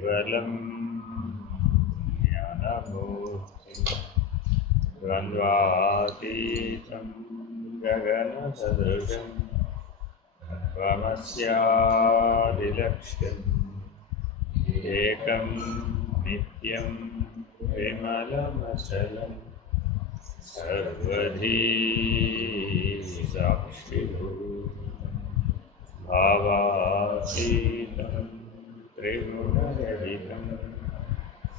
కేవలం జ్ఞానమూర్తిం ద్వంద్వాతీతం గగనసదృశం తత్వమస్యాదిలక్ష్యం ఏకం నిత్యం విమలమచలం సర్వధీ సాక్షిభూతం భావాతీతం త్రిగుణరహితం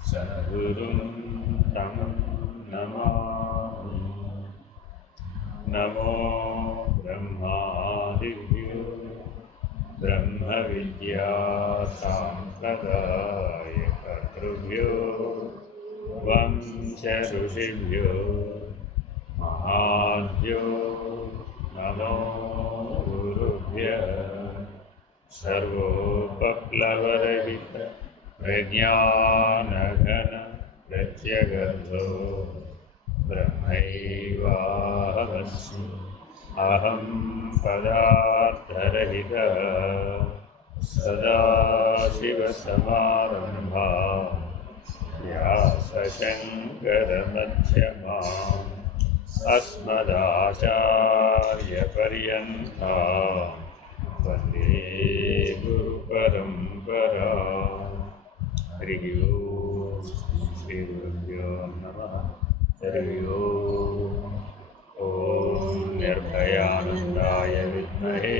సద్గురుం తం నమామి. నమో బ్రహ్మాదిభ్యో బ్రహ్మ విద్యా సాంప్రదాయకర్తృభ్యో వంశ ఋషిభ్యో మహాభ్యో నమో గురుభ్యః. సర్వోపప్లవరహిత ప్రజ్ఞానఘన ప్రత్యగర్భో బ్రహ్మైవాహమస్మి. అహం పదార్థరహితః సదాశివసమారంభాః వ్యాసశంకరమధ్యమాम् అస్మదాచార్యపర్యంతాం వందే గురుపరంపరాం. హరి ఓం. శ్రీ గురుభ్యో నమః. హరి ఓం. ఓం నిర్భయానందాయ విద్మహే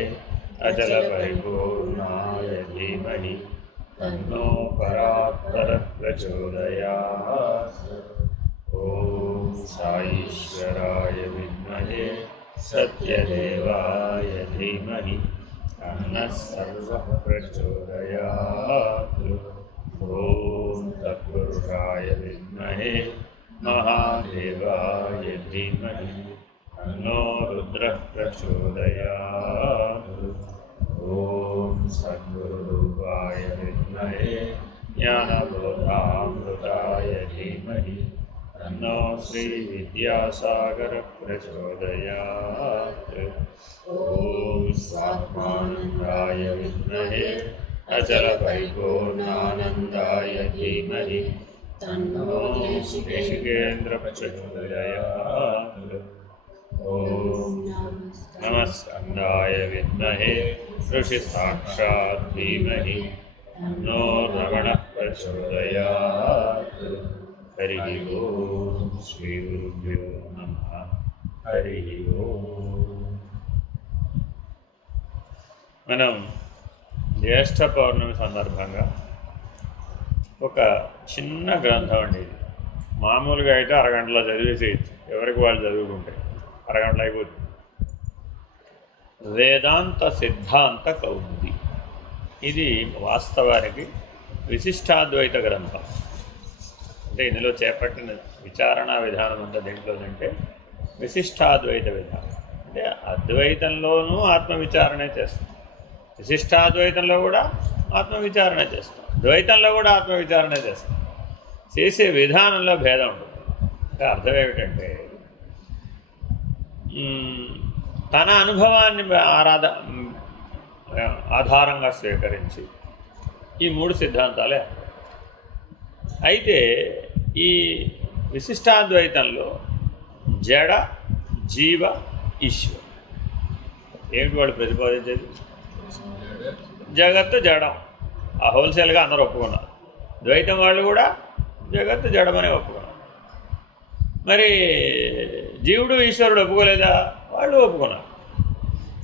అచలపరిపూర్ణాయ ధీమహి తన్నో పరాత్పరః ప్రచోదయాత్. ఓం సాయీశ్వరాయ విద్మహే సత్యదేవాయ ధీమహి తన్నః సర్వః ప్రచోదయాత్. ఓం తత్పురుషాయ విద్మహే మహాదేవాయ ధీమహి తన్నో రుద్రః ప్రచోదయాత్. ఓం సద్గురురూపాయ విద్మహే జ్ఞానబోధామృతాయ ధీమహి తన్నో శ్రీ విద్యాసాగరః ప్రచోదయాత్. ఓం స్వాత్మానందాయ విద్మహే అచలపరిపూర్ణానందాయ ధీమహి తన్నో దేశికేంద్ర ప్రచోదయాత్. ఓం నమస్కందాయ విద్మహే ఋషిసాక్షాత్ ధీమహి తన్నో రమణః ప్రచోదయాత్. హరి ఓం. శ్రీ గురుభ్యో నమః. హరి ఓం. మనం జ్యేష్ఠ పౌర్ణమి సందర్భంగా ఒక చిన్న గ్రంథం అండి ఇది. మామూలుగా అయితే అరగంటలో చదివేసేయచ్చు, ఎవరికి వాళ్ళు చదువుకుంటే అరగంటలో అయిపోతుంది. వేదాంత సిద్ధాంత కౌముది. ఇది వాస్తవానికి విశిష్టాద్వైత గ్రంథం. అంటే ఇందులో చేపట్టిన విచారణా విధానం అంతా దేంట్లోనంటే విశిష్టాద్వైత విధానం. అంటే అద్వైతంలోనూ ఆత్మవిచారణే చేస్తాం, విశిష్టాద్వైతంలో కూడా ఆత్మవిచారణ చేస్తాం, ద్వైతంలో కూడా ఆత్మవిచారణ చేస్తాం. చేసే విధానంలో భేదం ఉంటుంది. అంటే అర్థం ఏమిటంటే తన అనుభవాన్ని ఆధారంగా స్వీకరించి ఈ మూడు సిద్ధాంతాలే. అయితే ఈ విశిష్టాద్వైతంలో జడ జీవ ఈశ్వర ఏమిటి వాళ్ళు ప్రతిపాదించేది? జగత్తు జడం. ఆ హోల్సేల్గా అందరూ ఒప్పుకున్నారు. ద్వైతం వాళ్ళు కూడా జగత్తు జడమనే ఒప్పుకున్నారు. మరి జీవుడు ఈశ్వరుడు ఒప్పుకోలేదా? వాళ్ళు ఒప్పుకున్నారు.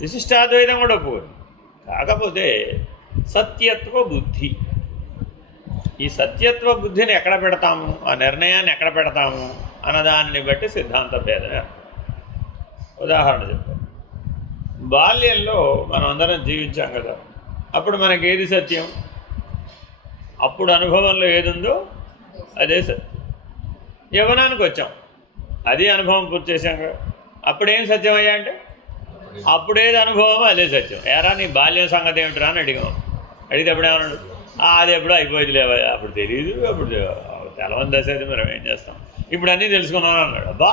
విశిష్టాద్వైతం కూడా ఒప్పుకుంది. కాకపోతే సత్యత్వ బుద్ధి, ఈ సత్యత్వ బుద్ధిని ఎక్కడ పెడతాము, ఆ నిర్ణయాన్ని ఎక్కడ పెడతాము అన్నదాన్ని బట్టి సిద్ధాంత భేదమే. ఉదాహరణ చెప్తాను. బాల్యంలో మనం అందరం జీవించాం కదా, అప్పుడు మనకి ఏది సత్యం? అప్పుడు అనుభవంలో ఏది ఉందో అదే సత్యం. యవ్వనానికి వచ్చాం, అది అనుభవం పూర్తి చేశాం కదా, అప్పుడేం సత్యం అయ్యా అంటే అప్పుడేది అనుభవం అదే సత్యం. ఎరా నీ బాల్యం సంగతి ఏమిటిరా అని అడిగాం. అడిగితే అప్పుడేమన్నాడు? అది ఎప్పుడో అయిపోయింది లేవా, అప్పుడు తెలియదు, అప్పుడు తెలవని దశ అయితే మనం ఏం చేస్తాం, ఇప్పుడు అన్నీ తెలుసుకున్నాను అన్నాడు. అబ్బా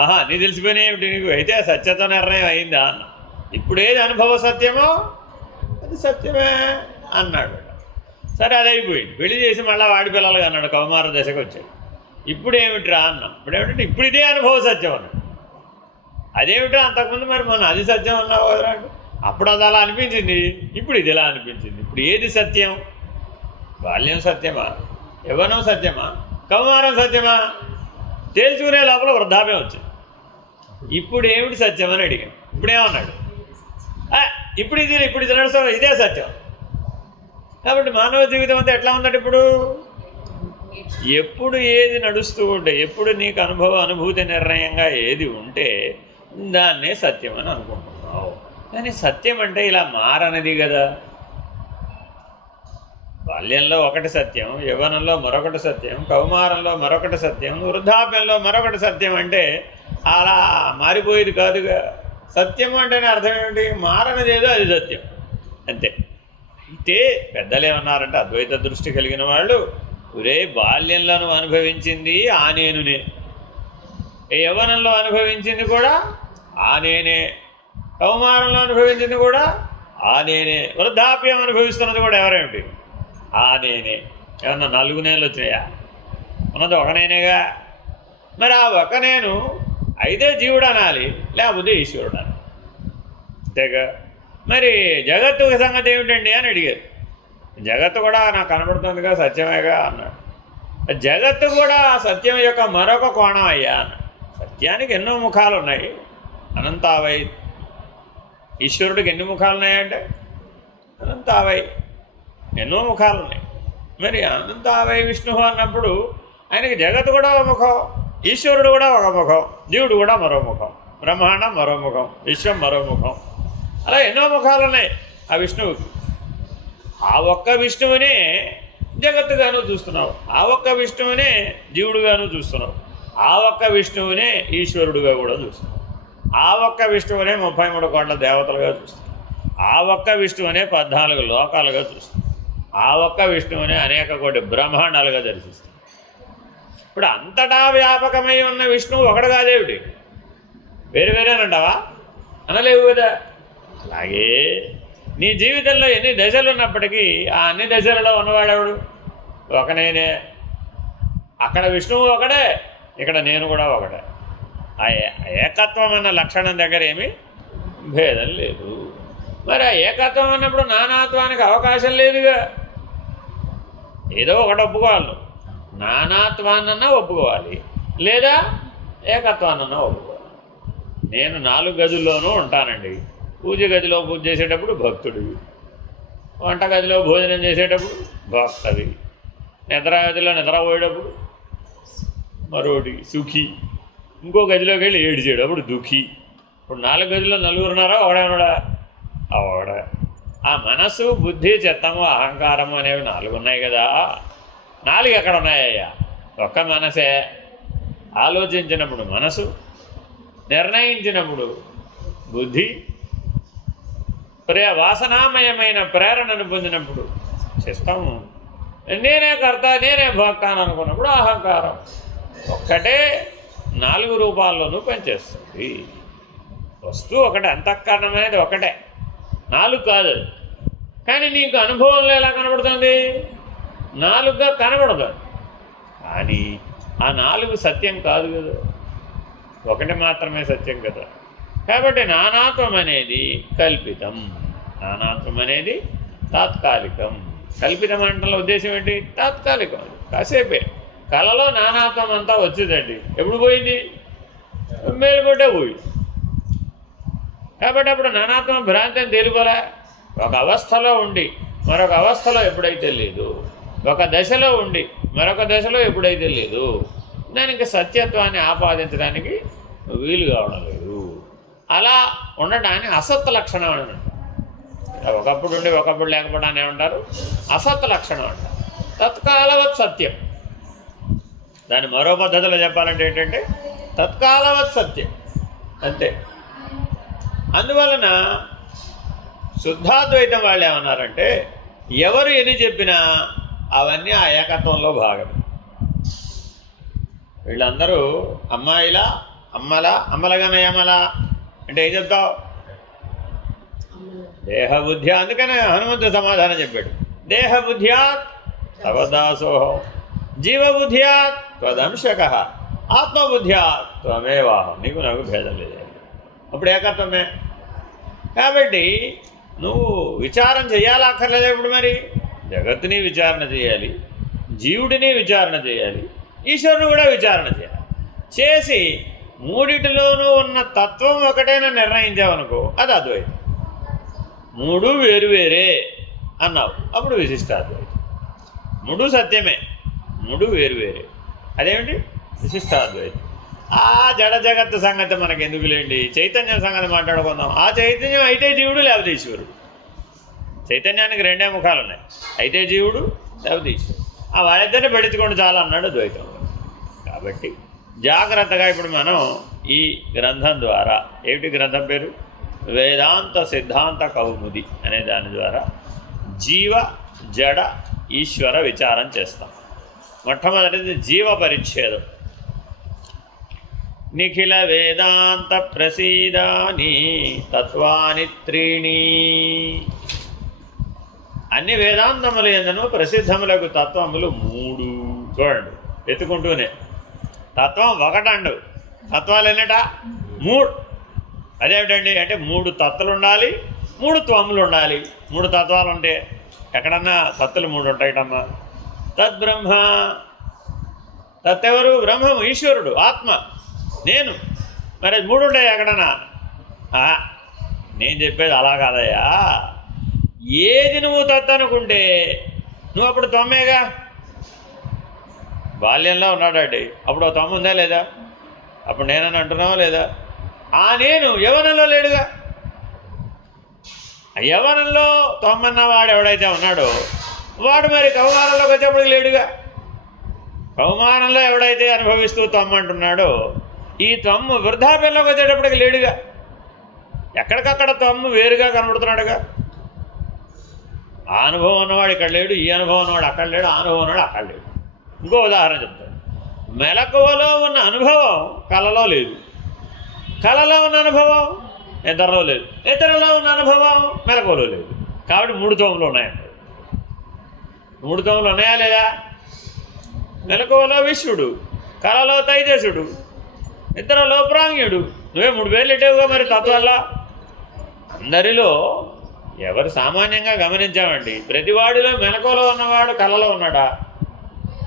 ఆహా అన్నీ తెలిసిపోయినాయి ఏమిటి నీకు? అయితే ఆ సత్యత నిర్ణయం అయిందా అన్న. ఇప్పుడేది అనుభవ సత్యమో అది సత్యమే అన్నాడు. సరే అది అయిపోయింది. పెళ్లి చేసి మళ్ళీ వాడి పిల్లలు అన్నాడు, కౌమార దశకు వచ్చాడు. ఇప్పుడు ఏమిట్రా అన్నాం. ఇప్పుడు ఏమిటంటే ఇప్పుడు ఇదే అనుభవ సత్యం అన్నాడు. అదేమిట్రా అంతకుముందు మరి మనం అది సత్యం అన్నావు కదరా అంటే, అప్పుడు అది అలా అనిపించింది, ఇప్పుడు ఇది ఇలా అనిపించింది. ఇప్పుడు ఏది సత్యం? బాల్యం సత్యమా, యవ్వనం సత్యమా, కౌమారం సత్యమా? తేల్చుకునే లోపల వృద్ధాప్యం వచ్చింది. ఇప్పుడు ఏమిటి సత్యం అని అడిగాను. ఇప్పుడేమన్నాడు? ఇప్పుడు ఇది నడుస్తుంది, ఇదే సత్యం. కాబట్టి మానవ జీవితం అంతా ఎట్లా ఉందంటే ఇప్పుడు ఎప్పుడు ఏది నడుస్తూ ఉంటే, ఎప్పుడు నీకు అనుభూతి నిర్ణయంగా ఏది ఉంటే దాన్నే సత్యం అని అనుకుంటున్నావు. కానీ సత్యం అంటే ఇలా మారనిది కదా. బాల్యంలో ఒకటి సత్యం, యవ్వనంలో మరొకటి సత్యం, కౌమారంలో మరొకటి సత్యం, వృద్ధాప్యంలో మరొకటి సత్యం. అంటే అలా మారిపోయేది కాదుగా. సత్యం అంటేనే అర్థం ఏమిటి? మారనిది ఏదో అది సత్యం అంతే. అయితే పెద్దలు ఏమన్నారంటే, అద్వైత దృష్టి కలిగిన వాళ్ళు, ఒరే బాల్యంలో అనుభవించింది ఆ నేనునే, యవ్వనంలో అనుభవించింది కూడా ఆ నేనే, కౌమారంలో అనుభవించింది కూడా ఆ నేనే, వృద్ధాప్యం అనుభవిస్తున్నది కూడా ఎవరేమిటి? ఆ నేనే. ఏమన్నా 4 నేలు వచ్చినాయా? ఉన్నది ఒక నేనేగా. మరి ఆ ఒక నేను అయితే జీవుడు అనాలి, లేకపోతే ఈశ్వరుడు అనాలి, అంతేగా. మరి జగత్తు సంగతి ఏమిటండి అని అడిగారు. జగత్తు కూడా నాకు కనబడుతుందిగా, సత్యమేగా అన్నాడు. జగత్తు కూడా సత్యం యొక్క మరొక కోణం అయ్యా అన్నాడు. సత్యానికి ఎన్నో ముఖాలు ఉన్నాయి. అనంతావై. ఈశ్వరుడికి ఎన్ని ముఖాలు ఉన్నాయంటే అనంతావై, ఎన్నో ముఖాలు ఉన్నాయి. మరి అనంతావై విష్ణు అన్నప్పుడు ఆయనకి జగత్తు కూడా ఒక ముఖం, ఈశ్వరుడు కూడా ఒక ముఖం, జీవుడు కూడా మరో ముఖం, బ్రహ్మాండం మరో ముఖం, విశ్వం మరో ముఖం. అలా ఎన్నో ముఖాలు ఉన్నాయి ఆ విష్ణువుకి. ఆ ఒక్క విష్ణువునే జగత్తుగాను చూస్తున్నావు, ఆ ఒక్క విష్ణువునే జీవుడుగాను చూస్తున్నావు, ఆ ఒక్క విష్ణువునే ఈశ్వరుడుగా కూడా చూస్తున్నావు, ఆ ఒక్క విష్ణువునే 33 కోట్ల దేవతలుగా చూస్తున్నావు, ఆ ఒక్క విష్ణువునే 14 లోకాలుగా చూస్తున్నావు, ఆ ఒక్క విష్ణువునే అనేక కోటి బ్రహ్మాండాలుగా దర్శిస్తావు. ఇప్పుడు అంతటా వ్యాపకమై ఉన్న విష్ణువు ఒకడు కాదేవిటి? వేరు వేరేనంటావా? అనలేవు కదా. అలాగే నీ జీవితంలో ఎన్ని దశలు ఉన్నప్పటికీ ఆ అన్ని దశలలో ఉన్నవాడెవడు? ఒక నేనే. అక్కడ విష్ణువు ఒకడే, ఇక్కడ నేను కూడా ఒకటే. ఆ ఏకత్వం అన్న లక్షణం దగ్గర ఏమీ భేదం లేదు. మరి ఆ ఏకత్వం అన్నప్పుడు నానాత్వానికి అవకాశం లేదుగా. ఏదో ఒకటి ఒప్పుకోవాలి. నానాత్వాన్నన్నా ఒప్పుకోవాలి, లేదా ఏకత్వాన్నన్నా ఒప్పుకోవాలి. నేను 4 గదుల్లోనూ ఉంటానండి. పూజ గదిలో పూజ చేసేటప్పుడు భక్తుడివి, వంట గదిలో భోజనం చేసేటప్పుడు భక్తవి, నిద్రగదిలో నిద్రపోయేటప్పుడు మరోటి సుఖి, ఇంకో గదిలోకి వెళ్ళి ఏడిచేటప్పుడు దుఃఖి. ఇప్పుడు 4 గదిలో 4 ఉన్నారా? ఒకడేమన్నాడా? అవడ. ఆ మనసు, బుద్ధి, చిత్తము, అహంకారము అనేవి 4 ఉన్నాయి కదా. 4 ఎక్కడ ఉన్నాయ్యా? ఒక్క మనసే. ఆలోచించినప్పుడు మనసు, నిర్ణయించినప్పుడు బుద్ధి, వాసనామయమైన ప్రేరణను పొందినప్పుడు చిత్తము, నేనే కర్త నేనే భోక్త అని అనుకున్నప్పుడు అహంకారం. ఒక్కటే 4 రూపాల్లోనూ పనిచేస్తుంది. వస్తువు ఒకటే, అంతఃకరణం అనేది ఒకటే, 4 కాదు. కానీ నీకు అనుభవంలో ఎలా కనబడుతుంది? 4గా కనబడదు. కానీ ఆ 4 సత్యం కాదు కదా, ఒకటి మాత్రమే సత్యం కదా. కాబట్టి నానాత్వం అనేది కల్పితం, నానాత్వం అనేది తాత్కాలికం. కల్పితం అంటే ఉద్దేశం ఏంటి? తాత్కాలికం, కాసేపే. కళలో నానాత్వం అంతా వచ్చిందండి, ఎప్పుడు పోయింది? మేలుకొట్టే పోయింది. కాబట్టి అప్పుడు నానాత్వం భ్రాంతి అని తేలిపోలే. ఒక అవస్థలో ఉండి మరొక అవస్థలో ఎప్పుడైతే లేదు, ఒక దశలో ఉండి మరొక దశలో ఎప్పుడైతే లేదు, దానికి సత్యత్వాన్ని ఆపాదించడానికి వీలు కావడం లేదు. అలా ఉండటాన్ని అసత్ లక్షణం అని అంటారు. ఒకప్పుడు ఉండి ఒకప్పుడు లేకపోవడాన్ని ఏమంటారు? అసత్ లక్షణం అంటారు. తత్కాలవత్ సత్యం. దాన్ని మరో పద్ధతిలో చెప్పాలంటే ఏంటంటే తత్కాలవత్ సత్యం అంతే. అందువలన శుద్ధాద్వైతం వాళ్ళు ఏమన్నారంటే, ఎవరు ఎన్ని చెప్పినా అవన్నీ ఆ ఏకత్వంలో భాగం. వీళ్ళందరూ అమ్మాయిలా, అమ్మలా, అమ్మలగానే అమ్మలా అంటే ఏం చెప్తావు? దేహబుద్ధి. అందుకనే హనుమంతుడు సమాధానం చెప్పాడు, దేహబుద్ధ్యాత్ తవదాసోహం, జీవబుద్ధ్యాత్ త్వదంశక, ఆత్మబుద్ధ్యాత్ త్వమేవాహం. నీకు నాకు భేదం లేదు. అప్పుడు ఏకత్వమే. కాబట్టి నువ్వు విచారం చేయాలా అక్కర్లేదా? ఇప్పుడు మరి జగత్తుని విచారణ చేయాలి, జీవుడిని విచారణ చేయాలి, ఈశ్వరుని కూడా విచారణ చేయాలి. చేసి మూడిటిలోనూ ఉన్న తత్వం ఒకటైనా నిర్ణయించావనుకో, అది అద్వైతం. మూడు వేరువేరే అన్నావు, అప్పుడు విశిష్టాద్వైతం. మూడు సత్యమే, మూడు వేరువేరే, అదేమిటి? విశిష్టాద్వైతం. ఆ జడ జగత్తు సంగతి మనకు ఎందుకులేండి, చైతన్యం సంగతి మాట్లాడుకుందాం. ఆ చైతన్యం అయితే జీవుడు లేకపోతే ఈశ్వరుడు. చైతన్యానికి రెండే ముఖాలు ఉన్నాయి, అయితే జీవుడు లేకపోతే ఈశ్వరుడు. ఆ వాళ్ళిద్దరిని పడించుకోండి చాలా అన్నాడు ద్వైతం. కాబట్టి జాగ్రత్తగా ఇప్పుడు మనం ఈ గ్రంథం ద్వారా, ఏమిటి గ్రంథం పేరు? వేదాంత సిద్ధాంత కౌముది అనే దాని ద్వారా జీవ జడ ఈశ్వర విచారం చేస్తాం. మొట్టమొదటిది జీవ పరిచ్ఛేదం. నిఖిల వేదాంత ప్రసీదాని తత్వాని త్రీణి. అన్ని వేదాంతములు ఎందును ప్రసిద్ధములకు తత్వములు మూడు. చూడండి ఎత్తుకుంటూనే తత్వం ఒకటండు, తత్వాలు ఎన్నట? మూడు. అదేమిటండి అంటే మూడు తత్తులు ఉండాలి, మూడు త్వములు ఉండాలి. మూడు తత్వాలు ఉంటే ఎక్కడన్నా తత్తులు మూడు ఉంటాయిటమ్మా. తద్బ్రహ్మ, తత్తెవరు? బ్రహ్మము, ఈశ్వరుడు, ఆత్మ, నేను. మరి అది మూడు ఉంటాయి ఎక్కడన్నా? నేను చెప్పేది అలా కాదయ్యా. ఏది నువ్వు తత్తు అనుకుంటే నువ్వు అప్పుడు తొమ్మేగా. బాల్యంలో ఉన్నాడండి, అప్పుడు ఓ తొమ్మ ఉందా లేదా? అప్పుడు నేనని అంటున్నావా లేదా? ఆ నేను యవ్వనంలో లేడుగా. యవ్వనంలో తొమ్మన్న వాడు ఎవడైతే ఉన్నాడో వాడు మరి కౌమారంలోకి వచ్చేప్పటికి లేడుగా. కౌమారంలో ఎవడైతే అనుభవిస్తూ తొమ్మంటున్నాడో ఈ తొమ్ము వృద్ధాప్యంలోకి వచ్చేటప్పటికి లేడుగా. ఎక్కడికక్కడ తొమ్ము వేరుగా కనబడుతున్నాడుగా. ఆ అనుభవం ఉన్నవాడు ఇక్కడ లేడు, ఈ అనుభవం ఉన్నవాడు అక్కడ లేడు, ఆ అనుభవం ఉన్నవాడు అక్కడ లేడు. ఇంకో ఉదాహరణ చెప్తాడు. మెలకువలో ఉన్న అనుభవం కళలో లేదు, కళలో ఉన్న అనుభవం నిద్రలో లేదు, నిద్రలో ఉన్న అనుభవం మెలకువలో లేదు. కాబట్టి మూడు తోములు ఉన్నాయండి. మూడు తోములు ఉన్నాయా లేదా? మెలకువలో విశ్వడు, కళలో తైజసుడు, నిద్రలో ప్రాంగ్యుడు. నువ్వే మూడు పేర్లు ఇట్టేవుగా మరి తత్వాల్లో. అందరిలో ఎవరు సామాన్యంగా గమనించామండి, ప్రతివాడిలో మెలకువలో ఉన్నవాడు కళలో ఉన్నాడా?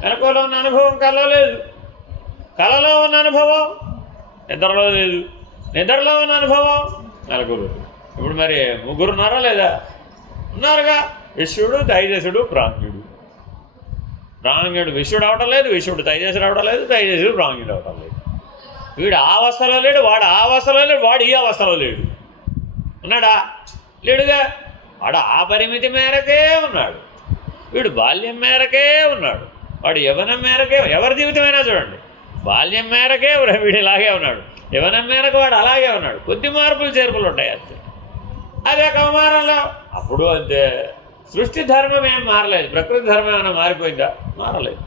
మెలకువలో ఉన్న అనుభవం కళలో లేదు, కళలో ఉన్న అనుభవం నిద్రలో లేదు, నిద్రలో ఉన్న అనుభవం మెలకువలో. ఇప్పుడు మరి ముగ్గురు ఉన్నారా లేదా? ఉన్నారుగా. విశ్వడు, తైజసుడు, ప్రాంగ్యుడు. ప్రాంగ్యుడు విశ్వడు అవటం లేదు, విశ్వడు తైజసుడు అవటం లేదు, తైజసుడు ప్రాంగ్యుడు అవటం లేదు. వీడు ఆ అవస్థలో లేడు, వాడు ఆ అవస్థలో లేడు, వాడు ఈ అవస్థలో లేడు. ఉన్నాడా? లేడుగా. వాడు ఆ పరిమితి మేరకే ఉన్నాడు, వీడు బాల్యం మేరకే ఉన్నాడు, వాడు యవ్వనం మేరకే. ఎవరి జీవితమైనా చూడండి, బాల్యం మేరకే వీడు ఇలాగే ఉన్నాడు, యవ్వనం మేరకు వాడు అలాగే ఉన్నాడు. కొద్ది మార్పులు చేర్పులు ఉంటాయి అంతే. అదే కౌమారంలో అప్పుడు అంతే. సృష్టి ధర్మం ఏం మారలేదు, ప్రకృతి ధర్మం ఏమైనా మారిపోయిందా? మారలేదు.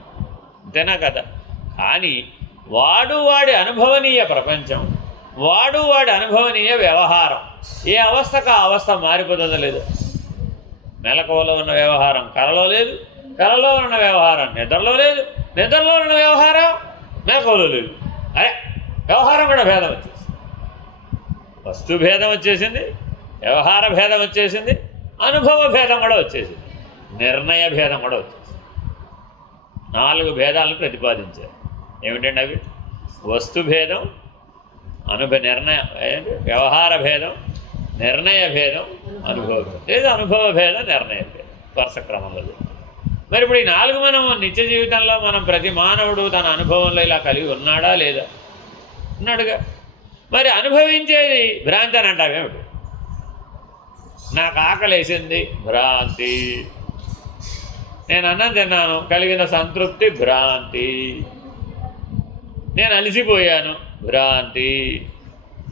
అంతేనా కదా. కానీ వాడు వాడి అనుభవనీయ ప్రపంచం, వాడు వాడి అనుభవనీయ వ్యవహారం, ఏ అవస్థకు ఆ అవస్థ మారిపోతుందో లేదు. మెలకువలో ఉన్న వ్యవహారం కళలో లేదు, కళలో ఉన్న వ్యవహారం నిద్రలో లేదు, నిద్రలో ఉన్న వ్యవహారం మెలకువలో లేదు. అరే వ్యవహారం కూడా భేదం వచ్చేసింది, వస్తు భేదం వచ్చేసింది, వ్యవహార భేదం వచ్చేసింది, అనుభవ భేదం కూడా వచ్చేసింది, నిర్ణయ భేదం కూడా వచ్చేసింది. 4 భేదాలను ప్రతిపాదించారు. ఏమిటండి అవి? వస్తు భేదం, నిర్ణయం, వ్యవహార భేదం, నిర్ణయ భేదం, అనుభవ భేదం, లేదా అనుభవ భేదం, నిర్ణయ భేదం, వరుస క్రమంలో. మరి ఇప్పుడు ఈ 4 మనం నిత్య జీవితంలో మనం ప్రతి మానవుడు తన అనుభవంలో ఇలా కలిగి ఉన్నాడా లేదా? ఉన్నాడుగా. మరి అనుభవించేది భ్రాంతి అని అంటావేమిటి? నాకు ఆకలేసింది భ్రాంతి, నేను అన్నం తిన్నాను కలిగిన సంతృప్తి భ్రాంతి, నేను అలసిపోయాను భ్రాంతి,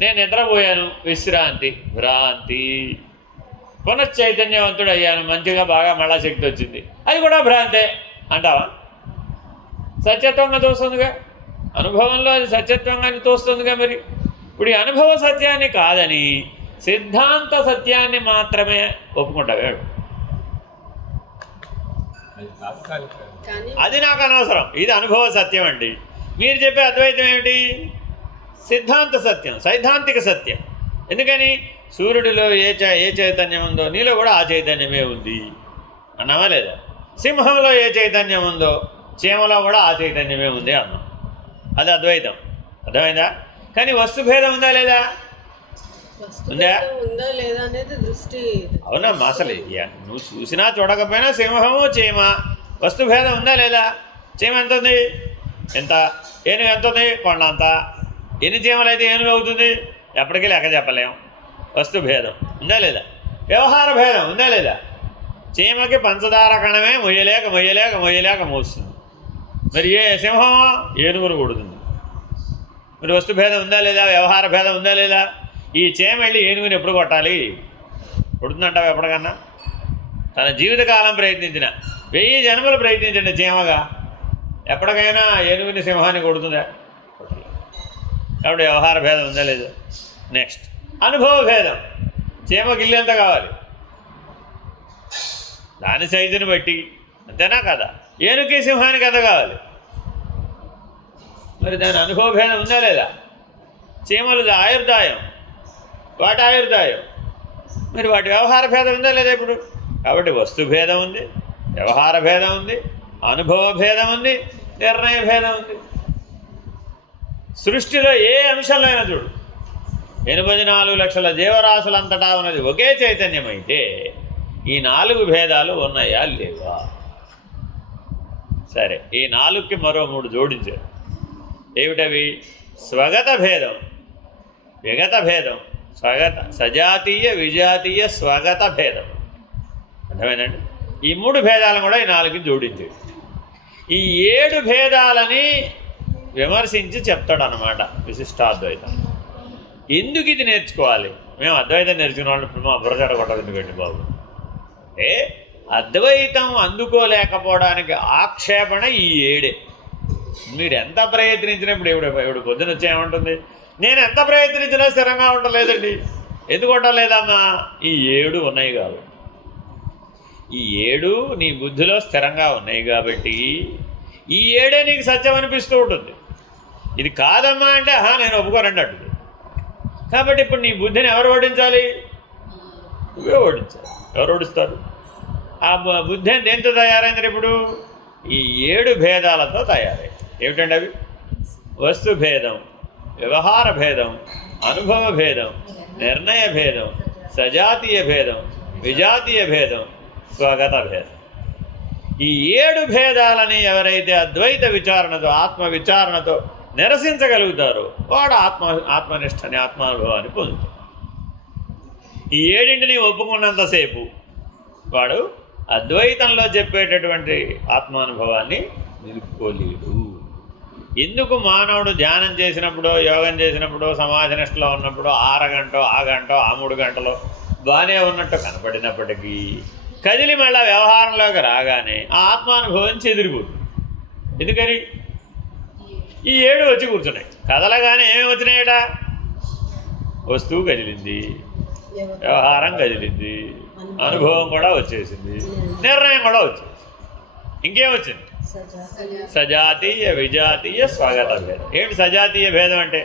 నేను నిద్రపోయాను విశ్రాంతి భ్రాంతి, పునశ్చైతన్యవంతుడు అయ్యాను మంచిగా బాగా మళ్ళా శక్తి వచ్చింది, అది కూడా భ్రాంతే అంటావా? సత్యత్వంగా తోస్తుందిగా, అనుభవంలో అది సత్యత్వంగా తోస్తుందిగా. మరి ఇప్పుడు ఈ అనుభవ సత్యాన్ని కాదని సిద్ధాంత సత్యాన్ని మాత్రమే ఒప్పుకుంటావే? అది నాకు అనవసరం. ఇది అనుభవ సత్యం అండి. మీరు చెప్పే అద్వైతం ఏమిటి? సిద్ధాంత సత్యం, సైద్ధాంతిక సత్యం. ఎందుకని? సూర్యుడిలో ఏ చైతన్యం ఉందో నీలో కూడా ఆ చైతన్యమే ఉంది అన్నామా లేదా? సింహంలో ఏ చైతన్యం ఉందో చీమలో కూడా ఆ చైతన్యమే ఉంది అన్నాం. అది అద్వైతం. అర్థమైందా? కానీ వస్తుభేదం ఉందా లేదా? ఉందా? అవునమ్మా. అసలు నువ్వు చూసినా చూడకపోయినా సింహము చీమ వస్తుభేదం ఉందా లేదా? చీమ ఎంత ఉంది? ఎంత? ఏనుగు ఎంత ఉంది? కొండ అంత. ఎన్ని చీమలు అయితే ఏనుగు అవుతుంది? ఎప్పటికీ లెక్క చెప్పలేం. వస్తుభేదం ఉందా లేదా? వ్యవహార భేదం ఉందా లేదా? చీమకి పంచదార కణమే మొయ్యలేక మోస్తుంది. మరి సింహం ఏనుగును కొడుతుంది. మరి వస్తుభేదం ఉందా లేదా? వ్యవహార భేదం ఉందా లేదా? ఈ చీమ వెళ్ళి ఏనుగుని ఎప్పుడు కొట్టాలి? కొడుతుందంటావు ఎప్పటికన్నా? తన జీవితకాలం ప్రయత్నించిన 1000 జన్మలు ప్రయత్నించండి చీమగా, ఎప్పటికైనా ఏనుగుని సింహాన్ని కొడుతుందా? కాబట్టి వ్యవహార భేదం ఉందా లేదా? నెక్స్ట్ అనుభవ భేదం. చీమకి ఇల్లు ఎంత కావాలి? దాని సైజుని బట్టి, అంతేనా కదా? ఏనుగుకి సింహానికి ఎంత కావాలి? మరి దాని అనుభవ భేదం ఉందా లేదా? చీమలు ఆయుర్దాయం, వాటి ఆయుర్దాయం. మరి వాటి వ్యవహార భేదం ఉందా లేదా ఇప్పుడు? కాబట్టి వస్తు భేదం ఉంది, వ్యవహార భేదం ఉంది, అనుభవ భేదం ఉంది, నిర్ణయ భేదం ఉంది. సృష్టిలో ఏ అంశంలో అయినా చూడు, 84 లక్షల జీవరాశులంతటా ఉన్నది ఒకే చైతన్యం అయితే ఈ 4 భేదాలు ఉన్నాయా లేవా? సరే, ఈ 4కి మరో 3 జోడించారు. ఏమిటవి? స్వగత భేదం, విగత భేదం, స్వగత సజాతీయ విజాతీయ స్వగత భేదం. అర్థమైందండి? ఈ 3 భేదాలను కూడా ఈ 4కి జోడించాడు. ఈ 7 భేదాలని విమర్శించి చెప్తాడు అన్నమాట విశిష్టాద్వైతం. ఎందుకు ఇది నేర్చుకోవాలి? మేము అద్వైతం నేర్చుకున్న వాళ్ళు ఇప్పుడు మా బుర్రచెడ కొట్టదు బాబు. అంటే అద్వైతం అందుకోలేకపోవడానికి ఆక్షేపణ ఈ 7. మీరు ఎంత ప్రయత్నించినప్పుడు ఇప్పుడు పొద్దున వచ్చేయమంటుంది, నేను ఎంత ప్రయత్నించినా స్థిరంగా ఉండలేదండి. ఎందుకు ఉండలేదమ్మా? ఈ 7 ఉన్నాయి కాబట్టి. ఈ 7 నీ బుద్ధిలో స్థిరంగా ఉన్నాయి కాబట్టి ఈ 7 నీకు సత్యం అనిపిస్తూ ఉంటుంది. ఇది కాదమ్మా అంటే నేను ఒప్పుకోరండి అట్టు. కాబట్టి ఇప్పుడు నీ బుద్ధిని ఎవరు ఓడించాలి? నువ్వే ఓడించాలి. ఎవరు ఓడిస్తారు? ఆ బుద్ధి దేంతో తయారైంది? ఇప్పుడు ఈ 7 భేదాలతో తయారై. ఏమిటండి అవి? వస్తు భేదం, వ్యవహార భేదం, అనుభవ భేదం, నిర్ణయ భేదం, సజాతీయ భేదం, విజాతీయ భేదం, స్వగత భేదం. ఈ 7 భేదాలని ఎవరైతే అద్వైత విచారణతో, ఆత్మ విచారణతో నిరసించగలుగుతారో వాడు ఆత్మనిష్టని, ఆత్మానుభవాన్ని పొందుతాడు. ఈ 7ంటిని ఒప్పుకున్నంతసేపు వాడు అద్వైతంలో చెప్పేటటువంటి ఆత్మానుభవాన్ని నిలుపుకోలేడు. ఎందుకు మానవుడు ధ్యానం చేసినప్పుడు, యోగం చేసినప్పుడు, సమాధి నిష్టలో ఉన్నప్పుడు 6 గంటో, ఆ గంటో, ఆ 3 గంటలో బాగానే ఉన్నట్టు కనపడినప్పటికీ కదిలి మళ్ళీ వ్యవహారంలోకి రాగానే ఆ ఆత్మానుభవం చెదిరిపోతుంది. ఎందుకని? ఈ 7 వచ్చి కూర్చున్నాయి. కదలగానే ఏమేమి వచ్చినాయట? వస్తువు కదిలింది, వ్యవహారం కదిలింది, అనుభవం కూడా వచ్చేసింది, నిర్ణయం కూడా వచ్చింది. ఇంకేమొచ్చింది? సజాతీయ విజాతీయ స్వాగత భేదం. ఏంటి సజాతీయ భేదం అంటే?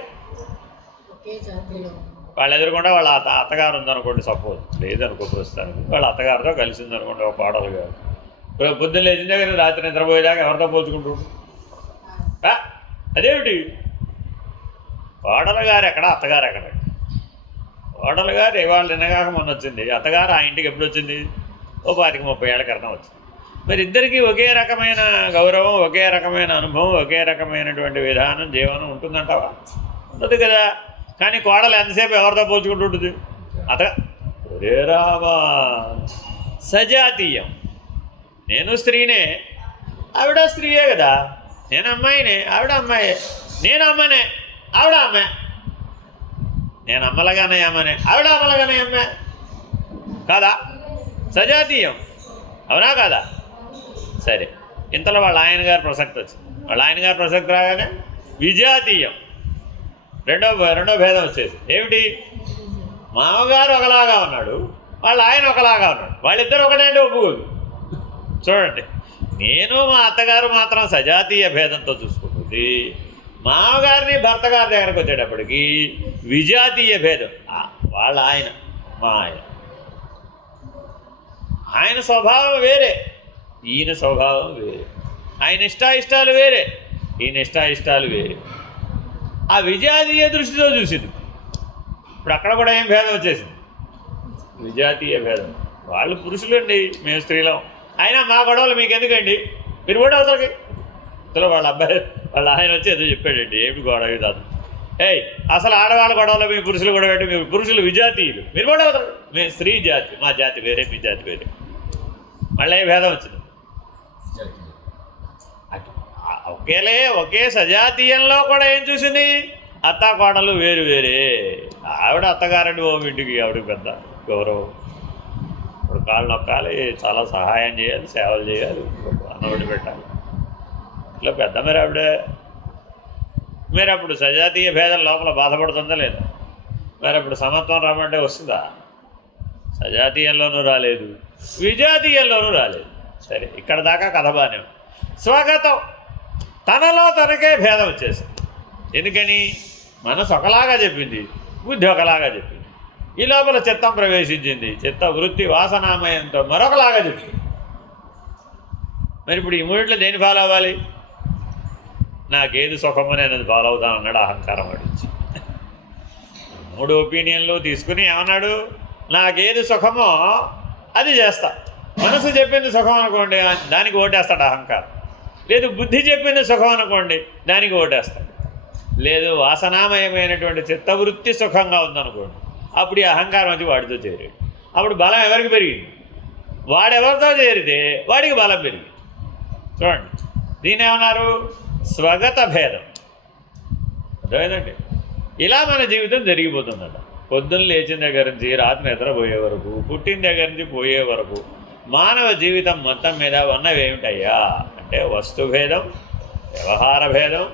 వాళ్ళు ఎదురుకుండా వాళ్ళ అత్తగారు ఉందనుకోండి, సపోజ్ లేదనుకో ప్రస్తుతానికి, వాళ్ళ అత్తగారితో కలిసి ఉందనుకోండి ఒక కోడలు గారు. పొద్దున్న లేచిన దగ్గర రాత్రి నిద్రపోయేదాకా ఎవరితో పోల్చుకుంటూ అదేమిటి? కోడలు గారు ఎక్కడ, అత్తగారు ఎక్కడ? కోడలు గారు ఇవాళ నిన్నగాక మొన్న వచ్చింది, అత్తగారు ఆ ఇంటికి ఎప్పుడు వచ్చింది? ఓ 25-30 ఏళ్ల క్రితం వచ్చింది. మరి ఇద్దరికీ ఒకే రకమైన గౌరవం, ఒకే రకమైన అనుభవం, ఒకే రకమైనటువంటి విధానం, జీవనం ఉంటుందంటావా? ఉండదు కదా. కానీ కోడలు ఎంతసేపు ఎవరితో పోల్చుకుంటూ ఉంటుంది? ఒరే రామా, సజాతీయం. నేను స్త్రీనే, ఆవిడ స్త్రీయే కదా. నేను అమ్మాయినే, ఆవిడ అమ్మాయే. నేను అమ్మనే, ఆవిడ అమ్మే. నేను అమ్మలగానే అమ్మనే, ఆవిడ అమ్మలగానే అమ్మే. కాదా? సజాతీయం, అవునా కాదా? సరే, ఇంతలో వాళ్ళ ఆయన గారి ప్రసక్తి వచ్చింది. వాళ్ళ ఆయన గారి ప్రసక్తి రాగానే విజాతీయం, రెండో భేదం వచ్చేసి. ఏమిటి? మామగారు ఒకలాగా ఉన్నాడు, వాళ్ళ ఆయన ఒకలాగా ఉన్నాడు. వాళ్ళిద్దరు ఒకటంటే ఒప్పుకోదు. చూడండి, నేను మా అత్తగారు మాత్రం సజాతీయ భేదంతో చూసుకోకపోతే మామగారిని భర్త గారి దగ్గరకు వచ్చేటప్పటికి విజాతీయ భేదం. వాళ్ళ ఆయన, మా ఆయన స్వభావం వేరే, ఈయన స్వభావం వేరే, ఆయన ఇష్టాయిష్టాలు వేరే, ఈయన ఇష్టాయిష్టాలు వేరే. ఆ విజాతీయ దృష్టితో చూసింది. ఇప్పుడు అక్కడ కూడా ఏం భేదం వచ్చేసింది, విజాతీయ భేదం. వాళ్ళు పురుషులండి, మేము స్త్రీలం, అయినా మా గొడవలు మీకు ఎందుకండి, మీరు కూడా అవతలకి. అసలు వాళ్ళ అబ్బాయి వాళ్ళ ఆయన వచ్చి ఏదో చెప్పాడండి, ఏమి గొడవ కాదు, అసలు ఆడవాళ్ళ గొడవలో మీ పురుషులు గొడవ పెట్టి, మీ పురుషులు విజాతీయులు, మీరు కూడా అవుతారు, మేము స్త్రీ జాతి, మా జాతి వేరే, మీ జాతి వేరే. మళ్ళీ భేదం వచ్చింది. ఒకే సజాతీయంలో కూడా ఏం చూసింది, అత్తా కోడలు వేరు వేరే. ఆవిడ అత్తగారండి, ఓ ఇంటికి ఆవిడకి పెద్ద గౌరవం. ఇప్పుడు కాళ్ళు నొక్కాలి, చాలా సహాయం చేయాలి, సేవలు చేయాలి, అన్నఒడి పెట్టాలి, ఇట్లా పెద్ద మరి ఆవిడే. మీరు అప్పుడు సజాతీయ భేదం లోపల బాధపడుతుందా లేదా? మరి అప్పుడు సమత్వం రమ్మంటే వస్తుందా? సజాతీయంలోనూ రాలేదు, విజాతీయంలోనూ రాలేదు. సరే, ఇక్కడ దాకా కథ బాగానే ఉంది. స్వాగతం, తనలో తనకే భేదం వచ్చేసింది. ఎందుకని? మనసు ఒకలాగా చెప్పింది, బుద్ధి ఒకలాగా చెప్పింది, ఈ లోపల చిత్తం ప్రవేశించింది, చిత్త వృత్తి వాసనామయంతో మరొకలాగా చెప్పింది. మరి ఇప్పుడు ఈ మూడిట్లో దేని ఫాలో అవ్వాలి? నాకేది సుఖమో నేను అది ఫాలో అవుతాను అన్నాడు అహంకారం వాడించి. 3 ఒపీనియన్లు తీసుకుని ఏమన్నాడు, నాకేది సుఖమో అది చేస్తా. మనసు చెప్పింది సుఖం అనుకోండి, దానికి ఓటేస్తాడు అహంకారం. లేదు, బుద్ధి చెప్పింది సుఖం అనుకోండి, దానికి ఓటేస్తాడు. లేదు, వాసనామయమైనటువంటి చిత్తవృత్తి సుఖంగా ఉందనుకోండి, అప్పుడు ఈ అహంకారం వచ్చి వాడితో చేరాడు. అప్పుడు బలం ఎవరికి పెరిగింది? వాడెవరితో చేరితే వాడికి బలం పెరిగింది. చూడండి, దీన్ని ఏమన్నారు? స్వగత భేదం. అర్థమైందండి? ఇలా మన జీవితం జరిగిపోతుందట. పొద్దున్న లేచిన దగ్గర నుంచి రాత్రి నిద్రపోయే వరకు, పుట్టిన దగ్గర నుంచి పోయే వరకు మానవ జీవితం మొత్తం మీద ఉన్నవేమిటయ్యా అంటే వస్తుభేదం, వ్యవహార భేదం,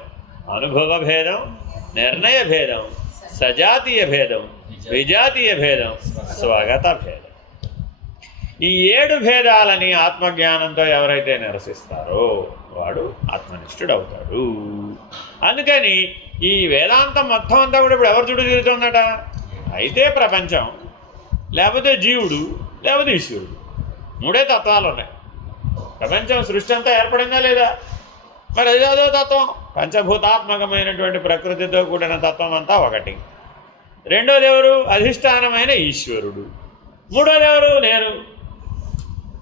అనుభవ భేదం, నిర్ణయ భేదం, సజాతీయ భేదం, విజాతీయ భేదం, స్వగత భేదం. ఈ 7 భేదాలని ఆత్మజ్ఞానంతో ఎవరైతే నిరసిస్తారో వాడు ఆత్మనిష్ఠుడవుతాడు. అందుకని ఈ వేదాంతం మొత్తం అంతా కూడా ఇప్పుడు ఎవరు చుట్టూ తిరుగుతుందట? అయితే ప్రపంచం, లేకపోతే జీవుడు, లేకపోతే ఈశ్వరుడు. 3 తత్వాలు ఉన్నాయి. ప్రపంచం సృష్టి అంతా ఏర్పడిందా లేదా? మరి అదో తత్వం, పంచభూతాత్మకమైనటువంటి ప్రకృతితో కూడిన తత్వం అంతా ఒకటి. రెండోది ఎవరు? అధిష్టానమైన ఈశ్వరుడు. మూడోది ఎవరు? నేను.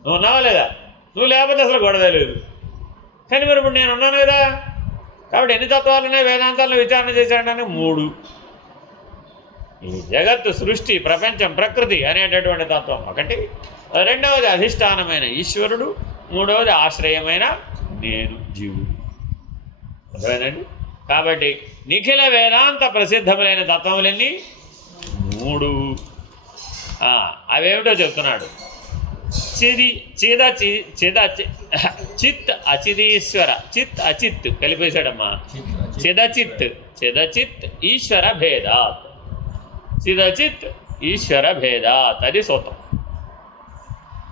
నువ్వు ఉన్నావా లేదా? నువ్వు లేకపోతే అసలు గొడవ లేదు. కానీ మరి ఇప్పుడు నేను ఉన్నాను కదా, కాబట్టి ఎన్ని తత్వాలు ఉన్నాయి వేదాంతాలను విచారణ చేశాడని? 3. ఈ జగత్తు, సృష్టి, ప్రపంచం, ప్రకృతి అనేటటువంటి తత్వం ఒకటి. రెండవది అధిష్టానమైన ఈశ్వరుడు. మూడవది ఆశ్రయమైన నేను, జీవుడు. అర్థమైందండి? కాబట్టి నిఖిల వేదాంత ప్రసిద్ధములైన తత్వములన్నీ 3. అవేమిటో చెప్తున్నాడు. చిత్ అచిదీశ్వర, చిత్ అచిత్ కలిపేశాడమ్మా. చిదచిత్ ఈశ్వర భేదాత్, చిదచిత్ ఈశ్వర భేదాత్, అది సూత్రం.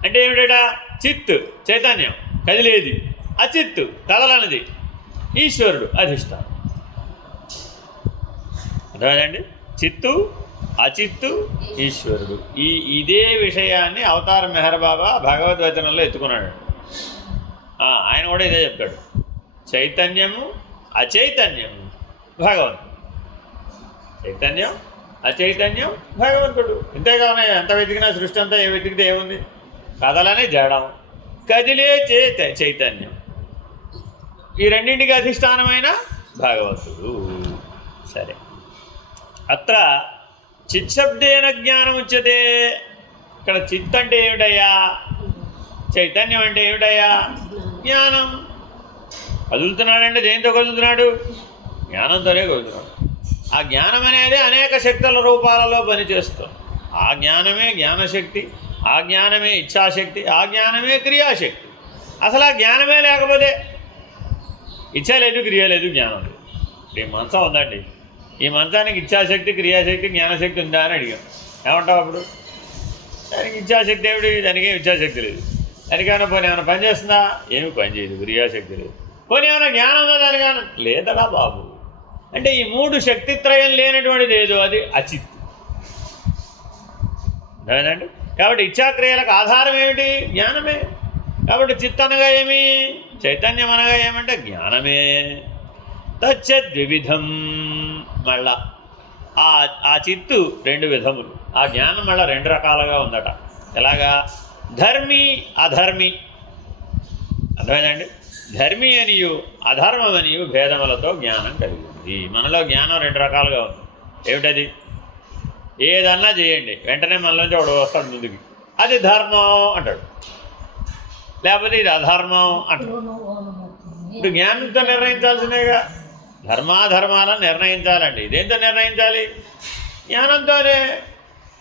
అంటే ఏమిట? చిత్ చైతన్యం, కదిలేది. అచిత్ కదలనిది. ఈశ్వరుడు అధిష్టానం. అర్థమైందండి? చిత్తు, అచిత్తు, ఈశ్వరుడు. ఇదే విషయాన్ని అవతార మెహర్ బాబా భగవద్వచనంలో ఎత్తుకున్నాడు. ఆయన కూడా ఇదే చెప్తాడు. చైతన్యము, అచైతన్యము భగవంతుడు. చైతన్యం, అచైతన్యం భగవంతుడు. ఇంతేగానే ఎంత వెతికినా సృష్టి అంతా ఏ వెతికితే ఏముంది? కదలని జడం, కదిలే చైతన్యం. ఈ రెండింటికి అధిష్టానమైన భగవంతుడు. సరే, అత్ర చిత్శబ్దేన జ్ఞానం ఉచ్యతే. ఇక్కడ చిత్ అంటే ఏమిటయ్యా? చైతన్యం అంటే ఏమిటయ్యా? జ్ఞానం. కదులుతున్నాడంటే దేంతో కదులుతున్నాడు? జ్ఞానంతోనే కదులుతున్నాడు. ఆ జ్ఞానం అనేది అనేక శక్తుల రూపాలలో పనిచేస్తుంది. ఆ జ్ఞానమే జ్ఞానశక్తి, ఆ జ్ఞానమే ఇచ్ఛాశక్తి, ఆ జ్ఞానమే క్రియాశక్తి. అసలు ఆ జ్ఞానమే లేకపోతే ఇచ్ఛ లేదు, క్రియ లేదు, జ్ఞానం లేదు. ఈ మంచం ఉందండి, ఈ మంచానికి ఇచ్ఛాశక్తి, క్రియాశక్తి, జ్ఞానశక్తి ఉందా అని అడిగాం. ఏమంటావు అప్పుడు? దానికి ఇచ్ఛాశక్తి ఏమిటి? దానికి ఇచ్ఛాశక్తి లేదు. దానికేమైనా పోనీ ఏమైనా పని చేస్తుందా? ఏమి పని చేయదు, క్రియాశక్తి లేదు. పోనీ ఏమైనా జ్ఞానం ఉందా దానికైనా? లేదరా బాబు. అంటే ఈ 3 శక్తిత్రయం లేనటువంటిది ఏదో అది అచిత్. అదేనండి. కాబట్టి ఇచ్ఛాక్రియలకు ఆధారం ఏమిటి? జ్ఞానమే. కాబట్టి చిత్ అనగా ఏమి? చైతన్యం అనగా ఏమంటే జ్ఞానమే. తచ్చద్విధం. మళ్ళా ఆ చిత్తు 2 విధములు, ఆ జ్ఞానం మళ్ళీ 2 రకాలుగా ఉందట. ఎలాగా? ధర్మి అధర్మి. అర్థమైందండి? ధర్మి అనియు అధర్మమనియు భేదములతో జ్ఞానం కలిగింది. మనలో జ్ఞానం 2 రకాలుగా ఉంది. ఏమిటది? ఏదన్నా చేయండి, వెంటనే మనలోంచి ఒకడు వస్తాడు ముందుకి, అది ధర్మం అంటాడు, లేకపోతే ఇది అధర్మం అంటాడు. ఇప్పుడు జ్ఞానంతో నిర్ణయించాల్సిందేగా. ధర్మాధర్మాలను నిర్ణయించాలండి. ఇదేంతో నిర్ణయించాలి? జ్ఞానంతోనే.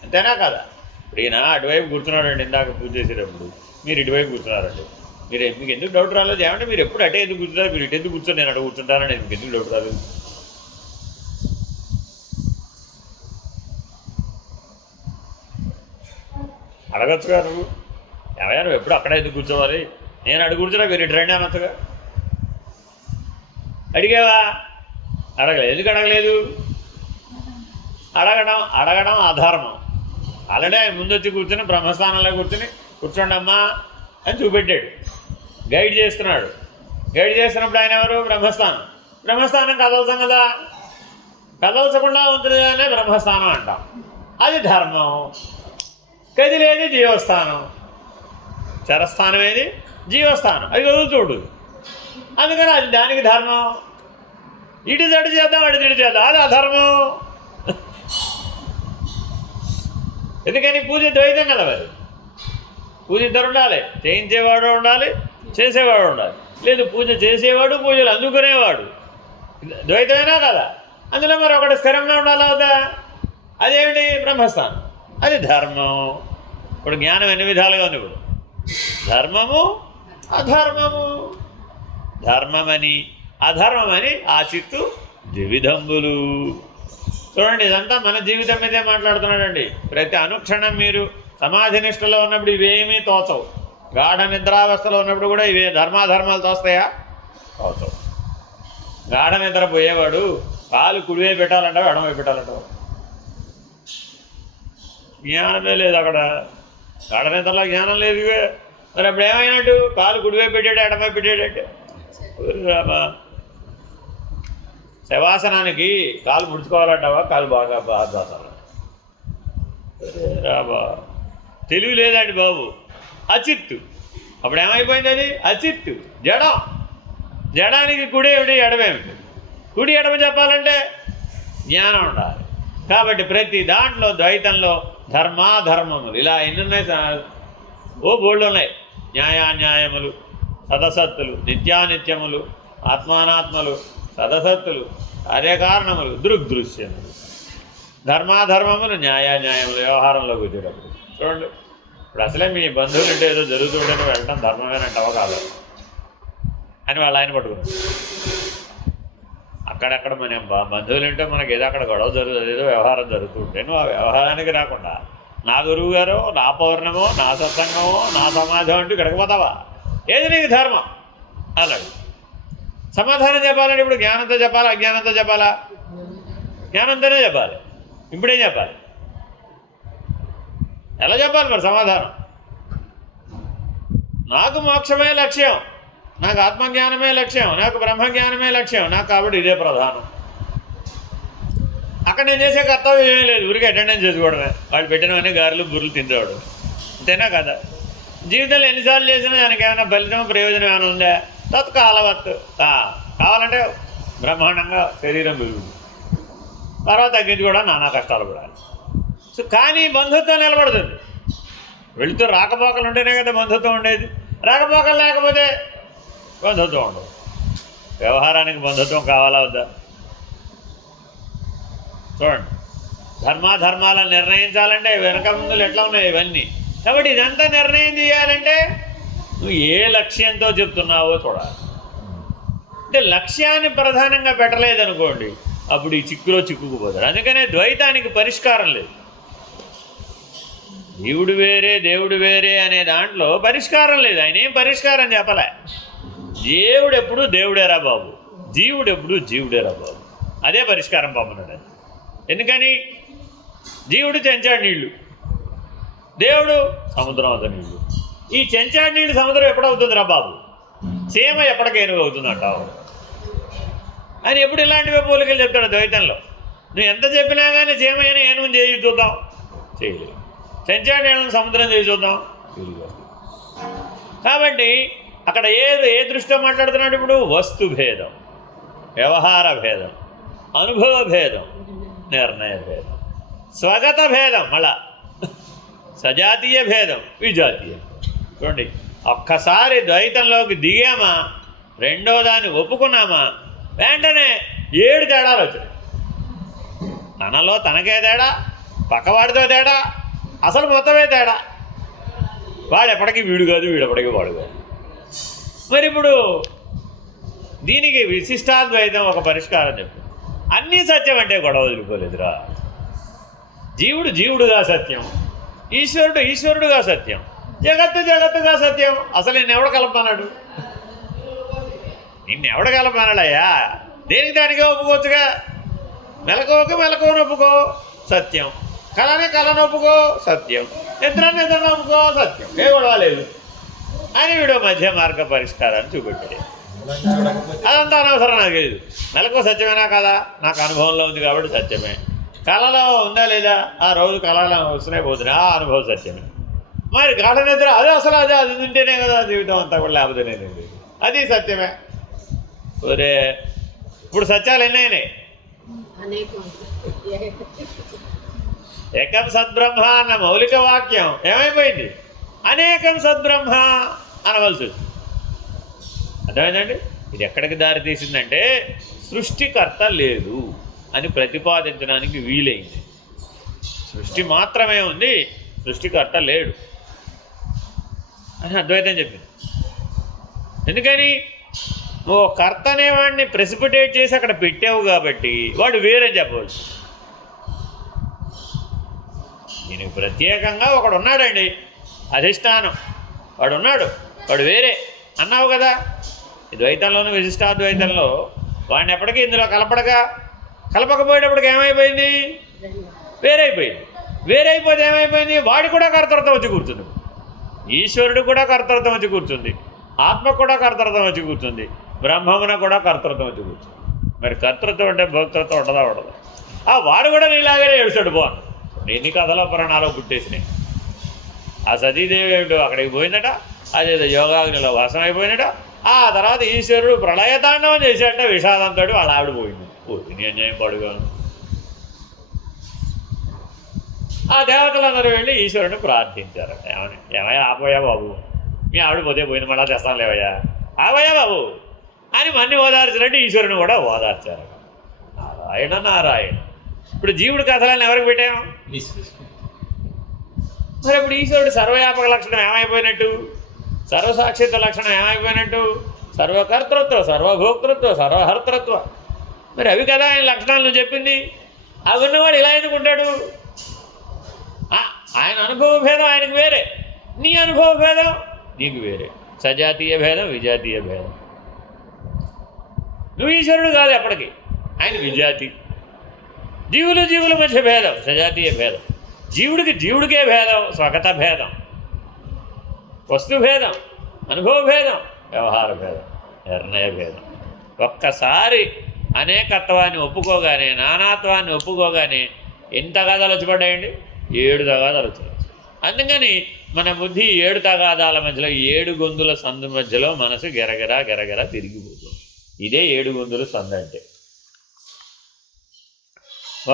అంతేనా కదా? ఇప్పుడు ఈయన అటువైపు కూర్చున్నాడండి, ఇందాక పూజ చేసేటప్పుడు మీరు ఇటువైపు కూర్చున్నారండి. మీకు ఎందుకు డౌట్ రాలేదు? ఏమంటే మీరు ఎప్పుడు అటే ఎందుకు కూర్చున్నారు, మీరు ఇటు ఎందుకు కూర్చొని నేను అటు కూర్చుంటానని మీకు ఎందుకు డౌట్ రాలేదు? అడగచ్చుగా నువ్వు. ఏమయ్యా నువ్వు ఎప్పుడు అక్కడ ఎందుకు కూర్చోవాలి, నేను అడుగు కూర్చున్నా మీరు ఇటు రండి అనొచ్చుగా. అడిగావా? అడగలేదు. ఎందుకు అడగలేదు? అడగడం అధర్మం. ఆల్రెడీ ఆయన ముందు వచ్చి కూర్చొని బ్రహ్మస్థానంలో కూర్చోండి అమ్మా అని చూపెట్టాడు, గైడ్ చేస్తున్నాడు. గైడ్ చేస్తున్నప్పుడు ఆయన ఎవరు? బ్రహ్మస్థానం కదలసం కదా, కదల్చకుండా ఉంటుందనే బ్రహ్మస్థానం అంటాం. అది ధర్మం. కదిలేది జీవస్థానం. చరస్థానం ఏది? జీవస్థానం. అది కదులుతోడు. అందుకని అది దానికి ధర్మం. ఇటు తడి చేద్దాం, అటు తిడి చేద్దాం, అది అధర్మం. ఎందుకని? పూజ ద్వైతం కదా. మరి పూజ ఇద్దరు ఉండాలి, చేయించేవాడు ఉండాలి, చేసేవాడు ఉండాలి. లేదు పూజ చేసేవాడు, పూజలు అందుకునేవాడు, ద్వైతమేనా కదా. అందులో మరి ఒకటి స్థిరంగా ఉండాలి అవుదా? అదేమిటి? బ్రహ్మస్థానం. అది ధర్మం. ఇప్పుడు జ్ఞానం ఎన్ని విధాలుగా ఉంది. ఇప్పుడు ధర్మము అధర్మము. ధర్మమని అధర్మమని ఆ చిత్తు ద్విధంబులు. చూడండి, ఇదంతా మన జీవితం మీదే మాట్లాడుతున్నాడండి. ప్రతి అనుక్షణం మీరు సమాధి నిష్టలో ఉన్నప్పుడు ఇవేమీ తోచవు. గాఢ నిద్రావస్థలో ఉన్నప్పుడు కూడా ఇవే ధర్మాధర్మాలు తోస్తాయా? తోచవు. గాఢ నిద్ర పోయేవాడు కాలు కుడివే పెట్టాలంటావు, ఎడమవై పెట్టాలంటావు. జ్ఞానమే లేదు అక్కడ. గాఢ నిద్రలో జ్ఞానం లేదు. మరి అప్పుడు ఏమైనట్టు? కాలు కుడివై పెట్టాడు, ఎడమవై పెట్టాడంటే రామా. శవాసనానికి కాలు ముడుచుకోవాలంటావా, కాలు బాగా బాధాలి రాబా. తెలివి లేదండి బాబు. అచిత్తు. అప్పుడు ఏమైపోయింది? అది అచిత్తు, జడం. జడానికి కుడి ఏమిటి, ఎడమేమిటి? కుడి ఎడమ చెప్పాలంటే జ్ఞానం ఉండాలి. కాబట్టి ప్రతి దాంట్లో ద్వైతంలో ధర్మాధర్మములు ఇలా ఎన్ని ఉన్నాయి? బోళ్ళు ఉన్నాయి. న్యాయాన్యాయములు, సదసత్తులు, నిత్యానిత్యములు, ఆత్మానాత్మలు, సదసత్తులు, కార్యకారణములు, దృగ్దృశ్యములు. ధర్మాధర్మములు, న్యాయాన్యాయములు వ్యవహారంలోకి వచ్చేటప్పుడు చూడండి. ఇప్పుడు అసలే మీ బంధువులు అంటే ఏదో జరుగుతుంటేనే వెళ్ళటం ధర్మమేనంటావా కాదు అని వాళ్ళు ఆయన పట్టుకున్నారు. అక్కడక్కడ మన బంధువులు అంటే మనకి ఏదో అక్కడ గొడవ జరుగుతుంది, ఏదో వ్యవహారం జరుగుతుంటే నువ్వు ఆ వ్యవహారానికి రాకుండా నా గురువు గారో, నా పౌర్ణమో, నా సత్సంగమో, నా సమాధం అంటూ ఇక్కడికి పోతావా? ఏది నీకు ధర్మం అన్నాడు. సమాధానం చెప్పాలంటే ఇప్పుడు జ్ఞానంతో చెప్పాలా, అజ్ఞానంతో చెప్పాలా? జ్ఞానంతోనే చెప్పాలి. ఇప్పుడేం చెప్పాలి? ఎలా చెప్పాలి మరి సమాధానం? నాకు మోక్షమే లక్ష్యం, నాకు ఆత్మజ్ఞానమే లక్ష్యం, నాకు బ్రహ్మజ్ఞానమే లక్ష్యం, నాకు కాబట్టి ఇదే ప్రధానం. అక్కడ నేను చేసే కర్తవ్యం ఏమీ లేదు, ఊరికి అటెండెన్స్ చేసుకోవడమే. వాళ్ళు పెట్టినవన్నీ గారెలు బుర్రలు తిందేవాడు. అంతేనా కదా? జీవితంలో ఎన్నిసార్లు చేసినా దానికి ఏమైనా ఫలితం ప్రయోజనం ఏమైనా ఉందా? తత్కాలవత్తు. కావాలంటే బ్రహ్మాండంగా శరీరం పెరుగుతుంది, తర్వాత తగ్గించుకోవడం నానా కష్టాలు పడాలి. సో కానీ బంధుత్వం నిలబడుతుంది. వెళుతూ రాకపోకలు ఉంటేనే కదా బంధుత్వం ఉండేది. రాకపోకలు లేకపోతే బంధుత్వం ఉండదు. వ్యవహారానికి బంధుత్వం కావాలా వద్దా? చూడండి, ధర్మాధర్మాలను నిర్ణయించాలంటే వెనక ముందులు ఎట్లా ఉన్నాయి ఇవన్నీ. కాబట్టి ఇదంతా నిర్ణయం చేయాలంటే నువ్వు ఏ లక్ష్యంతో చెప్తున్నావో చూడాలి. అంటే లక్ష్యాన్ని ప్రధానంగా పెట్టలేదనుకోండి, అప్పుడు ఈ చిక్కులో చిక్కుకుపోతారు. అందుకనే ద్వైతానికి పరిష్కారం లేదు. జీవుడు వేరే దేవుడు వేరే అనే దాంట్లో పరిష్కారం లేదు. ఆయన ఏం పరిష్కారం చెప్పలే. దేవుడు ఎప్పుడు దేవుడేరా బాబు, జీవుడు ఎప్పుడు జీవుడేరా బాబు, అదే పరిష్కారం పంపన్నాడు. ఎందుకని? జీవుడు చెంచాడు నీళ్లు, దేవుడు సముద్రం అవుతుంది నీళ్ళు. ఈ చెంచాడు నీళ్ళు సముద్రం ఎప్పుడవుతుందిరా బాబు, చీమ ఎప్పటికైనా అవుతుందంటావు అని ఎప్పుడు ఇలాంటివే పోలికలు చెప్తాడు ద్వైతంలో. నువ్వు ఎంత చెప్పినా కానీ చీమ అయినా ఏనుగుని చేయి చూద్దాం, చేయలేదు. చెంచాడు నీళ్ళని సముద్రం చేసి చూద్దాం, కాబట్టి అక్కడ ఏ దృష్టిలో మాట్లాడుతున్నాడు ఇప్పుడు? వస్తు భేదం, వ్యవహార భేదం, అనుభవ భేదం, నిర్ణయ భేదం, స్వగత భేదం, మళ్ళా సజాతీయ భేదం, విజాతీయ. చూడండి, ఒక్కసారి ద్వైతంలోకి దిగామా, రెండో దాన్ని ఒప్పుకున్నామా, వెంటనే 7 తేడాలు వచ్చాయి. తనలో తనకే తేడా, పక్కవాడితో తేడా, అసలు మొత్తమే తేడా. వాడు ఎప్పటికీ వీడు కాదు, వీడెప్పటికీ వాడు కాదు. మరి ఇప్పుడు దీనికి విశిష్టాద్వైతం ఒక పరిష్కారం చెప్పు. అన్నీ సత్యం అంటే గొడవ వదిలిపోలేదురా. జీవుడు జీవుడుగా సత్యం, ఈశ్వరుడు ఈశ్వరుడుగా సత్యం, జగత్తు జగత్తుగా సత్యం. అసలు నిన్నెవడ కలపన్నాడు? నిన్నెవడ కలపన్నాడయ్యా? దేనికి దానికే ఒప్పుకోవచ్చుగా. మెలకువకు మెలకువను ఒప్పుకో, సత్యం. కళని కళను ఒప్పుకో, సత్యం. నిద్రని నిద్రను ఒప్పుకో, సత్యం. ఏ గొడవ లేదు అని వీడు మధ్య మార్గ పరిష్కారాన్ని చూపెట్టాడు. అదంతా అనవసరం, నాకు తెలియదు. మెలకువ సత్యమేనా కదా, నాకు అనుభవంలో ఉంది కాబట్టి సత్యమే. కళలో ఉందా లేదా, ఆ రోజు కళలో వస్తున్నాయి పోతున్నాయి, ఆ అనుభవం సత్యమే. మరి గాఢ నిద్ర అదే అసలు అది తింటేనే కదా జీవితం అంతా కూడా, లేకపోతే నేను అది సత్యమే. ఒరే, ఇప్పుడు సత్యాలు ఎన్ని అయినాయి? ఏకం సద్బ్రహ్మ అన్న మౌలిక వాక్యం ఏమైపోయింది? అనేకం సద్బ్రహ్మ అనవలసి వచ్చింది. అర్థమైందండి? ఇది ఎక్కడికి దారి తీసిందంటే సృష్టికర్త లేదు అని ప్రతిపాదించడానికి వీలైంది. సృష్టి మాత్రమే ఉంది, సృష్టికర్త లేడు అని అద్వైతం చెప్పింది. ఎందుకని? నువ్వు కర్త అనేవాడిని ప్రెసిపిటేట్ చేసి అక్కడ పెట్టావు కాబట్టి వాడు వేరే చెప్పవచ్చు. దీనికి ప్రత్యేకంగా ఒకడు ఉన్నాడండి, అధిష్టానం, వాడు ఉన్నాడు, వాడు వేరే అన్నావు కదా. ఈ ద్వైతంలోనూ విశిష్టాద్వైతంలో వాడిని ఎప్పటికీ ఇందులో కలపకపోయేటప్పటికి ఏమైపోయింది? వేరైపోయింది. వేరైపోతే ఏమైపోయింది? వాడి కూడా కర్తృత్వం వచ్చి కూర్చుంది. ఈశ్వరుడు కూడా కర్తృత్వం వచ్చి కూర్చుంది, ఆత్మ కూడా కర్తృత్వం వచ్చి కూర్చుంది, బ్రహ్మమున కూడా కర్తృత్వం వచ్చి కూర్చుంది. మరి కర్తృత్వం అంటే భోక్తృత్వం ఉండదు. వాడు కూడా నీలాగానే ఏడుస్తాడు. బాగుంది, ఎన్ని కథలో పురాణాలు పుట్టేసినాయి. ఆ సతీదేవి అక్కడికి పోయిందట, అదేదో యోగాగ్నిలో వాసం అయిపోయినట. ఆ తర్వాత ఈశ్వరుడు ప్రళయతాండవం చేశాట, విషాదంతో వాళ్ళ ఆవిడ పోయింది. పోతుంది అన్యాయం పడుగాను. ఆ దేవతలందరూ వెళ్ళి ఈశ్వరుని ప్రార్థించారు. ఏమయ్యా ఆపోయా బాబు, మీ ఆవిడ పోతే పోయింది, మళ్ళా తెస్తాను లేవయ్యా, ఆవయ్యా బాబు అని మన్ని ఓదార్చినట్టు ఈశ్వరుని కూడా ఓదార్చారు. నారాయణ నారాయణ. ఇప్పుడు జీవుడి కథలను ఎవరికి పెట్టాము? మరి ఇప్పుడు ఈశ్వరుడు సర్వవ్యాపక లక్షణం ఏమైపోయినట్టు? సర్వసాక్షిత్వ లక్షణం ఏమైపోయినట్టు? సర్వకర్తృత్వం, సర్వభోక్తృత్వం, సర్వహర్తృత్వం. మరి అవి కదా ఆయన లక్షణాలు నువ్వు చెప్పింది. అవి ఉన్నవాడు ఇలా ఎందుకుంటాడు? ఆయన అనుభవ భేదం ఆయనకు వేరే, నీ అనుభవ భేదం నీకు వేరే. సజాతీయ భేదం, విజాతీయ భేదం. నువ్వు ఈశ్వరుడు కాదు ఎప్పటికీ, ఆయన విజాతి. జీవుల మధ్య భేదం, సజాతీయ భేదం. జీవుడికి జీవుడికే భేదం, స్వగత భేదం, వస్తు భేదం, అనుభవ భేదం, వ్యవహార భేదం, నిర్ణయ భేదం. ఒక్కసారి అనేకత్వాన్ని ఒప్పుకోగానే, నానాత్వాన్ని ఒప్పుకోగానే ఎన్ని తగాదాలు వచ్చిపడ్డాయండి? 7 తగాదాలు వచ్చాయి. అందుకని మన బుద్ధి 7 తగాదాల మధ్యలో, 7 గొంతుల సందు మధ్యలో మనసు గెరగెరా గెరగెరా తిరిగిపోతుంది. ఇదే 7 గొంతుల సందు అంటే.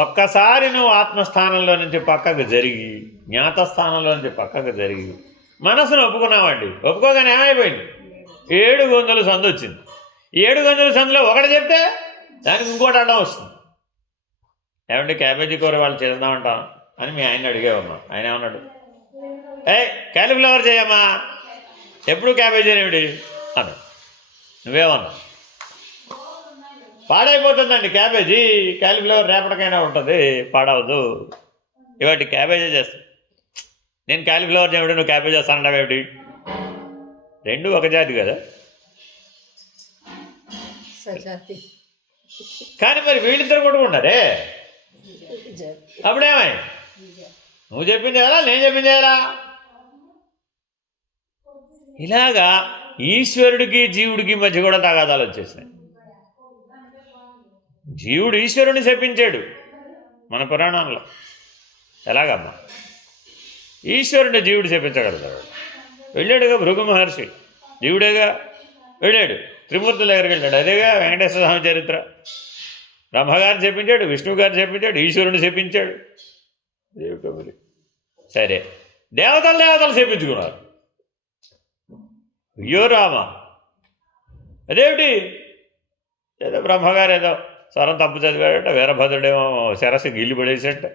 ఒక్కసారి నువ్వు ఆత్మస్థానంలో నుంచి పక్కకు జరిగి, జ్ఞాతస్థానంలో నుంచి పక్కకు జరిగి మనసును ఒప్పుకున్నామండి. ఒప్పుకోగానే ఏమైపోయింది? 7 గొంతుల సందు వచ్చింది. 7 గొంతుల సందులో ఒకటి చెప్తే దానికి ఇంకోటి అడ్డం వస్తుంది. ఏమంటే క్యాబేజీ కూర వాళ్ళు చేద్దామంటాం అని మీ ఆయన అడిగే ఉన్నాం. ఆయన ఏమన్నాడు? క్యాలీఫ్లవర్ చేయమ్మా, ఎప్పుడు క్యాబేజీ ఏమిటి అన్నాడు. నువ్వేమన్నావు? పాడైపోతుందండి క్యాబేజీ, క్యాలీఫ్లవర్ రేపటికైనా ఉంటుంది, పాడవద్దు, ఇవాటి క్యాబేజీ చేస్తాం. నేను క్యాలీఫ్లవర్ చేయడం నువ్వు క్యాబేజ్ చేస్తానంటావు ఏమిటి? రెండు ఒక జాతి కదా. కానీ మరి వీళ్ళిద్దరు కొట్టుకుంటారే, అప్పుడేమై నువ్వు చెప్పింది ఎలా, నేను చెప్పింది ఎలా? ఇలాగా ఈశ్వరుడికి జీవుడికి మధ్య కూడా తగాదాలు వచ్చేసినాయి. జీవుడు ఈశ్వరుని శపించాడు మన పురాణంలో. ఎలాగమ్మా ఈశ్వరుని జీవుడు శపించగలుగుతాడు? వెళ్ళాడుగా భృగు మహర్షి, జీవుడేగా వెళ్ళాడు, త్రిమూర్తుల దగ్గరికి వెళ్ళాడు. అదేగా వెంకటేశ్వర స్వామి చరిత్ర. బ్రహ్మగారిని చెప్పించాడు, విష్ణువు గారిని చెప్పించాడు, ఈశ్వరుని చెప్పించాడు. దేవుడు మరి సరే, దేవతలు చెప్పించుకున్నారు. అయ్యో రామ, అదేమిటి? ఏదో బ్రహ్మగారు ఏదో స్వరం తప్పు చదివాడట, వీరభద్రుడేమో శిరస్సు గిల్లి పడేసేట.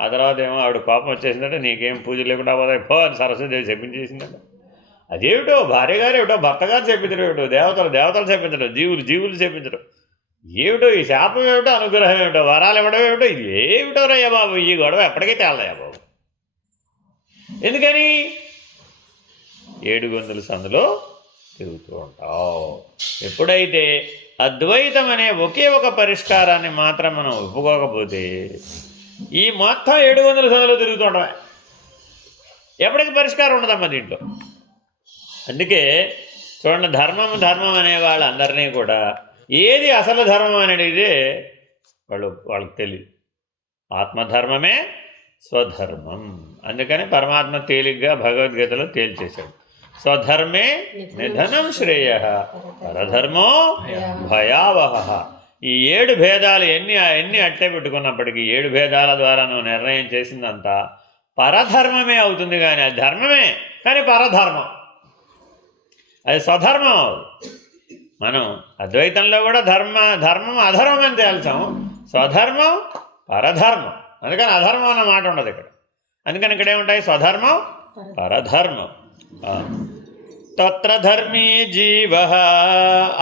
ఆ తర్వాత ఏమో ఆవిడ కోపం వచ్చేసిందంటే నీకేం పూజలు లేకుండా పోతాయి పో అని సరస్వతిదేవి చెప్పించేసిందంట. అదేమిటో భార్య గారు ఏమిటో, భర్త గారు చెప్పించడం ఏమిటో, దేవతలు చెప్పించడం, జీవులు చెప్పించడం ఏమిటో, ఈ శాపం ఏమిటో, అనుగ్రహం ఏమిటో, వరాలు ఇవ్వడం ఏమిటో, ఇది ఏమిటో రయ్యా బాబు, ఈ గొడవ ఎప్పటికీ తేలదయ్యా బాబు. ఎందుకని? 7 సందులో తిరుగుతూ ఉంటావు. ఎప్పుడైతే అద్వైతం అనే ఒకే ఒక పరిష్కారాన్ని మాత్రం మనం ఒప్పుకోకపోతే ఈ మొత్తం 700 సందులో తిరుగుతూ ఉండమే, ఎప్పటికీ పరిష్కారం ఉండదమ్మా దీంట్లో. అందుకే చూడండి, ధర్మం అనే వాళ్ళందరినీ కూడా ఏది అసలు ధర్మం అనేది వాళ్ళకి తెలియదు. ఆత్మధర్మమే స్వధర్మం. అందుకని పరమాత్మ తేలిగ్గా భగవద్గీతలో తేల్చేశాడు, స్వధర్మే నిధనం శ్రేయ పరధర్మో భయావహ. ఈ 7 భేదాలు ఎన్ని అట్టే పెట్టుకున్నప్పటికీ 7 భేదాల ద్వారా నువ్వు నిర్ణయం చేసిందంతా పరధర్మమే అవుతుంది. కానీ అది ధర్మమే, కానీ పరధర్మం, అది స్వధర్మం. మనం అద్వైతంలో కూడా ధర్మం అధర్మం అని తేల్చాం, స్వధర్మం పరధర్మం. అందుకని అధర్మం అన్న మాట ఉండదు ఇక్కడ. అందుకని ఇక్కడ ఏముంటాయి? స్వధర్మం పరధర్మం. తత్ర ధర్మీ జీవ,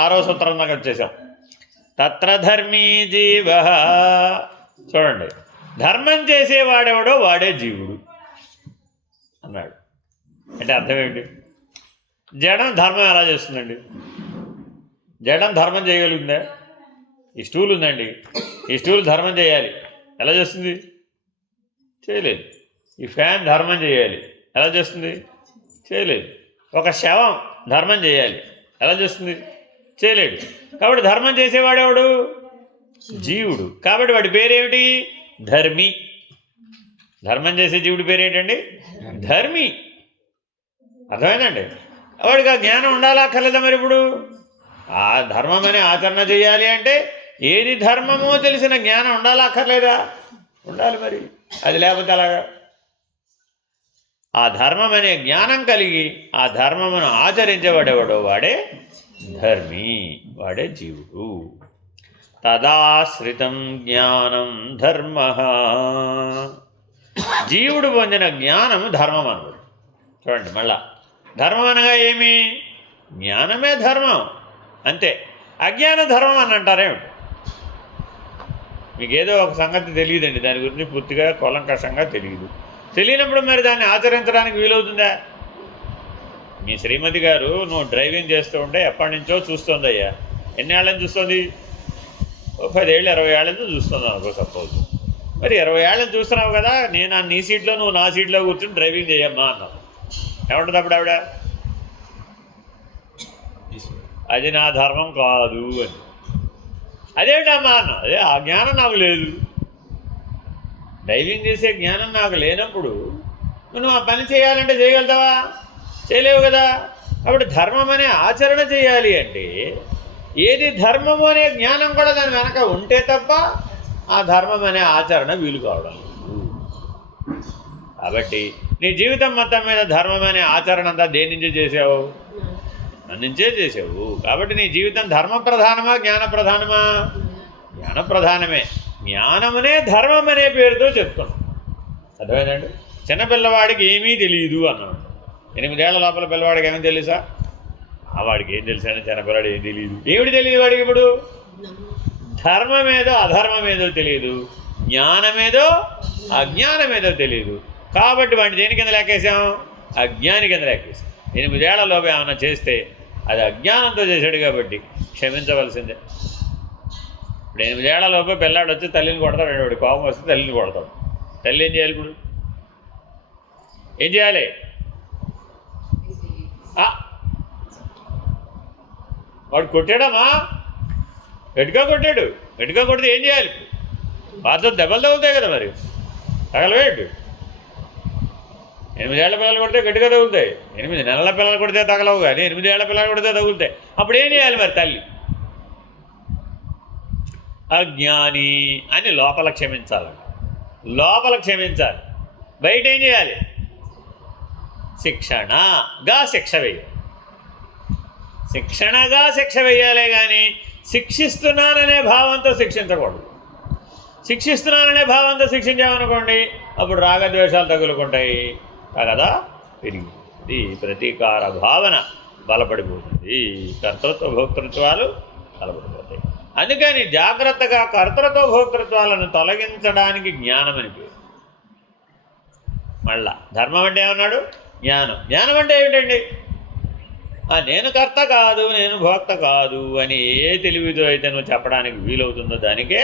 6వ సూత్రం దాకా వచ్చేసాం. తత్ర ధర్మీ జీవ, చూడండి, ధర్మం చేసేవాడెవడో వాడే జీవుడు అన్నాడు. అంటే అర్థం ఏంటి? జడం ధర్మం ఎలా చేస్తుందండి? జడం ధర్మం చేయగలుగుతుందా? ఈ స్టూల్ ఉందండి, ఈ స్టూల్ ధర్మం చేయాలి, ఎలా చేస్తుంది? చేయలేదు. ఈ ఫ్యాన్ ధర్మం చేయాలి, ఎలా చేస్తుంది? చేయలేదు. ఒక శవం ధర్మం చేయాలి, ఎలా చేస్తుంది? చేయలేడు. కాబట్టి ధర్మం చేసేవాడెవడు? జీవుడు. కాబట్టి వాడి పేరేమిటి? ధర్మి. ధర్మం చేసే జీవుడి పేరేంటండి? ధర్మి. అర్థమైందండి? వాడికి ఆ జ్ఞానం ఉండాలా అక్కర్లేదా? మరి ఇప్పుడు ఆ ధర్మం అనే ఆచరణ చేయాలి అంటే ఏది ధర్మమో తెలిసిన జ్ఞానం ఉండాలా అక్కర్లేదా? ఉండాలి. మరి అది లేకపోతే అలాగా ఆ ధర్మం అనే జ్ఞానం కలిగి ఆ ధర్మమును ఆచరించబడేవాడో వాడే ధర్మి, వాడే జీవుడు. తదాశ్రితం జ్ఞానం ధర్మ. జీవుడు పొందిన జ్ఞానం ధర్మం అన్నది. చూడండి, మళ్ళా ధర్మం అనగా ఏమి? జ్ఞానమే ధర్మం, అంతే. అజ్ఞాన ధర్మం అని అంటారేమిటి? మీకు ఏదో ఒక సంగతి తెలియదండి, దాని గురించి పూర్తిగా కూలంకషంగా తెలియనప్పుడు మరి దాన్ని ఆచరించడానికి వీలవుతుందా? మీ శ్రీమతి గారు నువ్వు డ్రైవింగ్ చేస్తూ ఉంటే ఎప్పటి నుంచో చూస్తుందయ్యా. ఎన్నేళ్ళని చూస్తుంది? 10 ఏళ్ళు 20 ఏళ్ళ నుంచి చూస్తుంది అనుకో సపోజ్. మరి 20 ఏళ్ళని చూస్తున్నావు కదా, నేను నీ సీట్లో నువ్వు నా సీట్లో కూర్చొని డ్రైవింగ్ చేయమ్మా అన్నావు. ఏమంటుంది అప్పుడు ఆవిడ? అది నా ధర్మం కాదు అని. అదేమిటమ్మా అన్న? అదే ఆ జ్ఞానం నాకు లేదు. డ్రైవింగ్ చేసే జ్ఞానం నాకు లేనప్పుడు నువ్వు ఆ పని చేయాలంటే చేయగలుగుతావా? చేయలేవు కదా. కాబట్టి ధర్మం అనే ఆచరణ చేయాలి అంటే ఏది ధర్మము అనే జ్ఞానం కూడా దాని వెనక ఉంటే తప్ప ఆ ధర్మం అనే ఆచరణ వీలు కావడం. కాబట్టి నీ జీవితం మొత్తం మీద ధర్మం అనే ఆచరణ అంతా దేని నుంచి చేసావు? నుంచే చేసావు. కాబట్టి నీ జీవితం ధర్మ ప్రధానమా జ్ఞాన ప్రధానమా? జ్ఞాన ప్రధానమే. జ్ఞానమునే ధర్మం అనే పేరుతో చెప్తున్నాం. అర్థమైందండి? చిన్నపిల్లవాడికి ఏమీ తెలియదు అన్నాడు. 8 ఏళ్ల లోపల పిల్లవాడికి ఏమీ తెలుసా? వాడికి ఏం తెలుసని చిన్నపిల్లవాడు ఏం తెలియదు. ఏమిటి తెలియదు వాడికి? ఇప్పుడు ధర్మమేదో అధర్మమేదో తెలియదు, జ్ఞానమేదో అజ్ఞానమేదో తెలియదు. కాబట్టి వాడిని దేని కింద లెక్కేసాం? అజ్ఞాని కింద లెక్కేసాం. 8 ఏళ్లలోపు ఏమైనా చేస్తే అది అజ్ఞానంతో చేశాడు కాబట్టి క్షమించవలసిందే. ఇప్పుడు 8 ఏళ్లలోపు పిల్లాడు వచ్చి తల్లిని కొడతాడు, వాడి కోపం వస్తే తల్లిని కొడతాడు. తల్లి ఏం చేయాలి? ఇప్పుడు ఏం చేయాలి? వాడు కొట్టాడమ్మా, గట్టిగా కొట్టాడు, గట్టిగా కొడితే ఏం చేయాలి? బాధ దెబ్బలు తగులుతాయి కదా, మరి తగలవేడు. 8 ఏళ్ల పిల్లలు కొడితే గట్టిగా తగులుతాయి, 8 నెలల పిల్లలు కొడితే తగలవు, కానీ 8 ఏళ్ల పిల్లలు కొడితే తగులుతాయి. అప్పుడు ఏం చేయాలి మరి తల్లి? అజ్ఞాని అని లోపల క్షమించాలి, లోపల క్షమించాలి. బయట ఏం చేయాలి? శిక్షణగా శిక్ష వేయాలి, శిక్షణగా శిక్ష వేయాలే కానీ శిక్షిస్తున్నాననే భావంతో శిక్షించకూడదు. శిక్షిస్తున్నాననే భావంతో శిక్షించామనుకోండి, అప్పుడు రాగద్వేషాలు తగులుకుంటాయి కదా, పెరిగి ప్రతీకార భావన బలపడిపోతుంది, కర్తృత్వ భోక్తృత్వాలు బలపడిపోతాయి. అందుకని జాగ్రత్తగా కర్తృత్వ భోక్తృత్వాలను తొలగించడానికి జ్ఞానం అని పేరు. మళ్ళా ధర్మం అంటే ఏమన్నాడు? జ్ఞానం. జ్ఞానం అంటే ఏమిటండి? నేను కర్త కాదు, నేను భోక్త కాదు అని ఏ తెలివితో అయితే నువ్వు చెప్పడానికి వీలవుతుందో దానికే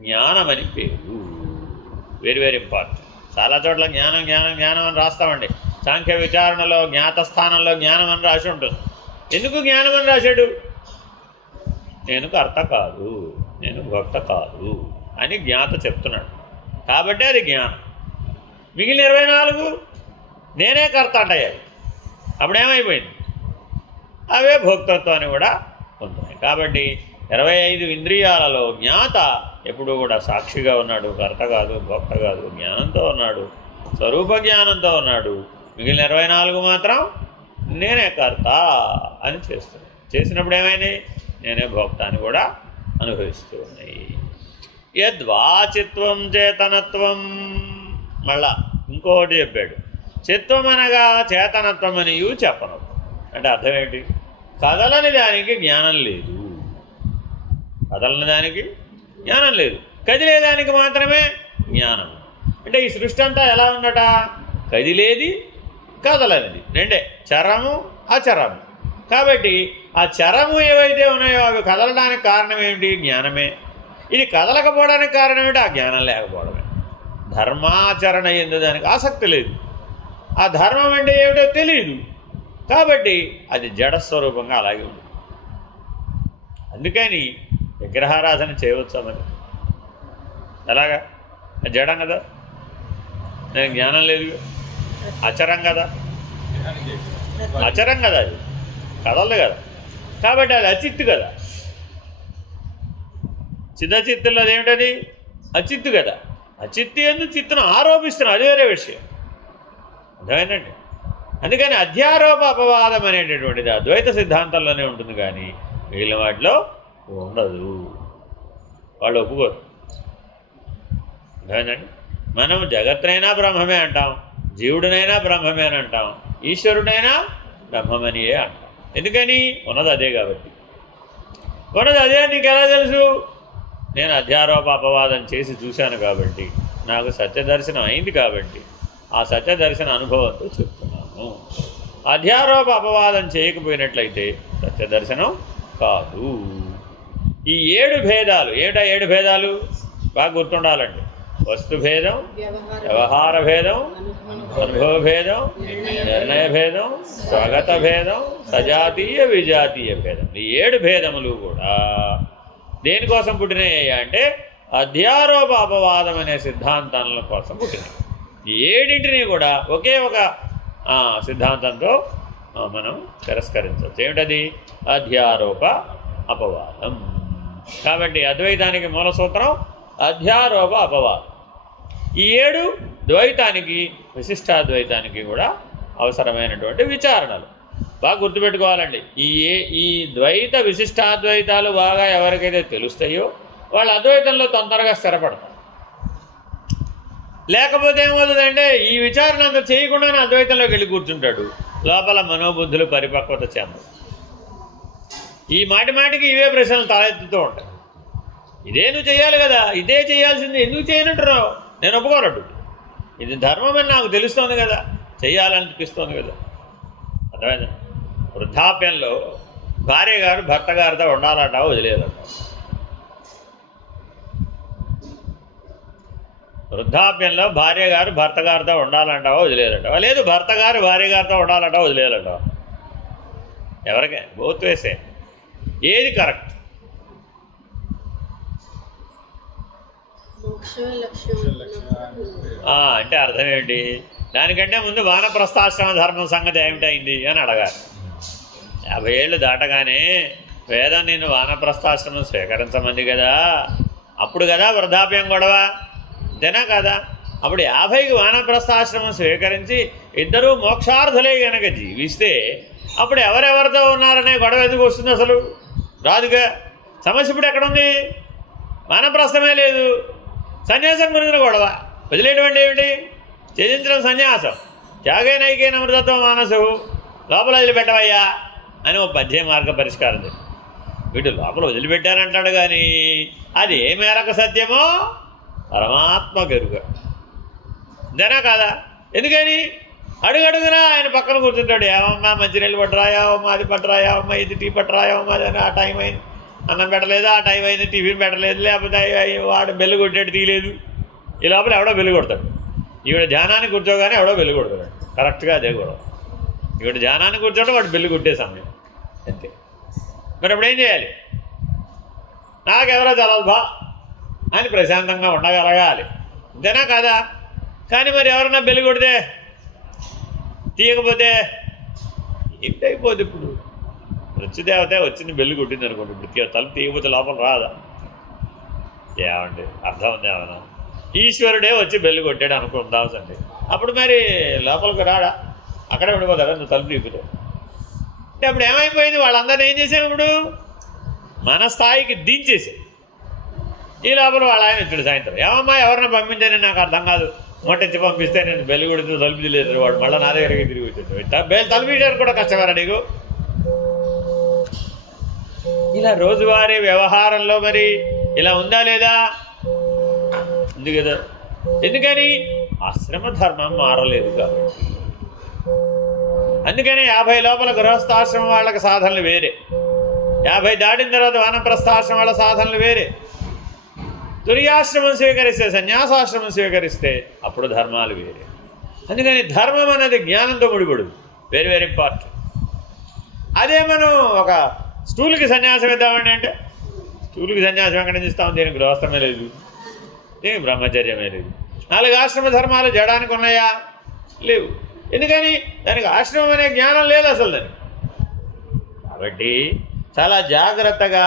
జ్ఞానం అని పేరు. Very very important. చాలా చోట్ల జ్ఞానం జ్ఞానం జ్ఞానం అని రాస్తామండి. సాంఖ్య విచారణలో జ్ఞాత స్థానంలో జ్ఞానం అని రాసి ఉంటుంది. ఎందుకు జ్ఞానం అని రాశాడు? నేను కర్త కాదు, నేను భోక్త కాదు అని జ్ఞాత చెప్తున్నాడు కాబట్టి అది జ్ఞానం. మిగిలిన 24 నేనే కర్త అంటాయి. అప్పుడేమైపోయింది? అవే భోక్తత్వాన్ని కూడా పొందుతాయి. కాబట్టి 25 ఇంద్రియాలలో జ్ఞాత ఎప్పుడూ కూడా సాక్షిగా ఉన్నాడు, కర్త కాదు, భోక్త కాదు, జ్ఞానంతో ఉన్నాడు, స్వరూప జ్ఞానంతో ఉన్నాడు. మిగిలిన 24 మాత్రం నేనే కర్త అని చేస్తున్నాడు. చేసినప్పుడు ఏమైంది? నేనే భోక్త అని కూడా అనుభవిస్తూ ఉన్నాయి. యద్వాచిత్వం చేతనత్వం, మళ్ళా ఇంకోటి చెప్పాడు. చిత్వం అనగా చేతనత్వం అనియు చెప్పను. అంటే అర్థం ఏంటి? కదలని దానికి జ్ఞానం లేదు, కదలని దానికి జ్ఞానం లేదు, కదిలేదానికి మాత్రమే జ్ఞానం. అంటే ఈ సృష్టి అంతా ఎలా ఉందట? కదిలేది, కదలనిది, రెండే, చరము అచరము. కాబట్టి ఆ చరము ఏవైతే ఉన్నాయో అవి కదలడానికి కారణం ఏమిటి? జ్ఞానమే. ఇది కదలకపోవడానికి కారణం ఏమిటి? ఆ జ్ఞానం లేకపోవడమే. ధర్మాచరణ ఎందు దానికి ఆసక్తి లేదు, ఆ ధర్మం అంటే ఏమిటో తెలియదు, కాబట్టి అది జడస్వరూపంగా అలాగే ఉంది. అందుకని విగ్రహారాధన చేయవచ్చా మరి? ఎలాగా? జడం కదా, నేను జ్ఞానం లేదు, అచరం కదా, అచరం కదా, అది కదలదు కదా, కాబట్టి అది అచిత్తు కదా. చిత్తచిత్తుల్లో అదేమిటది? అచిత్తు కదా. అచిత్తు ఎందుకు చిత్తును ఆరోపిస్తున్నాం, అది వేరే విషయం. అర్థమైందండి? అందుకని అధ్యారోప అపవాదం అనేటటువంటిది అద్వైత సిద్ధాంతంలోనే ఉంటుంది, కానీ మిగిలిన వాటిలో ఉండదు. వాళ్ళు ఒప్పుకోరు. అర్థమైందండి? మనం జగత్తునైనా బ్రహ్మమే అంటాం, జీవుడినైనా బ్రహ్మమే అని అంటాం, ఈశ్వరుడైనా బ్రహ్మమనియే అంటాం. ఎందుకని? ఉన్నది అదే కాబట్టి. ఉన్నది అదే నీకు ఎలా తెలుసు? నేను అధ్యారోప అపవాదం చేసి చూశాను కాబట్టి, నాకు సత్యదర్శనం అయింది కాబట్టి ఆ సత్యదర్శన అనుభవంతో చెప్తున్నాను. అధ్యారోప అపవాదం చేయకపోయినట్లయితే సత్యదర్శనం కాదు. ఈ 7 భేదాలు ఏమిటా? 7 భేదాలు బాగా గుర్తుండాలండి. వస్తుభేదం, వ్యవహార భేదం, అనుభవ భేదం, నిర్ణయ భేదం, స్వగత భేదం, సజాతీయ విజాతీయ భేదం. ఈ 7 భేదములు కూడా దేనికోసం పుట్టినాయి అంటే అధ్యారోప అపవాదం అనే సిద్ధాంతాల కోసం పుట్టినాయి. ఈ 7ంటిని కూడా ఒకే ఒక సిద్ధాంతంతో మనం తిరస్కరించవచ్చు. ఏమిటది? అధ్యారోప అపవాదం. కాబట్టి అద్వైతానికి మూల సూత్రం అధ్యారోప అపవాదం. ఈ 7 ద్వైతానికి విశిష్టాద్వైతానికి కూడా అవసరమైనటువంటి విచారణలు. బాగా గుర్తుపెట్టుకోవాలండి. ఈ ద్వైత విశిష్టాద్వైతాలు బాగా ఎవరికైతే తెలుస్తాయో వాళ్ళు అద్వైతంలో తొందరగా స్థిరపడతారు. లేకపోతే ఏమవుతుందంటే ఈ విచారణ అంత చేయకుండానే అద్వైతంలోకి వెళ్ళి కూర్చుంటాడు, లోపల మనోబుద్ధులు పరిపక్వత చెందవు. ఈ మాటికి ఇవే ప్రశ్నలు తలెత్తుతూ ఉంటాయి. ఇదే నువ్వు చేయాలి కదా, ఇదే చేయాల్సింది, ఎందుకు చేయనంటున్నావు? నేను ఒప్పుకోనట్టు. ఇది ధర్మం అని నాకు తెలుస్తోంది కదా, చెయ్యాలనిపిస్తోంది కదా. అర్థమైందా? వృద్ధాప్యంలో భార్య గారు భర్త గారితో ఉండాలట, వదిలేదట. వృద్ధాప్యంలో భార్య గారు భర్త గారితో ఉండాలంటావా, వదిలేదంటావా? లేదు, భర్త గారు భార్య గారితో ఉండాలంటావా, వదిలేదంటావా? ఎవరికే బోత్ వేసే, ఏది కరెక్ట్? అంటే అర్థం ఏంటి? దానికంటే ముందు వానప్రస్థాశ్రమ ధర్మం సంగతి ఏమిటైంది అని అడగాలి. 50 ఏళ్ళు దాటగానే వేదం నిన్ను వానప్రస్థాశ్రమం స్వీకరించమంది కదా, అప్పుడు కదా వృద్ధాప్యం గొడవ, అంతేనా కదా? అప్పుడు 50కి వానప్రస్థాశ్రమం స్వీకరించి ఇద్దరూ మోక్షార్థులే కనుక జీవిస్తే అప్పుడు ఎవరెవరితో ఉన్నారనే గొడవ ఎందుకు వస్తుంది? అసలు రాదుగా. సమస్య ఇప్పుడు ఎక్కడుంది? వానప్రస్థమే లేదు, సన్యాసం గురించిన గొడవ. వదిలేటువంటి ఏమిటి? త్యజించడం సన్యాసం. త్యాగే నైకే అమృతత్వం మానసు, లోపల వదిలిపెట్టవయ్యా అని ఒక పద్య మార్గ పరిష్కారం చెప్పి వీటి లోపల వదిలిపెట్టారంటాడు. కానీ అది ఏ మేరకు సత్యమో పరమాత్మ గెరుగ, అంతేనా కాదా? ఎందుకని అడుగడుగునా ఆయన పక్కన కూర్చుంటాడు. ఏమమ్మా మంచినీళ్ళు పట్టరా, ఏమమ్మా అది పట్టరా, ఏమమ్మా ఇది టీ పట్టరా, ఏమమ్మా అని. ఆ టైం అయింది, అన్నం పెట్టలేదు, ఆ టైం అయింది, టిఫిన్ పెట్టలేదు, లేకపోతే వాడు బెల్లు కొట్టాడు తీయలేదు. ఈ లోపల ఎవడో బెల్లు కొడతాడు. ఈవిడ ధ్యానాన్ని కూర్చోగానే ఎవడో బెల్లు కొడతాడు. కరెక్ట్గా అదే కూడా. ఈవిడ ధ్యానాన్ని కూర్చోవడం వాడు బెల్లు కొట్టే సమయం అంతే. మరి అప్పుడు ఏం చేయాలి? నాకెవరో తెలదు బా అని ప్రశాంతంగా ఉండగలగాలి, అంతేనా కాదా? కానీ మరి ఎవరన్నా బెల్లు కొడితే తీయకపోతే ఏంటైపోద్ది? ఇప్పుడు మృత్యుదేవత వచ్చింది బెల్లు కొట్టింది అనుకోండి, ఇప్పుడు తలుపు తీయకపోతే లోపల రాదా? ఏమండి అర్థం ఉంది ఏమన్నా? ఈశ్వరుడే వచ్చి బెల్లు కొట్టాడు అనుకుందామండి, అప్పుడు మరి లోపలికి రాడా? అక్కడే ఉండిపోతాడా నువ్వు తలుపు తీపుతావు అంటే? అప్పుడు ఏమైపోయింది? వాళ్ళందరినీ ఏం చేసాం? ఇప్పుడు మన స్థాయికి దించేసి ఈ లోపల వాళ్ళ ఆయన వచ్చాడు సాయంత్రం. ఏమమ్మా ఎవరిని పంపించానని నాకు అర్థం కాదు, మొట్టించి పంపిస్తే నేను బెల్లి కొడుతూ తలుపు తీయలేదు. వాడు మళ్ళీ నా దగ్గరికి తిరిగి వచ్చాడు. తలుపు తీయడానికి కూడా కష్టమరా నీకు? ఇలా రోజువారీ వ్యవహారంలో మరి ఇలా ఉందా లేదా? ఉంది కదా. ఎందుకని? ఆశ్రమ ధర్మం మారలేదు కాబట్టి. అందుకని 50 లోపల గృహస్థాశ్రమం వాళ్ళకి సాధనలు వేరే, 50 దాటిన తర్వాత వానప్రస్థాశ్రమం వాళ్ళ సాధనలు వేరే. తురియాశ్రమం స్వీకరిస్తే, సన్యాసాశ్రమం స్వీకరిస్తే అప్పుడు ధర్మాలు వేరే. అందుకని ధర్మం అనేది జ్ఞానంతో ముడిపడుతుంది, వెరీ వెరీ ఇంపార్టెంట్. అదే మనం ఒక స్టూల్కి సన్యాసం ఇద్దామండి అంటే స్టూల్కి సన్యాసం ఎక్కడి నుంచి ఇస్తాం? దీనికి గృహస్థమే లేదు, దీనికి బ్రహ్మచర్యమే లేదు. 4 ఆశ్రమ ధర్మాలు చేయడానికి ఉన్నాయా? లేవు. ఎందుకని? దానికి ఆశ్రమం అనే జ్ఞానం లేదు అసలు దానికి. కాబట్టి చాలా జాగ్రత్తగా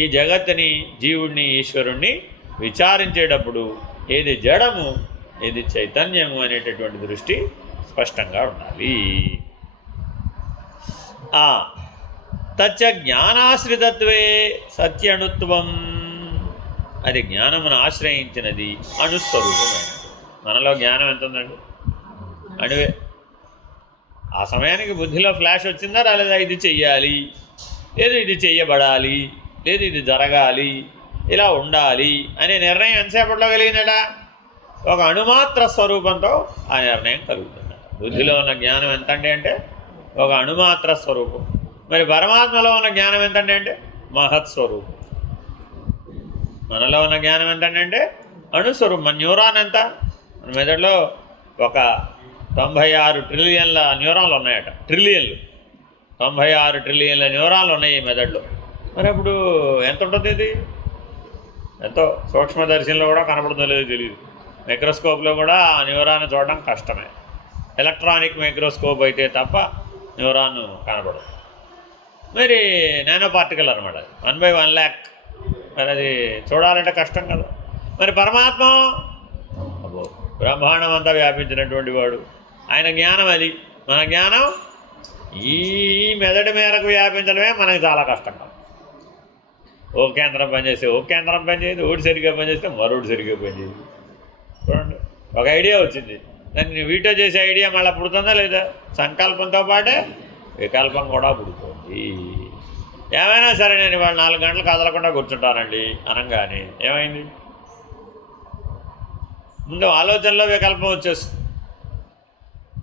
ఈ జగత్తుని, జీవుడిని, ఈశ్వరుణ్ణి విచారించేటప్పుడు ఏది జడము, ఏది చైతన్యము అనేటటువంటి దృష్టి స్పష్టంగా ఉండాలి. తచ్చ జ్ఞానాశ్రితత్వే సత్యణుత్వం, అది జ్ఞానమును ఆశ్రయించినది అణుస్వరూపమైనది. మనలో జ్ఞానం ఎంత ఉందండి? అణువే. ఆ సమయానికి బుద్ధిలో ఫ్లాష్ వచ్చిందా రాలేదా? ఇది చెయ్యాలి, లేదు ఇది చెయ్యబడాలి, లేదు ఇది జరగాలి, ఇలా ఉండాలి అనే నిర్ణయం ఎంతసేపట్లో కలిగిందట? ఒక అణుమాత్ర స్వరూపంతో ఆ నిర్ణయం కలుగుతుందట. బుద్ధిలో ఉన్న జ్ఞానం ఎంతండి అంటే ఒక అణుమాత్ర స్వరూపం. మరి పరమాత్మలో ఉన్న జ్ఞానం ఎంతండి అంటే మహత్ స్వరూపం. మనలో ఉన్న జ్ఞానం ఎంతంటే అణుస్వరూపం. మన న్యూరాన్ ఎంత? మన మెదడులో ఒక 96 ట్రిలియన్ల న్యూరాన్లు ఉన్నాయట. ట్రిలియన్లు, 96 ట్రిలియన్ల న్యూరాన్లు ఉన్నాయి ఈ మెదడులో. మరి అప్పుడు ఎంత ఉంటుంది? ఇది ఎంతో సూక్ష్మదర్శనంలో కూడా కనపడుతుందో లేదో తెలియదు, మైక్రోస్కోప్లో కూడా ఆ న్యూరాన్ చూడడం కష్టమే. ఎలక్ట్రానిక్ మైక్రోస్కోప్ అయితే తప్ప న్యూరాన్ కనపడదు. మరి నానో పార్టికల్ అనమాట, 1/1,00,000. మరి అది చూడాలంటే కష్టం కదా. మరి పరమాత్మ అబ్బో బ్రహ్మాండం అంతా వ్యాపించినటువంటి వాడు, ఆయన జ్ఞానం అది. మన జ్ఞానం ఈ మెదడు మేరకు వ్యాపించడమే మనకి చాలా కష్టం. ఓ కేంద్రం పనిచేస్తే ఓ కేంద్రం పనిచేయదు, ఒకటి సరిగ్గా పనిచేస్తే మరొకటి సరిగ్గా పనిచేయదు. చూడండి, ఒక ఐడియా వచ్చింది, దాన్ని వీటో చేసే ఐడియా మళ్ళీ పుడుతుందా లేదా? సంకల్పంతో పాటే వికల్పం కూడా పుడుతుంది. ఏమైనా సరే నేను ఇవాళ 4 గంటలు కదలకుండా కూర్చుంటానండి అనగానే ఏమైంది? ముందు ఆలోచనలో వికల్పం వచ్చేస్తుంది.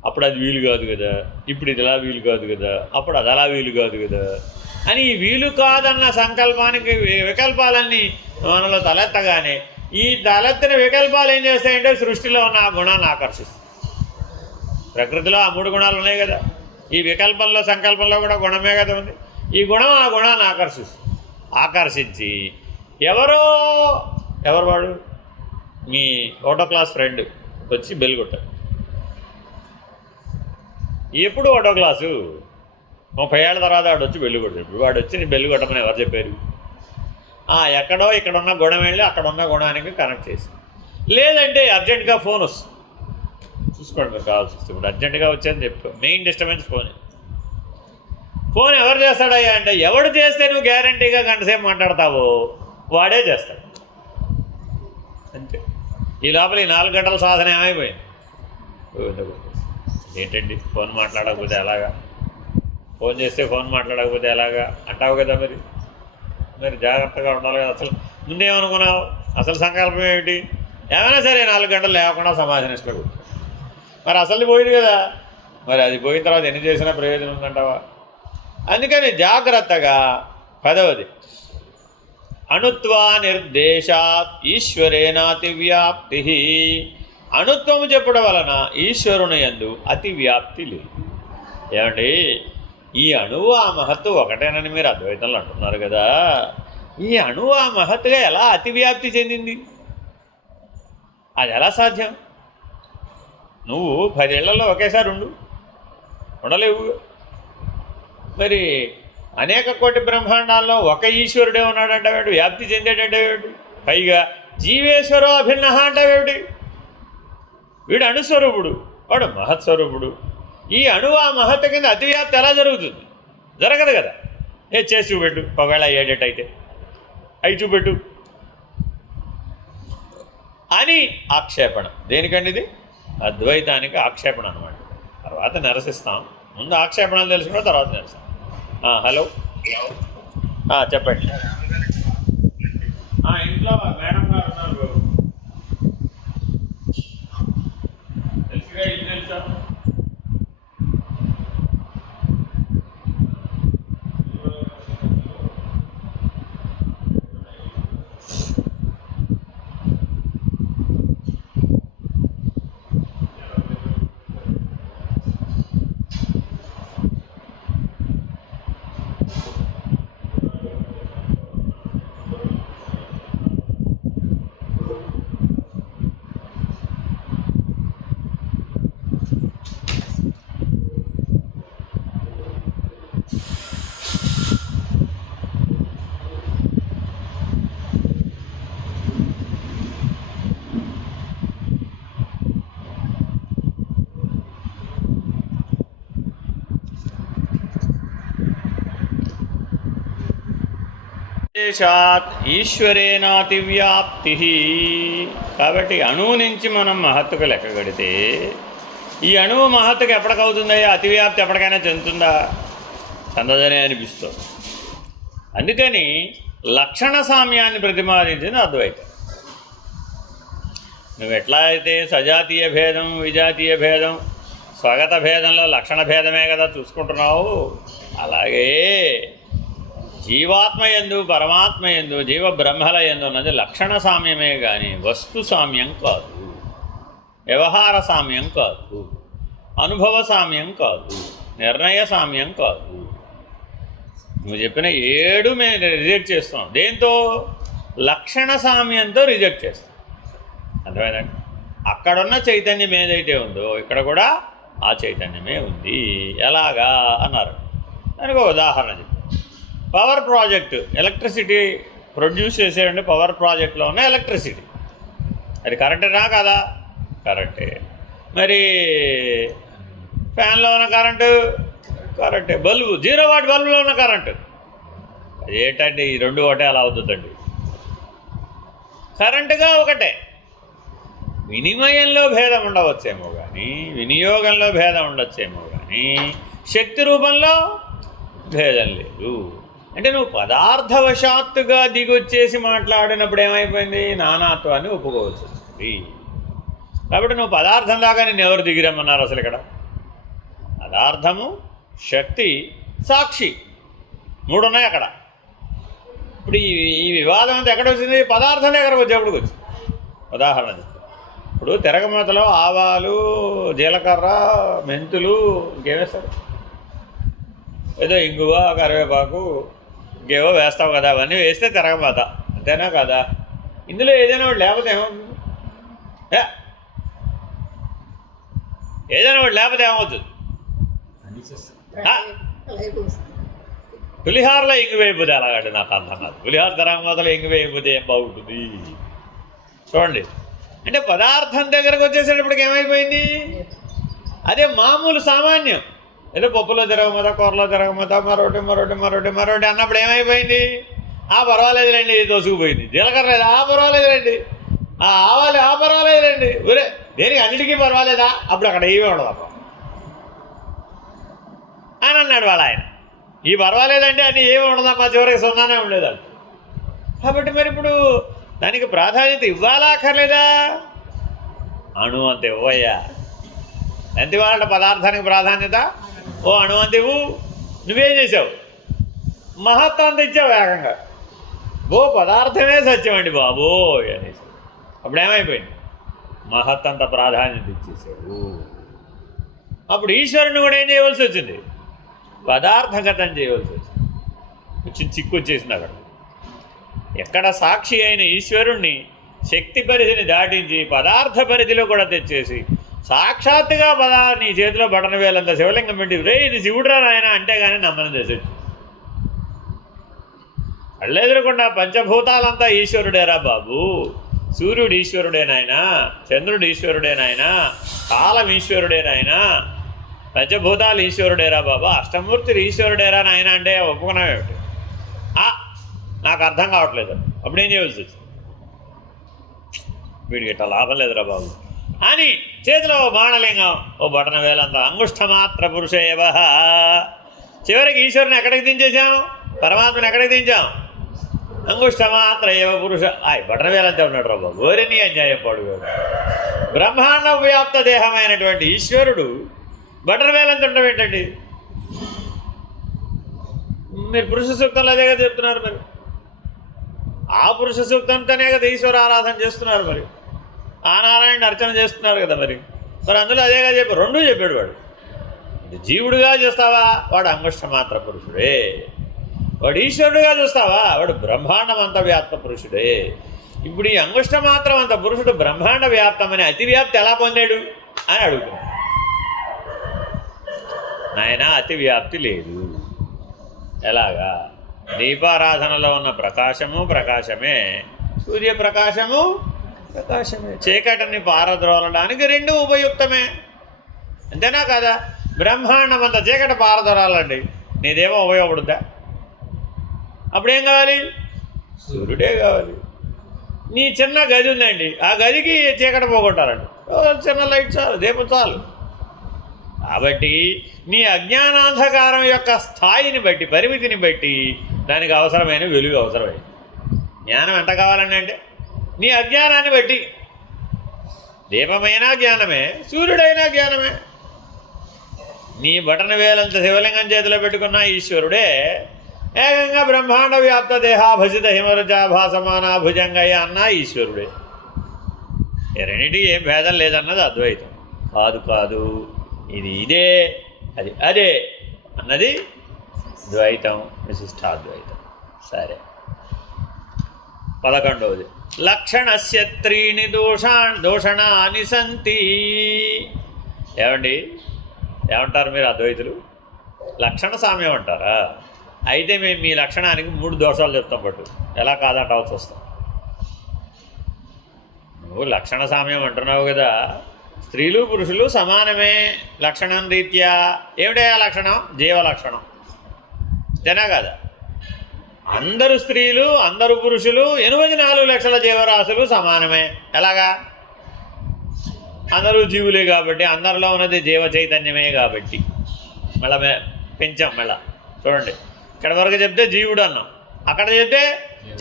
అప్పుడు అది వీలు కాదు కదా, ఇప్పుడు ఇది ఇలా వీలు కాదు కదా, అప్పుడు అది అలా వీలు కాదు కదా అని ఈ వీలు కాదన్న సంకల్పానికి వికల్పాలన్నీ మనలో తలెత్తగానే ఈ తలెత్తిన వికల్పాలు ఏం చేస్తాయంటే సృష్టిలో ఉన్న ఆ గుణాన్ని ఆకర్షిస్తాయి. ప్రకృతిలో ఆ 3 గుణాలు ఉన్నాయి కదా, ఈ వికల్పంలో సంకల్పంలో కూడా గుణమే కదా ఉంది. ఈ గుణం ఆ గుణాన్ని ఆకర్షించి ఎవరు వాడు మీ 1వ క్లాస్ ఫ్రెండ్ వచ్చి బెల్ కొట్టాడు. ఎప్పుడు 1వ క్లాసు 30 ఏళ్ళ తర్వాత వాడు వచ్చి బెల్లు కొట్టాడు. ఇప్పుడు వాడు వచ్చి నీ బెల్లు కొట్టమని ఎవరు చెప్పారు? ఎక్కడో ఇక్కడ ఉన్న గుణం వెళ్ళి అక్కడ ఉన్న గుణానికి కనెక్ట్ చేసి, లేదంటే అర్జెంటుగా ఫోన్ వస్తుంది. చూసుకోండి మీరు కావాల్సి వస్తుంది. ఇప్పుడు అర్జెంటుగా వచ్చేది చెప్పు, మెయిన్ డిస్టర్బెన్స్ ఫోన్ ఎవరు చేస్తాడయ్యా అంటే ఎవడు చేస్తే నువ్వు గ్యారంటీగా గంటసేపు మాట్లాడతావో వాడే చేస్తాడు. అంతే. ఈ లోపల ఈ 4 గంటల సాధన ఏమైపోయింది? ఏంటండి ఫోన్ మాట్లాడకపోతే ఎలాగా, ఫోన్ చేస్తే ఫోన్ మాట్లాడకపోతే ఎలాగా అంటావు కదా. మరి జాగ్రత్తగా ఉండాలి కదా. అసలు ముందేమనుకున్నావు? అసలు సంకల్పం ఏమిటి? ఏమైనా సరే 4 గంటలు లేకుండా సమాధానిస్ట్లో కూర్చో. మరి అసలు పోయింది కదా, మరి అది పోయిన తర్వాత ఎన్ని చేసినా ప్రయోజనం ఉందంటావా? అందుకని జాగ్రత్తగా 10వది అణుత్వా నిర్దేశాత్ ఈశ్వరేనాతి వ్యాప్తి. అణుత్వము చెప్పడం వలన ఈశ్వరుని యందు అతి వ్యాప్తి లేదు. ఏమండి ఈ అణువు ఆ మహత్తు ఒకటేనని మీరు అద్వైతంలో అంటున్నారు కదా, ఈ అణువు ఆ మహత్తుగా ఎలా అతి వ్యాప్తి చెందింది? అది ఎలా సాధ్యం? నువ్వు 10 ఏళ్లలో ఒకేసారి ఉండలేవు. మరి అనేక కోటి బ్రహ్మాండాల్లో ఒక ఈశ్వరుడే ఉన్నాడంటావేమిటి? వ్యాప్తి చెందేటంటేమిటి? పైగా జీవేశ్వరో అభిన్న అంటావేమిటి? వీడు అణుస్వరూపుడు, వాడు మహత్స్వరూపుడు. ఈ అణువు ఆ మహత్వ కింద అతివ్యాప్తి ఎలా జరుగుతుంది? జరగదు కదా. చేసి చూపెట్టు, ఒకవేళ అయ్యేటట్టయితే అవి చూపెట్టు అని ఆక్షేపణ. దేనికండి ఇది? అద్వైతానికి ఆక్షేపణ అనమాట. తర్వాత నిరసిస్తాం. ముందు ఆక్షేపణలు తెలుసుకున్న తర్వాత నిరసిస్తాం. హలో, చెప్పండి. ఇంట్లో మేడం గారు ఉన్నారు. తెలుసుగా, ఇది తెలుసా? ఈశ్వరేనాతి వ్యాప్తి. కాబట్టి అణువు నుంచి మనం మహత్తుకు లెక్క కడితే ఈ అణువు మహత్తుకు ఎప్పటికవుతుందయ్యా? అతివ్యాప్తి ఎప్పటికైనా చెందుతుందా? చెందదనే అనిపిస్తుంది. అందుకని లక్షణ సామ్యాన్ని ప్రతిపాదించింది అద్వైతం. నువ్వు ఎట్లా అయితే సజాతీయ భేదం, విజాతీయ భేదం, స్వగత భేదంలో లక్షణ భేదమే కదా చూసుకుంటున్నావు, అలాగే జీవాత్మయందు పరమాత్మయందు జీవ బ్రహ్మలయందు ఉన్నది లక్షణ సామ్యమే కానీ వస్తు సామ్యం కాదు, వ్యవహార సామ్యం కాదు, అనుభవ సామ్యం కాదు, నిర్ణయ సామ్యం కాదు. నువ్వు చెప్పిన 7 మేము రిజెక్ట్ చేస్తాం. దేంతో? లక్షణ సామ్యంతో రిజెక్ట్ చేస్తాం. అర్థమైందండి? అక్కడున్న చైతన్యం ఏదైతే ఉందో ఇక్కడ కూడా ఆ చైతన్యమే ఉంది. ఎలాగా అన్నారు. దానికి ఒక ఉదాహరణ చెప్పి, పవర్ ప్రాజెక్టు ఎలక్ట్రిసిటీ ప్రొడ్యూస్ చేసేయండి. పవర్ ప్రాజెక్ట్లో ఉన్న ఎలక్ట్రిసిటీ అది కరెంటేనా కాదా? కరెంటే. మరి ఫ్యాన్లో ఉన్న కరెంటు కరెంటే. బల్బు 0 వాట్ బల్బులో ఉన్న కరెంటు అదేంటండి? ఈ 2 ఒకటే అలా అవుతుందండి. కరెంటుగా ఒకటే. వినిమయంలో భేదం ఉండవచ్చేమో కానీ, వినియోగంలో భేదం ఉండొచ్చేమో కానీ శక్తి రూపంలో భేదం లేదు. అంటే నువ్వు పదార్థవశాత్తుగా దిగొచ్చేసి మాట్లాడినప్పుడు ఏమైపోయింది? నానాత్వాన్ని ఒప్పుకోవచ్చు. కాబట్టి నువ్వు పదార్థం దాకా నిన్ను ఎవరు దిగిరమ్మన్నారు అసలు? ఇక్కడ పదార్థము, శక్తి, సాక్షి 3 ఉన్నాయి అక్కడ. ఇప్పుడు ఈ వివాదం అంతా ఎక్కడ వచ్చింది? పదార్థం దగ్గరకు వచ్చేప్పుడు వచ్చింది. ఉదాహరణ చెప్తా. ఇప్పుడు తిరగమతలో ఆవాలు, జీలకర్ర, మెంతులు, ఇంకేమేస్తారు? ఏదో ఇంగువ, కరివేపాకు, ఇంకేవో వేస్తావు కదా, అవన్నీ వేస్తే తిరగమాత, అంతేనా కదా? ఇందులో ఏదైనా ఒకటి లేకపోతే ఏమవుతుంది? ఏదైనా ఒకటి లేకపోతే ఏమవుతుంది? పులిహారలో ఇంగు వేయకపోతే అలాగంటే నాకు అర్థం కాదు. పులిహార తిరగమాతలో ఇంగు వేయకపోతే ఏం బాగుంటుంది? చూడండి, అంటే పదార్థం దగ్గరకు వచ్చేసేటప్పటికి ఏమైపోయింది? అదే మామూలు సామాన్యం. ఏదో పప్పులో తిరగమత, కూరలో తిరగమత, మరొకటి అన్నప్పుడు ఏమైపోయింది? పర్వాలేదులేండి, దోసుకుపోయింది. జీలకర్ర లేదా? పర్వాలేదులేండి. ఆవాలి? పర్వాలేదులేండి. ఒరే, దేనికి అన్నిటికీ పర్వాలేదా? అప్పుడు అక్కడ ఏమీ ఉండదు అని అన్నాడు వాళ్ళ ఆయన. ఈ పర్వాలేదంటే అన్నీ ఏమి ఉండదమ్మా, చివరికి సున్నానే ఉండేదాన్ని. కాబట్టి మరి ఇప్పుడు దానికి ప్రాధాన్యత ఇవ్వాలా అక్కర్లేదా? అణు అంత ఇవ్వయ్యా. ఎంత ఇవ్వాలంటే పదార్థానికి ప్రాధాన్యత? ఓ అణు అంత ఇవ్వు. నువ్వేం చేసావు? మహత్వం అంత ఇచ్చావు ఏకంగా. పదార్థమే సత్యమండి బాబో అనేసి. అప్పుడు ఏమైపోయింది? మహత్తంత ప్రాధాన్యత ఇచ్చేసావు. అప్పుడు ఈశ్వరుని కూడా ఏం చేయవలసి వచ్చింది? పదార్థగతం చేయవలసి వచ్చింది. చిక్కు వచ్చేసింది అక్కడ. ఎక్కడ సాక్షి అయిన ఈశ్వరుణ్ణి శక్తి పరిధిని దాటించి పదార్థ పరిధిలో కూడా తెచ్చేసి సాక్షాత్తుగా నీ చేతిలో బటన వేలంత శివలింగం పెట్టి రే ఇది శివుడురా నాయన అంటే కానీ నమ్మని చేసేచ్చు. కళ్ళెదురకుండా పంచభూతాలంతా ఈశ్వరుడేరా బాబు. సూర్యుడు ఈశ్వరుడేనాయనా, చంద్రుడు ఈశ్వరుడేనాయనా, కాలం ఈశ్వరుడేనాయనా, పంచభూతాలు ఈశ్వరుడేరా బాబా, అష్టమూర్తులు ఈశ్వరుడేరా నాయన అంటే ఒప్పుకున్నామేమిటి? నాకు అర్థం కావట్లేదు. అప్పుడేం చేయవలసి వచ్చింది? వీడికి ఇట్లా లాభం లేదురా బాబు అని చేతిలో బాణలింగం, ఓ బటన వేలంత అంగుష్ఠమాత్ర పురుషేవ. చివరికి ఈశ్వరుని ఎక్కడికి దించేశాం? పరమాత్మని ఎక్కడికి దించాం? అంగుష్ఠమాత్ర ఏవ పురుష. బటన వేలంతే ఉన్నాడు రా బాబు. ఓరిని అన్యాయం పాడు. బ్రహ్మాండ వ్యాప్త దేహమైనటువంటి ఈశ్వరుడు బటన వేలంత ఉండడం ఏంటండి? మీరు పురుష సూక్తంలో అదే కదా చెప్తున్నారు. మరి ఆ పురుష సూక్తంతోనే కదా ఈశ్వర ఆరాధన చేస్తున్నారు. మరి ఆ నారాయణ అర్చన చేస్తున్నారు కదా. మరి అందులో అదేగా చెప్పి రెండూ చెప్పాడు వాడు. జీవుడుగా చూస్తావా? వాడు అంగుష్ఠమాత్ర పురుషుడే. వాడు ఈశ్వరుడుగా చూస్తావా? వాడు బ్రహ్మాండం అంత వ్యాప్త పురుషుడే. ఇప్పుడు ఈ అంగుష్ఠమాత్రం అంత పురుషుడు బ్రహ్మాండ వ్యాప్తమని అతివ్యాప్తి ఎలా పొందాడు అని అడుగుతున్నాడు. నాయన అతివ్యాప్తి లేదు. ఎలాగా? దీపారాధనలో ఉన్న ప్రకాశము ప్రకాశమే, సూర్యప్రకాశము ప్రకాశమే. చీకటిని పారద్రోలడానికి రెండు ఉపయుక్తమే, అంతేనా కదా? బ్రహ్మాండం అంత చీకటి పారద్రోలండి, నీదేమో ఉపయోగపడుద్దా? అప్పుడేం కావాలి? సూర్యుడే కావాలి. నీ చిన్న గది ఉందండి, ఆ గదికి చీకటి పోగొట్టాలండి, చిన్న లైట్ చాలు, దీపం చాలు. కాబట్టి నీ అజ్ఞానాంధకారం యొక్క స్థాయిని బట్టి, పరిమితిని బట్టి దానికి అవసరమైన వెలుగు అవసరమైంది. జ్ఞానం ఎంత కావాలండి అంటే నీ అజ్ఞానాన్ని బట్టి. దీపమైనా జ్ఞానమే, సూర్యుడైనా జ్ఞానమే. నీ బటన వేలంత శివలింగం చేతిలో పెట్టుకున్న ఈశ్వరుడే ఏకంగా బ్రహ్మాండ వ్యాప్త దేహాభజిత హిమరుచాభాసమానా భుజంగయ్య అన్న ఈశ్వరుడే. రెండింటికి ఏం భేదం లేదన్నది అద్వైతం. కాదు ఇది ఇదే, అది అదే అన్నది ద్వైతం, విశిష్టాద్వైతం. సరే, 11వది లక్షణస్య త్రీణి దూషణాని సంతి. ఏమండి, ఏమంటారు మీరు అద్వైతులు? లక్షణ సామ్యం అంటారా? అయితే మేము మీ లక్షణానికి 3 దోషాలు చెప్తాం. పట్టు ఎలా కాదంటాల్సి వస్తాం. నువ్వు లక్షణ సామ్యం అంటున్నావు కదా, స్త్రీలు పురుషులు సమానమే లక్షణం రీత్యా. ఏమిటా లక్షణం? జీవలక్షణం, అంతేనా కదా? అందరు స్త్రీలు, అందరు పురుషులు, 84 లక్షల జీవరాశులు సమానమే. ఎలాగా? అందరూ జీవులే కాబట్టి, అందరిలో ఉన్నది జీవ చైతన్యమే కాబట్టి. మళ్ళా పెంచాం. మళ్ళా చూడండి, ఇక్కడ వరకు చెప్తే జీవుడు అన్నాం, అక్కడ చెప్తే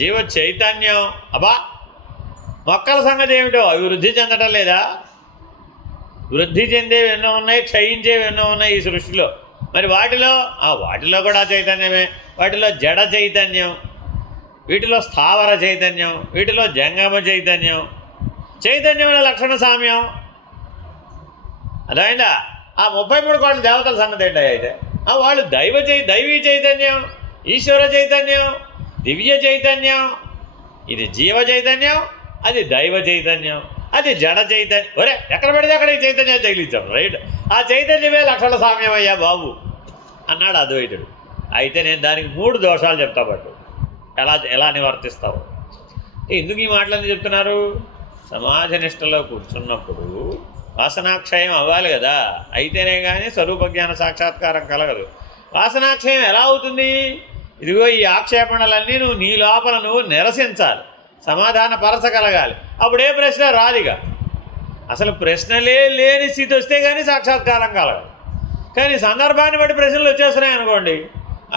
జీవ చైతన్యం. అబ్బా, మొక్కల సంగతి ఏమిటో? అవి వృద్ధి చెందటం లేదా? వృద్ధి చెందేవి ఎన్నో ఉన్నాయి, క్షయించేవి ఎన్నో ఉన్నాయి ఈ సృష్టిలో. మరి వాటిలో కూడా చైతన్యమే. వాటిలో జడ చైతన్యం, వీటిలో స్థావర చైతన్యం, వీటిలో జంగమ చైతన్యం. చైతన్యంలో లక్షణ సామ్యం అదైందా? ఆ 33 కోట్ల దేవతల సంగతి ఏంటి అయితే? వాళ్ళు దైవీ చైతన్యం, ఈశ్వర చైతన్యం, దివ్య చైతన్యం. ఇది జీవ చైతన్యం, అది దైవ చైతన్యం, అది జడ చైతన్యం. ఒరే ఎక్కడ పడితే అక్కడ ఈ చైతన్యాన్ని తగిలించాం, రైట్? ఆ చైతన్యమే లక్షణ సామ్యం అయ్యా బాబు అన్నాడు అద్వైతుడు. అయితే నేను దానికి 3 దోషాలు చెప్తా పట్టు, ఎలా నివర్తిస్తావు. ఎందుకు ఈ మాటలన్నీ చెప్తున్నారు? సమాజ నిష్టలో కూర్చున్నప్పుడు వాసనాక్షయం అవ్వాలి కదా, అయితేనే కానీ స్వరూప జ్ఞాన సాక్షాత్కారం కలగదు. వాసనాక్షయం ఎలా అవుతుంది? ఇదిగో ఈ ఆక్షేపణలన్నీ నీ లోపల నిరసించాలి, సమాధాన పరచగలగాలి. అప్పుడే ప్రశ్న రాదిగా. అసలు ప్రశ్నలే లేని స్థితి వస్తే కానీ సాక్షాత్కారం కలగదు. కానీ సందర్భాన్ని బట్టి ప్రశ్నలు వచ్చేస్తున్నాయి అనుకోండి,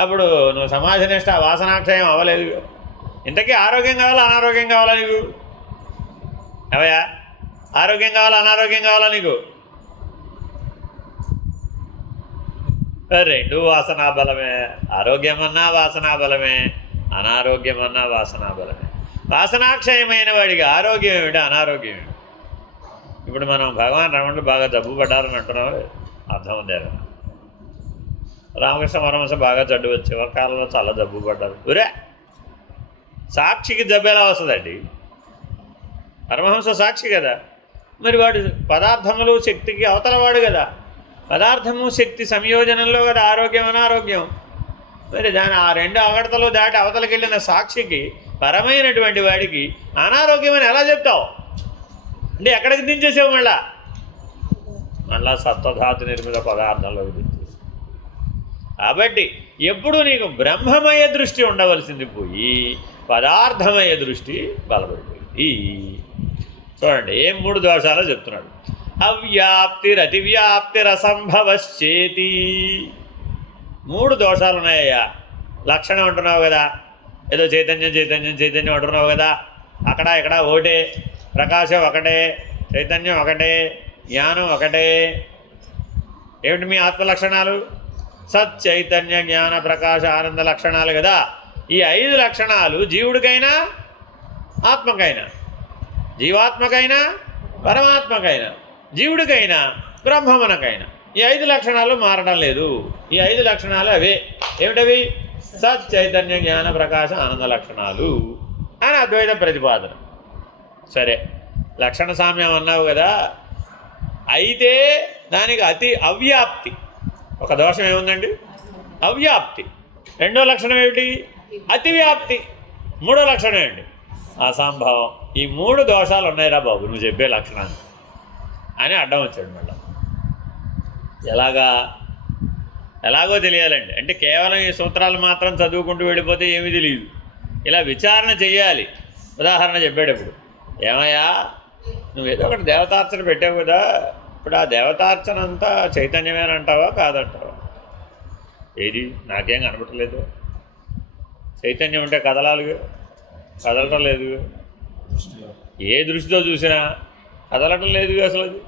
అప్పుడు నువ్వు సమాజ నిష్ట వాసనాక్షయం అవ్వలేదు. ఇంతకీ ఆరోగ్యం కావాలా అనారోగ్యం కావాలా నీకు? అవయా ఆరోగ్యం కావాలా అనారోగ్యం కావాలా నీకు? రెండు వాసనా బలమే. ఆరోగ్యం అన్నా వాసనా బలమే, అనారోగ్యం అన్నా వాసనా బలమే. వాసనాక్షయమైన వాడికి ఆరోగ్యం ఏమిటి, అనారోగ్యం ఏమిటి? ఇప్పుడు మనం భగవాన్ రమణులు బాగా జబ్బు పడ్డారని అంటున్నాం, అర్థం ఉందే. రామకృష్ణ పరమహంస బాగా జడ్డు వచ్చే కాలంలో చాలా జబ్బు పడ్డారు. ఊరే సాక్షికి జబ్బు ఎలా వస్తుందండి? పరమహంస సాక్షి కదా. మరి వాడు పదార్థములు శక్తికి అవతలవాడు కదా. పదార్థము శక్తి సంయోజనంలో కదా ఆరోగ్యం అనారోగ్యం. మరి దాని ఆ 2 అగడతలు దాటి అవతలకి వెళ్ళిన సాక్షికి, పరమైనటువంటి వాడికి అనారోగ్యం అని ఎలా చెప్తావు? అంటే ఎక్కడికి దించేసావు? మళ్ళా సత్వధాతు నిర్మిత పదార్థంలోకి దించేసావు. కాబట్టి ఎప్పుడు నీకు బ్రహ్మమయ దృష్టి ఉండవలసింది పోయి పదార్థమయ దృష్టి బలపడిపోయింది. చూడండి ఏం 3 దోషాలు చెప్తున్నాడు. అవ్యాప్తిరతివ్యాప్తిరసంభవశ్చేతి. 3 దోషాలు ఉన్నాయ్యా. లక్షణం అంటున్నావు కదా, ఏదో చైతన్యం అంటున్నావు కదా. అక్కడ ఇక్కడ ఒకటే, ప్రకాశం ఒకటే, చైతన్యం ఒకటే, జ్ఞానం ఒకటే. ఏమిటి మీ ఆత్మ లక్షణాలు? సత్ చైతన్య జ్ఞాన ప్రకాశ ఆనంద లక్షణాలు కదా. ఈ 5 లక్షణాలు జీవుడికైనా ఆత్మకైనా, జీవాత్మకైనా పరమాత్మకైనా, జీవుడికైనా బ్రహ్మమునకైనా ఈ 5 లక్షణాలు మారడం లేదు. ఈ 5 లక్షణాలు అవే. ఏమిటవి? సత్ చైతన్య జ్ఞాన ప్రకాశ ఆనంద లక్షణాలు అని అద్వైత ప్రతిపాదన. సరే, లక్షణ సామ్యం అన్నావు కదా. అయితే దానికి అవ్యాప్తి ఒక దోషం ఏముందండి? అవ్యాప్తి. 2వ లక్షణం ఏమిటి? అతివ్యాప్తి. 3వ లక్షణం ఏంటి? అసంభవం. ఈ 3 దోషాలు ఉన్నాయిరా బాబు నువ్వు చెప్పే లక్షణాన్ని అని అడ్డం వచ్చాడు. మళ్ళీ ఎలాగో తెలియాలండి. అంటే కేవలం ఈ సూత్రాలు మాత్రం చదువుకుంటూ వెళ్ళిపోతే ఏమీ తెలియదు. ఇలా విచారణ చెయ్యాలి. ఉదాహరణ చెప్పేటప్పుడు, ఏమయ్యా నువ్వేదో ఒకటి దేవతార్చన పెట్టావు కదా, ఇప్పుడు ఆ దేవతార్చన అంతా చైతన్యమేనంటావా కాదంటావా? ఏది నాకేం కనబట్టలేదు. చైతన్యం ఉంటే కదలటం లేదు. ఏ దృష్టితో చూసినా కదలటం లేదు. అసలు అది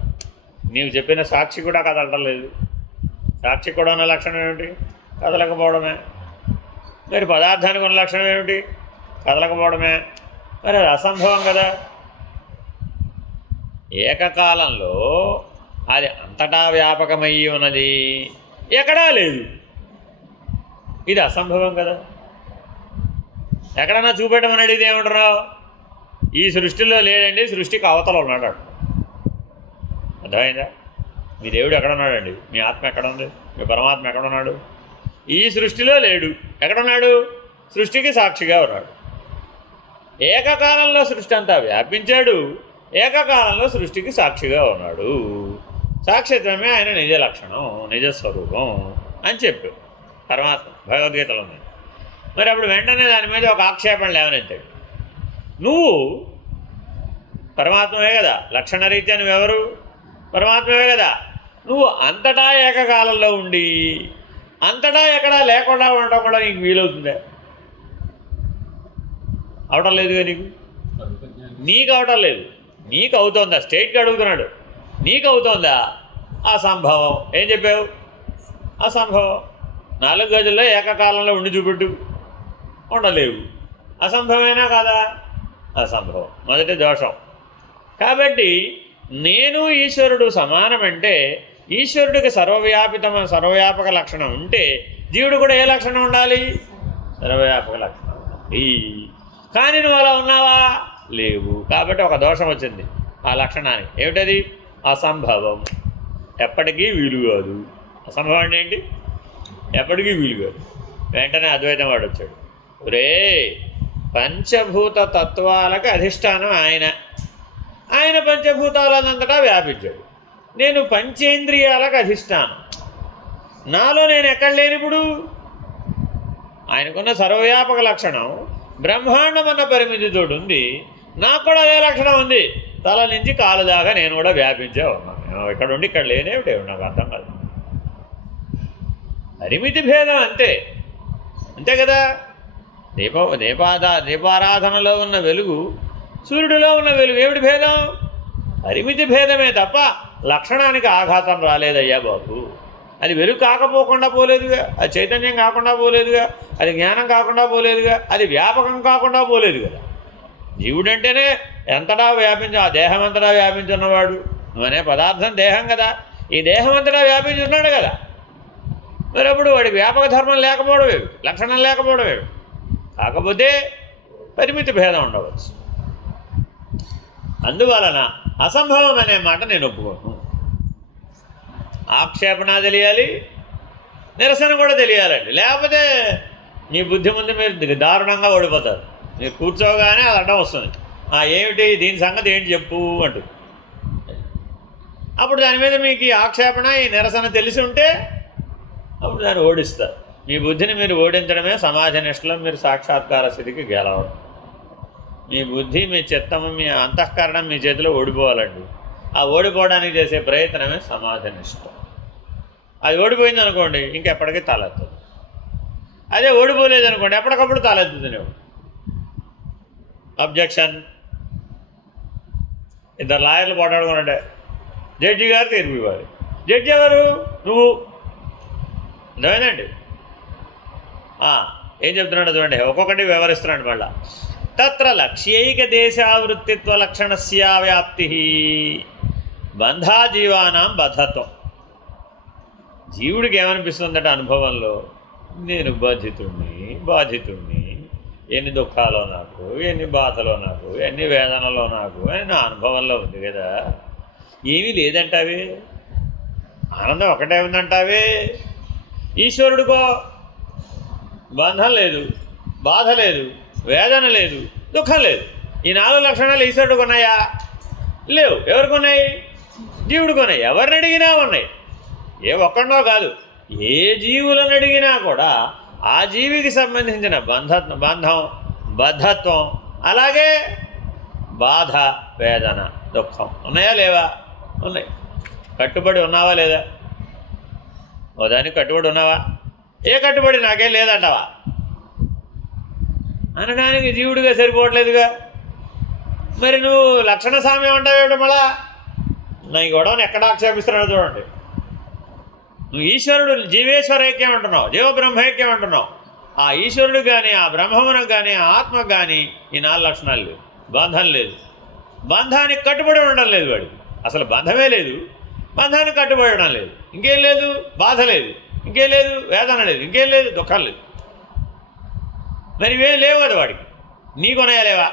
నీవు చెప్పిన సాక్షి కూడా కదలటం లేదు. సాక్షి కూడా ఉన్న లక్షణం ఏమిటి? కదలకపోవడమే. మరి పదార్థానికి ఉన్న లక్షణం ఏమిటి? కదలకపోవడమే. మరి అది అసంభవం కదా. ఏకకాలంలో అది అంతటా వ్యాపకమయ్యి ఉన్నది, ఎక్కడా లేదు. ఇది అసంభవం కదా. ఎక్కడన్నా చూపెట్టమని అడిగితే ఏమంటున్నావు? ఈ సృష్టిలో లేడండి, సృష్టికి అవతల ఉన్నాడు. అర్థమైందా? మీ దేవుడు ఎక్కడున్నాడండి? మీ ఆత్మ ఎక్కడ ఉంది? మీ పరమాత్మ ఎక్కడున్నాడు? ఈ సృష్టిలో లేడు. ఎక్కడున్నాడు? సృష్టికి సాక్షిగా ఉన్నాడు. ఏకకాలంలో సృష్టి అంతా వ్యాపించాడు, ఏకకాలంలో సృష్టికి సాక్షిగా ఉన్నాడు. సాక్షిత్వమే ఆయన నిజ లక్షణం, నిజస్వరూపం అని చెప్పు పరమాత్మ భగవద్గీతలో ఉంది. మరి అప్పుడు వెంటనే దాని మీద ఒక ఆక్షేపణ లేవనెత్తాడు. నువ్వు పరమాత్మవే కదా, లక్షణరీత్యా నువ్వెవరు? పరమాత్మవే కదా. నువ్వు అంతటా ఏకకాలంలో ఉండి అంతటా ఎక్కడా లేకుండా ఉండటం కూడా నీకు వీలవుతుందా? అవటం లేదుగా. నీకు అవటం లేదు. నీకు అవుతుందా? స్టేట్కి అడుగుతున్నాడు. నీకు అవుతోందా? అసంభవం. ఏం చెప్పావు? అసంభవం. 4 గదుల్లో ఏకకాలంలో ఉండి చూపెట్టు, ఉండలేవు. అసంభవమేనా కాదా? అసంభవం. మొదటి దోషం. కాబట్టి నేను ఈశ్వరుడు సమానమంటే ఈశ్వరుడికి సర్వవ్యాపక లక్షణం ఉంటే జీవుడు కూడా ఏ లక్షణం ఉండాలి? సర్వవ్యాపక లక్షణం ఉండాలి. కానీ నువ్వు అలా ఉన్నావా? లేవు. కాబట్టి ఒక దోషం వచ్చింది ఆ లక్షణానికి. ఏమిటది? అసంభవం. ఎప్పటికీ వీలు కాదు. అసంభవం అంటే ఏంటి? ఎప్పటికీ వీలు కాదు. వెంటనే అద్వైతం వాడు వచ్చాడు. ఒరే, పంచభూత తత్వాలకు అధిష్టానం ఆయన పంచభూతాలనంతటా వ్యాపించాడు. నేను పంచేంద్రియాలకు అధిష్టానం. నాలో నేను ఎక్కడ లేనిప్పుడు? ఆయనకున్న సర్వవ్యాపక లక్షణం బ్రహ్మాండం అన్న పరిమితితోటి ఉంది. నాకు కూడా అదే లక్షణం ఉంది. తల నుంచి కాలు దాకా నేను కూడా వ్యాపించే ఉన్నాను. నేను ఇక్కడ ఉండి ఇక్కడ లేనేమిటే నాకు అర్థం కాదు. పరిమితి భేదం అంతే కదా. దీపారాధనలో ఉన్న వెలుగు, సూర్యుడిలో ఉన్న వెలుగు ఏమిటి భేదం? పరిమితి భేదమే తప్ప లక్షణానికి ఆఘాతం రాలేదయ్యా బాబు. అది వెలుగు కాకపోకుండా పోలేదుగా, అది చైతన్యం కాకుండా పోలేదుగా, అది జ్ఞానం కాకుండా పోలేదుగా, అది వ్యాపకం కాకుండా పోలేదు కదా. జీవుడంటేనే ఎంతటా ఆ దేహం అంతటా వ్యాపించున్నవాడు. నువ్వనే పదార్థం దేహం కదా, ఈ దేహం అంతటా వ్యాపించి ఉన్నాడు కదా. మరి అప్పుడు వాడికి వ్యాపక ధర్మం లేకపోవడమేవి, లక్షణం లేకపోవడమేవి. కాకపోతే పరిమితి భేదం ఉండవచ్చు. అందువలన అసంభవం అనే మాట నేను ఒప్పుకోను. ఆక్షేపణ తెలియాలి, నిరసన కూడా తెలియాలండి. లేకపోతే మీ బుద్ధి ముందు మీరు దారుణంగా ఓడిపోతారు. మీరు కూర్చోగానే అది అడ్డం వస్తుంది. ఏమిటి దీని సంగతి ఏంటి చెప్పు అంటూ. అప్పుడు దాని మీద మీకు ఈ ఆక్షేపణ, ఈ నిరసన తెలిసి ఉంటే అప్పుడు దాన్ని ఓడిస్తారు. మీ బుద్ధిని మీరు ఓడించడమే సమాజ నిష్టలో మీరు సాక్షాత్కార స్థితికి గెలవడం. మీ బుద్ధి, మీ చిత్తము, మీ అంతఃకరణం మీ చేతిలో ఓడిపోవాలండి. ఆ ఓడిపోవడానికి చేసే ప్రయత్నమే సమాజ నిష్ట. అది ఓడిపోయింది అనుకోండి, ఇంకెప్పటికీ తలెత్తదు. అదే ఓడిపోలేదు అనుకోండి, ఎప్పటికప్పుడు తలెత్తుతుంది. అబ్జెక్షన్. 2 లాయర్లు పోటాడుకున్నట్టే. జడ్జి గారు తీర్పు ఇవ్వాలి. జడ్జి ఎవరు? నువ్వు. అర్థమైందండి? ఏం చెప్తున్నాడు చూడండి, ఒక్కొక్కటి వివరిస్తున్నాడు మళ్ళా. తత్ర లక్ష్యైక దేశావృత్తిత్వ లక్షణస్య వ్యాప్తి బంధాజీవానాం బద్ధత్వం. జీవుడికి ఏమనిపిస్తుందట అనుభవంలో? నేను బాధితుణ్ణి, ఎన్ని దుఃఖాలో నాకు, ఎన్ని బాధలో నాకు, ఎన్ని వేదనలో నాకు అని నా అనుభవంలో ఉంది కదా. ఏమీ లేదంటావే, ఆనందం ఒకటే ఉందంటావే. ఈశ్వరుడికో బంధం లేదు, బాధ లేదు, వేదన లేదు, దుఃఖం లేదు. ఈ 4 లక్షణాలు ఈశ్వరుడికి ఉన్నాయా? లేవు. ఎవరికి ఉన్నాయి? జీవుడికి ఉన్నాయి. ఎవరిని అడిగినా ఉన్నాయి. ఏ ఒక్కడో కాదు, ఏ జీవులను అడిగినా కూడా ఆ జీవికి సంబంధించిన బంధం, బద్ధత్వం, అలాగే బాధ, వేదన, దుఃఖం ఉన్నాయా లేవా? ఉన్నాయి. కట్టుబడి ఉన్నావా లేదా? ఓ దానికి కట్టుబడి ఉన్నావా? ఏ కట్టుబడి నాకేం లేదంటావా? అనడానికి జీవుడిగా సరిపోవట్లేదుగా. మరి నువ్వు లక్షణ సామ్యం అంటావేమిటి? మళ్ళా నా ఈ గొడవను ఎక్కడ ఆక్షేపిస్తున్నాడు చూడండి. నువ్వు ఈశ్వరుడు జీవేశ్వర ఐక్యం అంటున్నావు, జీవబ్రహ్మైక్యం అంటున్నావు. ఆ ఈశ్వరుడికి కానీ, ఆ బ్రహ్మమునకు కానీ, ఆ ఆత్మకు కానీ ఈ 4 లక్షణాలు లేవు. బంధం లేదు, బంధానికి కట్టుబడి ఉండడం లేదు వాడికి. అసలు బంధమే లేదు, బంధానికి కట్టుబడి ఉండడం లేదు. ఇంకేం లేదు? బాధ లేదు, ఇంకేం లేదు? వేదన లేదు, ఇంకేం లేదు? దుఃఖం లేదు. మరి ఇవేం లేవు కదా వాడికి. నీకున్నాయా లేవా?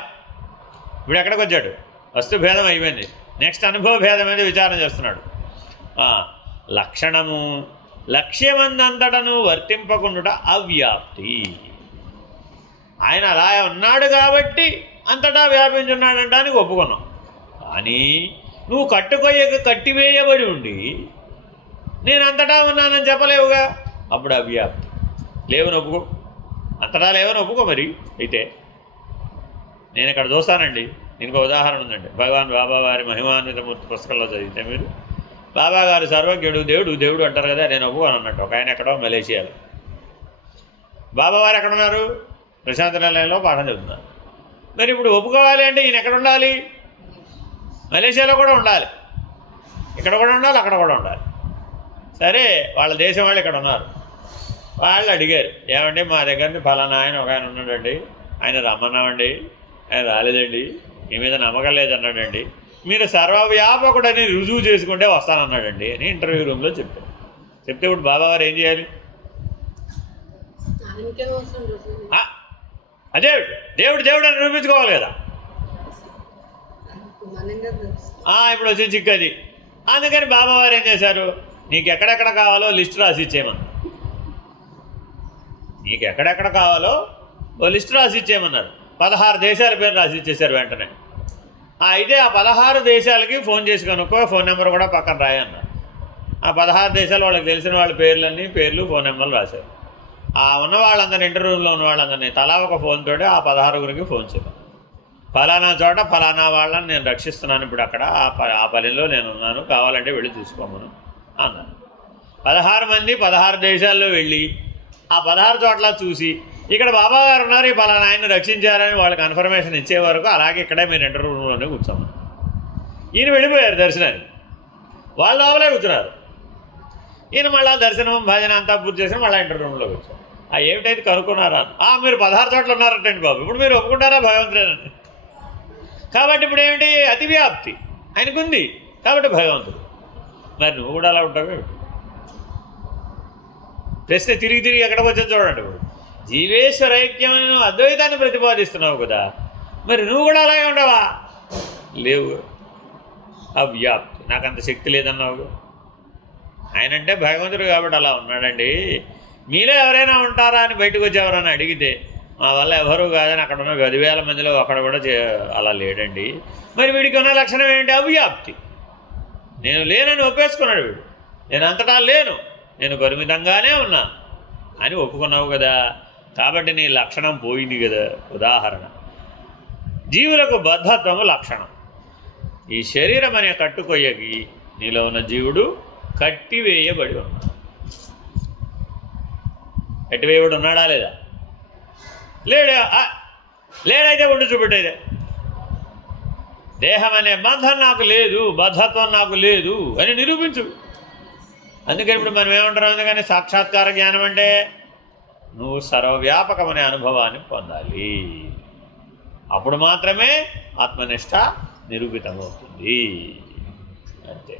ఇప్పుడు ఎక్కడికి వచ్చాడు? వస్తు భేదం అయిపోయింది. నెక్స్ట్ అనుభవ భేదం మీద విచారం చేస్తున్నాడు. లక్షణము లక్ష్యమందంతటను వర్తింపకుండుట అవ్యాప్తి. ఆయన అలా ఉన్నాడు కాబట్టి అంతటా వ్యాపించున్నాడంటానికి ఒప్పుకున్నాం. కానీ నువ్వు కట్టివేయబడి ఉండి నేను అంతటా ఉన్నానని చెప్పలేవుగా. అప్పుడు అవ్యాప్తి. లేవని ఒప్పుకో, అంతటా లేవని ఒప్పుకో. మరి అయితే నేను ఇక్కడ చూస్తానండి, దీనికి ఉదాహరణ ఉందండి. భగవాన్ బాబా వారి మహిమాన్వితమూర్తి పుస్తకంలో చదివితే మీరు, బాబా గారు సర్వజ్ఞుడు, దేవుడు అంటారు కదా, నేను ఒప్పుకోను అన్నట్టు. ఒక ఆయన ఎక్కడో మలేషియాలో. బాబావారు ఎక్కడున్నారు? ప్రశాంత నిలయంలో పాఠం చెబుతున్నారు. మరి ఇప్పుడు ఒప్పుకోవాలి అంటే ఈయన ఎక్కడ ఉండాలి? మలేషియాలో కూడా ఉండాలి. ఇక్కడ కూడా ఉండాలి, అక్కడ కూడా ఉండాలి. సరే, వాళ్ళ దేశం వాళ్ళు ఇక్కడ ఉన్నారు. వాళ్ళు అడిగారు, ఏమండి మా దగ్గర ఫలానా ఆయన ఒక ఆయన ఉన్నాడండి, ఆయన రమ్మన్నామండి, ఆయన రాలేదండి, మీ మీద నమ్మకం లేదన్నాడండి, మీరు సర్వవ్యాపకుడని రుజువు చేసుకుంటే వస్తానన్నాడండి అని ఇంటర్వ్యూ రూమ్లో చెప్పారు. చెప్తే ఇప్పుడు బాబావారు ఏం చేయాలి? అదే దేవుడు దేవుడు అని నిరూపించుకోవాలి కదా. ఇప్పుడు వచ్చి చిక్కది. అందుకని బాబావారు ఏం చేశారు, నీకు ఎక్కడెక్కడ కావాలో లిస్ట్ రాసి ఇచ్చేయమన్నారు. నీకు ఎక్కడెక్కడ కావాలో ఓ లిస్ట్ రాసి ఇచ్చేయమన్నారు. 16 దేశాల పేరు రాసి ఇచ్చేశారు వెంటనే. అయితే ఆ 16 దేశాలకి ఫోన్ చేసి కనుక్కో, ఫోన్ నెంబర్ కూడా పక్కన రాయన్నారు. ఆ 16 దేశాలు వాళ్ళకి తెలిసిన వాళ్ళ పేర్లు ఫోన్ నెంబర్లు రాశారు. ఆ ఉన్న వాళ్ళందరినీ, ఇంటర్వ్యూలో ఉన్న వాళ్ళందరినీ తలా ఒక ఫోన్ తోటి ఆ 16 ఫోన్ చేశారు. ఫలానా చోట ఫలానా వాళ్ళని నేను రక్షిస్తున్నాను, ఇప్పుడు అక్కడ ఆ పనిలో నేను ఉన్నాను, కావాలంటే వెళ్ళి చూసుకోమను అన్నారు. 16 మంది 16 దేశాల్లో వెళ్ళి ఆ 16 చోట్ల చూసి, ఇక్కడ బాబా గారు ఉన్నారు, ఈ ఫలానా ఆయన్ని రక్షించారని వాళ్ళకి కన్ఫర్మేషన్ ఇచ్చే వరకు అలాగే ఇక్కడే మీరు ఇంటర్వ్యూ రూమ్లోనే కూర్చోమన్నారు. ఈయన వెళ్ళిపోయారు దర్శనానికి, వాళ్ళు లోపలే కూర్చున్నారు. ఈయన మళ్ళీ దర్శనం భజన అంతా పూర్తి చేసిన మళ్ళీ ఇంటర్వ్యూ రూమ్లో కూర్చోరు. ఏమిటైతే కనుక్కున్నారా? మీరు 16 చోట్ల ఉన్నారటండి బాబు, ఇప్పుడు మీరు ఒప్పుకుంటారా భగవంతుడేనని? కాబట్టి ఇప్పుడు ఏమిటి? అతివ్యాప్తి ఆయనకుంది కాబట్టి భగవంతుడు. మరి నువ్వు కూడా అలా ఉంటావు. ప్రశ్న తిరిగి ఎక్కడికి వచ్చి చూడండి. ఇప్పుడు జీవేశ్వర ఐక్యమని నువ్వు అద్వైతాన్ని ప్రతిపాదిస్తున్నావు కదా, మరి నువ్వు కూడా అలాగే ఉండవా? లేవు. అవ్యాప్తి, నాకు అంత శక్తి లేదన్నావు. ఆయనంటే భగవంతుడు కాబట్టి అలా ఉన్నాడండి. మీలో ఎవరైనా ఉంటారా అని బయటకు వచ్చి ఎవరైనా అడిగితే మా వల్ల ఎవరు కాదని అక్కడ ఉన్న 10,000 మందిలో అక్కడ కూడా అలా లేడండి. మరి వీడికి ఉన్న లక్షణం ఏంటి? అవ్యాప్తి. నేను లేనని ఒప్పేసుకున్నాడు వీడు. నేను అంతటా లేను, నేను పరిమితంగానే ఉన్నా అని ఒప్పుకున్నావు కదా. కాబట్టి నీ లక్షణం పోయింది కదా. ఉదాహరణ, జీవులకు బద్ధత్వము లక్షణం. ఈ శరీరం అనే కట్టుకొయ్యకి నీలో ఉన్న జీవుడు కట్టివేయబడి ఉన్నాడు. కట్టివేయబడి ఉన్నాడా లేదా? లేడైతే ఉండి చూపెట్టేదే. దేహం అనే బంధం నాకు లేదు, బద్ధత్వం నాకు లేదు అని నిరూపించు. అందుకని ఇప్పుడు మనం ఏమంటాం? అందుకని సాక్షాత్కార జ్ఞానం అంటే నువ్వు సర్వవ్యాపకమనే అనుభవాన్ని పొందాలి. అప్పుడు మాత్రమే ఆత్మనిష్ట నిరూపితమవుతుంది. అంతే.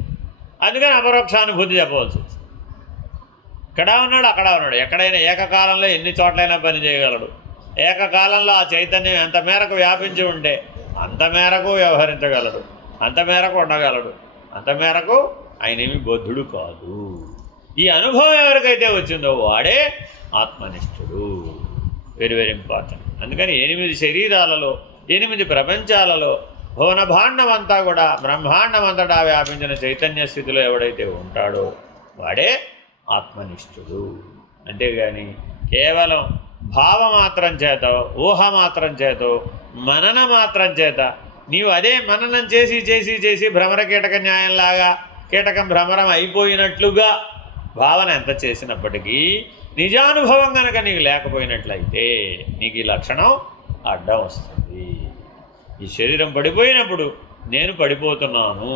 అందుకని అపరోక్షానుభూతి చెప్పవలసి వచ్చింది. ఇక్కడ ఉన్నాడు, అక్కడ ఉన్నాడు, ఎక్కడైనా ఏకకాలంలో ఎన్ని చోట్లైనా పని చేయగలడు. ఏకకాలంలో ఆ చైతన్యం ఎంత మేరకు వ్యాపించి ఉంటే అంత మేరకు వ్యవహరించగలడు, అంత మేరకు ఉండగలడు, అంత మేరకు ఆయన ఏమి బద్ధుడు కాదు. ఈ అనుభవం ఎవరికైతే వచ్చిందో వాడే ఆత్మనిష్ఠుడు. Very very important. అందుకని 8 శరీరాలలో 8 ప్రపంచాలలో భువనభాండమంతా కూడా బ్రహ్మాండమంతటా వ్యాపించిన చైతన్య స్థితిలో ఎవడైతే ఉంటాడో వాడే ఆత్మనిష్ఠుడు. అంతేగాని కేవలం భావమాత్రం చేత, ఊహమాత్రం చేత, మనన మాత్రం చేత నీవు అదే మననం చేసి చేసి చేసి భ్రమర కీటక న్యాయంలాగా కీటకం భ్రమరం అయిపోయినట్లుగా భావన ఎంత చేసినప్పటికీ నిజానుభవం కనుక నీకు లేకపోయినట్లయితే నీకు ఈ లక్షణం అడ్డం వస్తుంది. ఈ శరీరం పడిపోయినప్పుడు నేను పడిపోతున్నాను,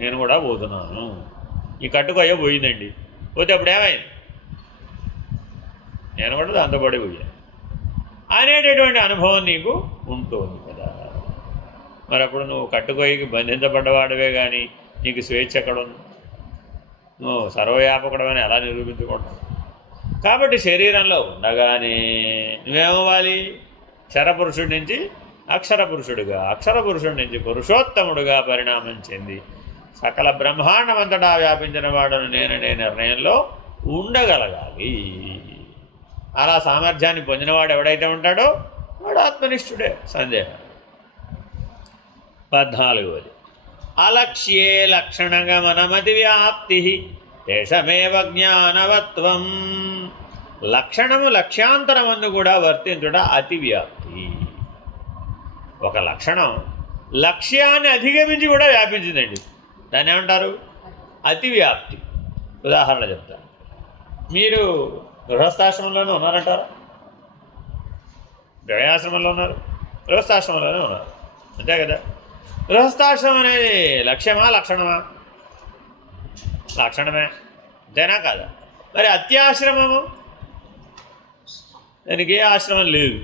నేను కూడా పోతున్నాను, ఈ కట్టుకొయ్య పోయిందండి, పోతే అప్పుడు ఏమైంది? నేను కూడా దాంతో పడిపోయాను అనేటటువంటి అనుభవం నీకు ఉంటుంది కదా. మరి అప్పుడు నువ్వు కట్టుకొయ్యకి బంధించబడ్డవాడివే కానీ నీకు స్వేచ్ఛ ఎక్కడ ఉంది? నువ్వు సర్వవ్యాపకుడమని ఎలా నిరూపించుకుంటావు? కాబట్టి శరీరంలో ఉండగానే నువ్వేమవ్వాలి? క్షరపురుషుడి నుంచి అక్షర పురుషుడిగా, అక్షర పురుషుడి నుంచి పురుషోత్తముడుగా పరిణామం చెంది సకల బ్రహ్మాండమంతటా వ్యాపించిన వాడును నేననే నిర్ణయంలో ఉండగలగాలి. అలా సామర్థ్యాన్ని పొందినవాడు ఎవడైతే ఉంటాడో వాడు ఆత్మనిష్ఠుడే, సందేహం. 14వది అలక్ష్యే లక్షణగమనమతి వ్యాప్తి తేషమేవ జ్ఞానవత్వం. లక్షణము లక్ష్యాంతరమందు కూడా వర్తించుట అతివ్యాప్తి. ఒక లక్షణం లక్ష్యాన్ని అధిగమించి కూడా వ్యాపించిందండి, దాన్ని ఏమంటారు? అతివ్యాప్తి. ఉదాహరణ చెప్తాను. మీరు గృహస్థాశ్రమంలోనే ఉన్నారంటారా? గృహాశ్రమంలో ఉన్నారు, గృహస్థాశ్రమంలోనే ఉన్నారు, అంతే కదా. గృహస్థాశ్రమం అనేది లక్ష్యమా లక్షణమా? లక్షణమే, అంతేనా కాదా? మరి అత్యాశ్రమము, దానికి ఏ ఆశ్రమం లేదు,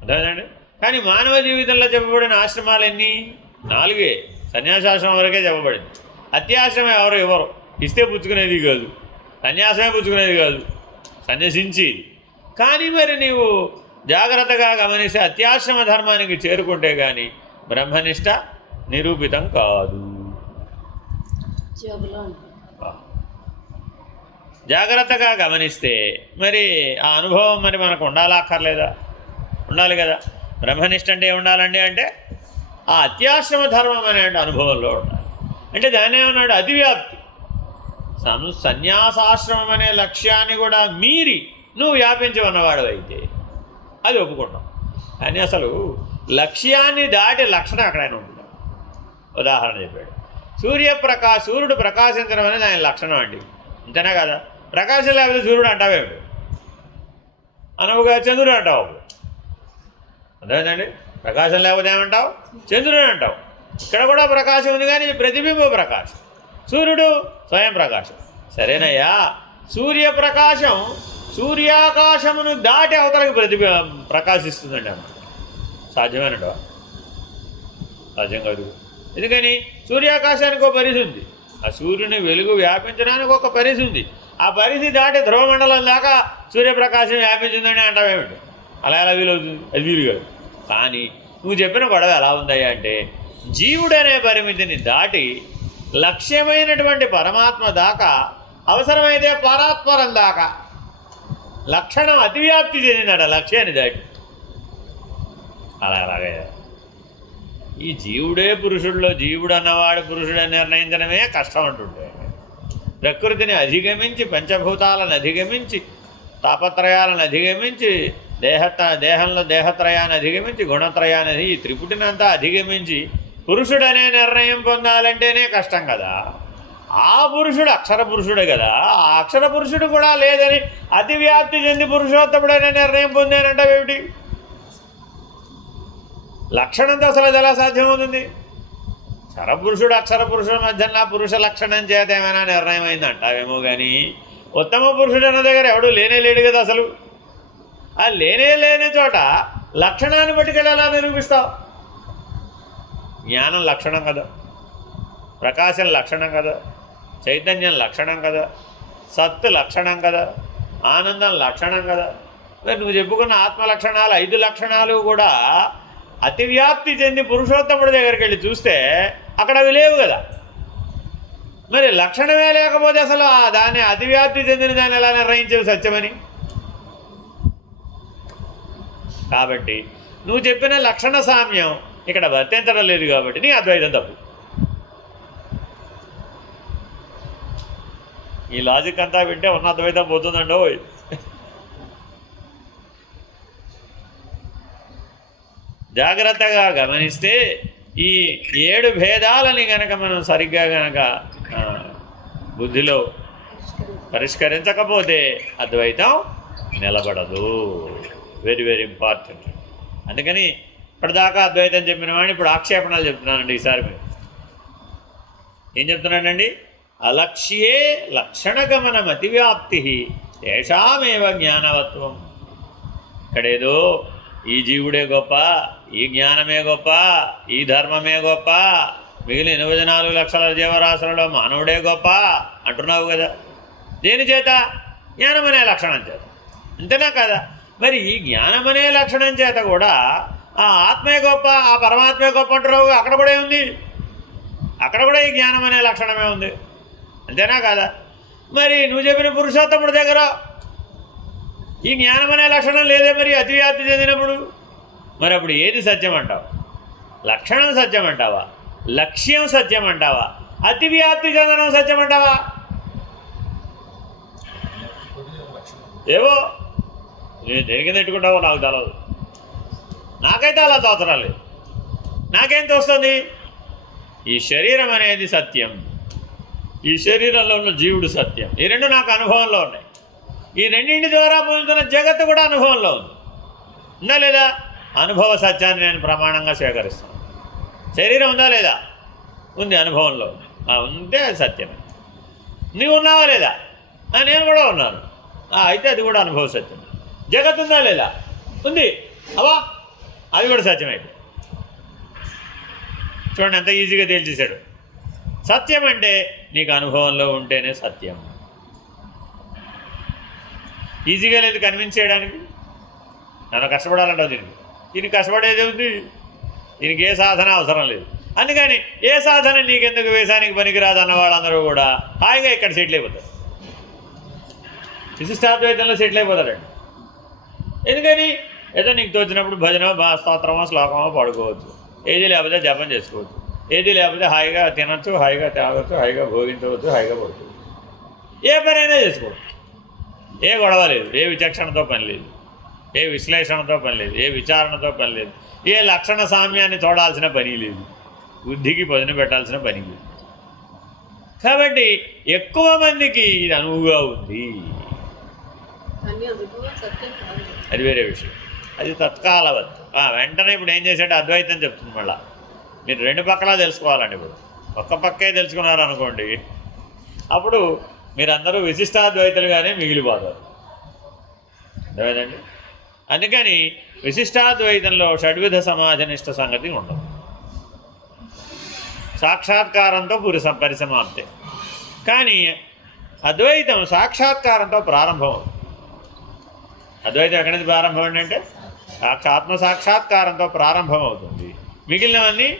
అర్థమైందండి. కానీ మానవ జీవితంలో చెప్పబడిన ఆశ్రమాలు ఎన్ని? 4. సన్యాసాశ్రమం వరకే చెప్పబడింది. అత్యాశ్రమం ఎవరు ఇవ్వరు, ఇస్తే పుచ్చుకునేది కాదు, సన్యాసమే పుచ్చుకునేది కాదు, సన్యసించి. కానీ మరి నీవు జాగ్రత్తగా గమనిస్తే అత్యాశ్రమ ధర్మానికి చేరుకుంటే కానీ బ్రహ్మనిష్ట నిరూపితం కాదు. జాగ్రత్తగా గమనిస్తే మరి ఆ అనుభవం మరి మనకు ఉండాలా అక్కర్లేదా? ఉండాలి కదా. బ్రహ్మనిష్ట అంటే ఉండాలండి అంటే ఆ అత్యాశ్రమ ధర్మం అనే అనుభవంలో ఉండాలి. అంటే దాన్ని ఏమన్నాడు? అతివ్యాప్తి. సన్యాసాశ్రమం అనే లక్ష్యాన్ని కూడా మీరి నువ్వు వ్యాపించి ఉన్నవాడు అయితే అది ఒప్పుకుంటాం. కానీ అసలు లక్ష్యాన్ని దాటి లక్షణం ఎక్కడైనా ఉంటుంది. ఉదాహరణ చెప్పాడు, సూర్యుడు ప్రకాశించడం అనేది ఆయన లక్షణం అండి, అంతేనా కదా? ప్రకాశం లేకపోతే సూర్యుడు అంటావేమిటి? అనవుగా చంద్రుడు అంటావు. అర్థమైందండి? ప్రకాశం లేకపోతే ఏమంటావు? చంద్రుడు అంటావు. ఇక్కడ కూడా ప్రకాశం ఉంది కానీ ప్రతిబింబ ప్రకాశం, సూర్యుడు స్వయం ప్రకాశం. సరేనయ్యా, సూర్యప్రకాశం సూర్యాకాశమును దాటి అవతలకి ప్రకాశిస్తుందండి అన్నమాట. సాధ్యమేనంట? సాధ్యం కాదు. ఎందుకని? సూర్యాకాశానికి ఒక పరిధి ఉంది, ఆ సూర్యుని వెలుగు వ్యాపించడానికి ఒక పరిధి ఉంది. ఆ పరిధి దాటి ధ్రువమండలం దాకా సూర్యప్రకాశం వ్యాపించిందని అంటావేమిటి? అలా ఎలా వీలవుతుంది? అది వీలు కాదు. కానీ నువ్వు చెప్పిన గొడవ ఎలా ఉందయ్యా అంటే, జీవుడనే పరిమితిని దాటి లక్ష్యమైనటువంటి పరమాత్మ దాకా, అవసరమైతే పరాత్పరం దాకా లక్షణం అతివ్యాప్తి చెందిందట లక్ష్యాన్ని దాటి. అలాగే ఈ జీవుడే పురుషుడిలో జీవుడు అన్నవాడు పురుషుడని నిర్ణయించడమే కష్టం అంటుంటే, ప్రకృతిని అధిగమించి, పంచభూతాలను అధిగమించి, తాపత్రయాలను అధిగమించి, దేహంలో దేహత్రయాన్ని అధిగమించి, గుణత్రయాన్ని, ఈ త్రిపుటినంతా అధిగమించి పురుషుడనే నిర్ణయం పొందాలంటేనే కష్టం కదా. ఆ పురుషుడు అక్షర పురుషుడే కదా. ఆ అక్షర పురుషుడు కూడా లేదని అతివ్యాప్తి చెంది పురుషోత్తముడనే నిర్ణయం పొందానంటావేమిటి? లక్షణంతో అసలు అది ఎలా సాధ్యమవుతుంది? క్షరపురుషుడు అక్షర పురుషుల మధ్యన పురుష లక్షణం చేత ఏమైనా నిర్ణయం అయిందంటావేమో కానీ ఉత్తమ పురుషుడు అన్న దగ్గర ఎవడు లేనే కదా అసలు. ఆ లేని చోట లక్షణాన్ని బట్టి ఎలా నిరూపిస్తావు? జ్ఞానం లక్షణం కదా, ప్రకాశం లక్షణం కదా, చైతన్యం లక్షణం కదా, సత్తు లక్షణం కదా, ఆనందం లక్షణం కదా. మరి నువ్వు చెప్పుకున్న ఆత్మ లక్షణాలు 5 లక్షణాలు కూడా అతివ్యాప్తి చెంది పురుషోత్తముడి దగ్గరికి వెళ్ళి చూస్తే అక్కడ అవి లేవు కదా. మరి లక్షణమే లేకపోతే అసలు దాన్ని అతివ్యాప్తి చెందిన దాన్ని ఎలా నిర్ణయించేవి సత్యమని? కాబట్టి నువ్వు చెప్పిన లక్షణ సామ్యం ఇక్కడ వర్తించడం లేదు కాబట్టి నీ అద్వైతం తప్పు. ఈ లాజిక్ అంతా వింటే ఉన్న అద్వైతం పోతుందండో. జాగ్రత్తగా గమనిస్తే ఈ 7 భేదాలని కనుక మనం సరిగ్గా కనుక బుద్ధిలో పరిష్కరించకపోతే అద్వైతం నిలబడదు. Very very important. అందుకని ఇప్పటిదాకా అద్వైతం చెప్పిన వాడిని ఇప్పుడు ఆక్షేపణలు చెప్తున్నానండి. ఈసారి మీరు ఏం చెప్తున్నానండి? అలక్ష్యే లక్షణగమనం అతివ్యాప్తి తేషామేవ జ్ఞానవత్వం. ఇక్కడేదో ఈ జీవుడే గొప్ప, ఈ జ్ఞానమే గొప్ప, ఈ ధర్మమే గొప్ప, మిగిలిన 84 లక్షల జీవరాశులలో మానవుడే గొప్ప అంటున్నావు కదా. దేని చేత? జ్ఞానమనే లక్షణం చేత, అంతేనా కదా? మరి ఈ జ్ఞానమనే లక్షణం చేత కూడా ఆ ఆత్మే గొప్ప, ఆ పరమాత్మే గొప్ప అంటున్నావు. అక్కడ కూడా ఏముంది? అక్కడ కూడా ఈ జ్ఞానం అనే లక్షణమే ఉంది, అంతేనా కదా? మరి నువ్వు చెప్పిన పురుషోత్తముడి దగ్గర ఈ జ్ఞానం అనే లక్షణం లేదే మరి అతివ్యాప్తి చెందినప్పుడు. మరి అప్పుడు ఏది సత్యం అంటావు? లక్షణం సత్యం అంటావా? లక్ష్యం సత్యం అంటావా? అతివ్యాప్తి చెందడం సత్యం అంటావా? ఏవో నేను దేనికి నెట్టుకుంటావో నాకు తెలవదు. నాకైతే అలా తోచరాలి. నాకేం తోస్తుంది? ఈ శరీరం అనేది సత్యం, ఈ శరీరంలో ఉన్న జీవుడు సత్యం. ఈ రెండు నాకు అనుభవంలో ఉన్నాయి. ఈ రెండింటి ద్వారా పొందుతున్న జగత్తు కూడా అనుభవంలో ఉంది. ఉందా లేదా? అనుభవ సత్యాన్ని నేను ప్రమాణంగా నీవు ఉన్నావా లేదా? నేను కూడా ఉన్నాను. అయితే అది కూడా అనుభవ సత్యం. జగత్ ఉందా లేదా? ఉంది. అవా అది కూడా సత్యమైంది. చూడండి ఎంత ఈజీగా తేల్చేశాడు. సత్యం అంటే నీకు అనుభవంలో ఉంటేనే సత్యం. ఈజీగా లేదు కన్విన్స్ చేయడానికి. నన్ను కష్టపడాలంటావు దీనికి కష్టపడేది ఉంది. దీనికి ఏ సాధన అవసరం లేదు. అందుకని ఏ సాధన నీకెందుకు వేసానికి పనికిరాదు అన్న వాళ్ళందరూ కూడా హాయిగా ఇక్కడ సెటిల్ అయిపోతారు. విశిష్టాద్వైతంలో సెటిల్ అయిపోతారండి. ఎందుకని ఏదో నీకు తోచినప్పుడు భజనమో స్తోత్రమో శ్లోకమో పడుకోవచ్చు, ఏది లేకపోతే జపం చేసుకోవచ్చు, ఏది లేకపోతే హాయిగా తినచ్చు, హాయిగా తాగొచ్చు, హాయిగా భోగించవచ్చు, హాయిగా పడుకోవచ్చు, ఏ పనైనా చేసుకోవచ్చు. ఏ గొడవ లేదు, ఏ విచక్షణతో పని లేదు, ఏ విశ్లేషణతో పని లేదు, ఏ విచారణతో పని లేదు, ఏ లక్షణ సామ్యాన్ని చూడాల్సిన పని లేదు, బుద్ధికి పదును పెట్టాల్సిన పని లేదు. కాబట్టి ఎక్కువ మందికి ఇది అనువుగా ఉంది. అది వేరే విషయం. అది తత్కాలవత్. వెంటనే ఇప్పుడు ఏం చేశాడు అద్వైతం చెప్తుంది. మళ్ళీ మీరు రెండు పక్కలా తెలుసుకోవాలండి. ఇప్పుడు ఒక్క పక్కే తెలుసుకున్నారు అనుకోండి, అప్పుడు మీరందరూ విశిష్టాద్వైతులుగానే మిగిలిపోతారు. అర్థమైందండి? అందుకని విశిష్టాద్వైతంలో షడ్విధ సమాజనిష్ట సంగతి ఉండదు. సాక్షాత్కారంతో పరిసమాప్తే. కానీ అద్వైతం సాక్షాత్కారంతో ప్రారంభం. అద్వైతం ఎక్కడి నుంచి ప్రారంభం అంటే ఆత్మ సాక్షాత్కారంతో ప్రారంభం అవుతుంది. మిగిలినవన్నీ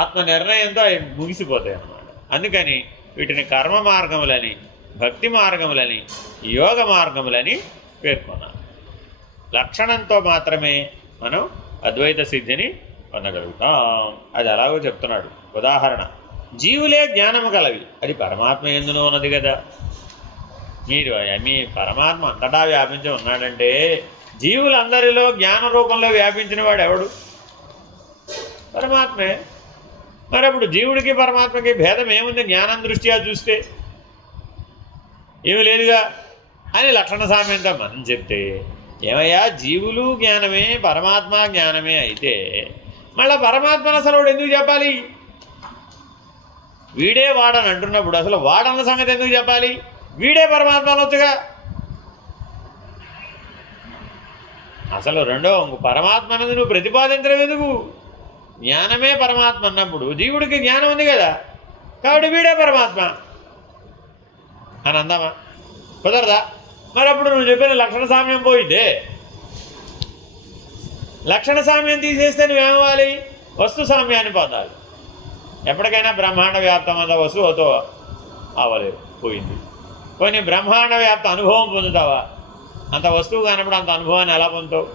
ఆత్మ నిర్ణయంతో అవి ముగిసిపోతాయి అన్నమాట. అందుకని వీటిని కర్మ మార్గములని, భక్తి మార్గములని, యోగ మార్గములని పేర్కొన్నారు. లక్షణంతో మాత్రమే మనం అద్వైత సిద్ధిని పొందగలుగుతాం. అది అలాగో చెప్తున్నాడు. ఉదాహరణ, జీవులే జ్ఞానము కలవి, అది పరమాత్మ ఎందునూ ఉన్నది కదా. మీరు మీ పరమాత్మ అంతటా వ్యాపించి ఉన్నాడంటే జీవులందరిలో జ్ఞాన రూపంలో వ్యాపించిన వాడు ఎవడు? పరమాత్మే. మరి అప్పుడు జీవుడికి పరమాత్మకి భేదం ఏముంది? జ్ఞానం దృష్ట్యా చూస్తే ఏమి లేదుగా అని లక్షణ సామ్యంతో మనం చెప్తే, ఏమయ్యా జీవులు జ్ఞానమే పరమాత్మ జ్ఞానమే అయితే మళ్ళీ పరమాత్మను అసలు వాడు ఎందుకు చెప్పాలి? వీడే వాడని అంటున్నప్పుడు అసలు వాడన్న సంగతి ఎందుకు చెప్పాలి? వీడే పరమాత్మ అనొచ్చుగా. అసలు రెండో పరమాత్మ అన్నది నువ్వు ప్రతిపాదించడం ఎందుకు? జ్ఞానమే పరమాత్మ అన్నప్పుడు జీవుడికి జ్ఞానం ఉంది కదా, కాబట్టి వీడే పరమాత్మ అని అందామా? కుదరదా? మరి అప్పుడు నువ్వు చెప్పిన లక్షణ సామ్యం పోయిందే. లక్షణ సామ్యం తీసేస్తే నువ్వేమవ్వాలి? వస్తు సామ్యాన్ని పొందాలి. ఎప్పటికైనా బ్రహ్మాండ వ్యాప్తం అంత వస్తువు అవుతో అవ్వలేదు, పోయింది. కొన్ని బ్రహ్మాండ వ్యాప్త అనుభవం పొందుతావా? అంత వస్తువు కానప్పుడు అంత అనుభవాన్ని ఎలా పొందుతావు?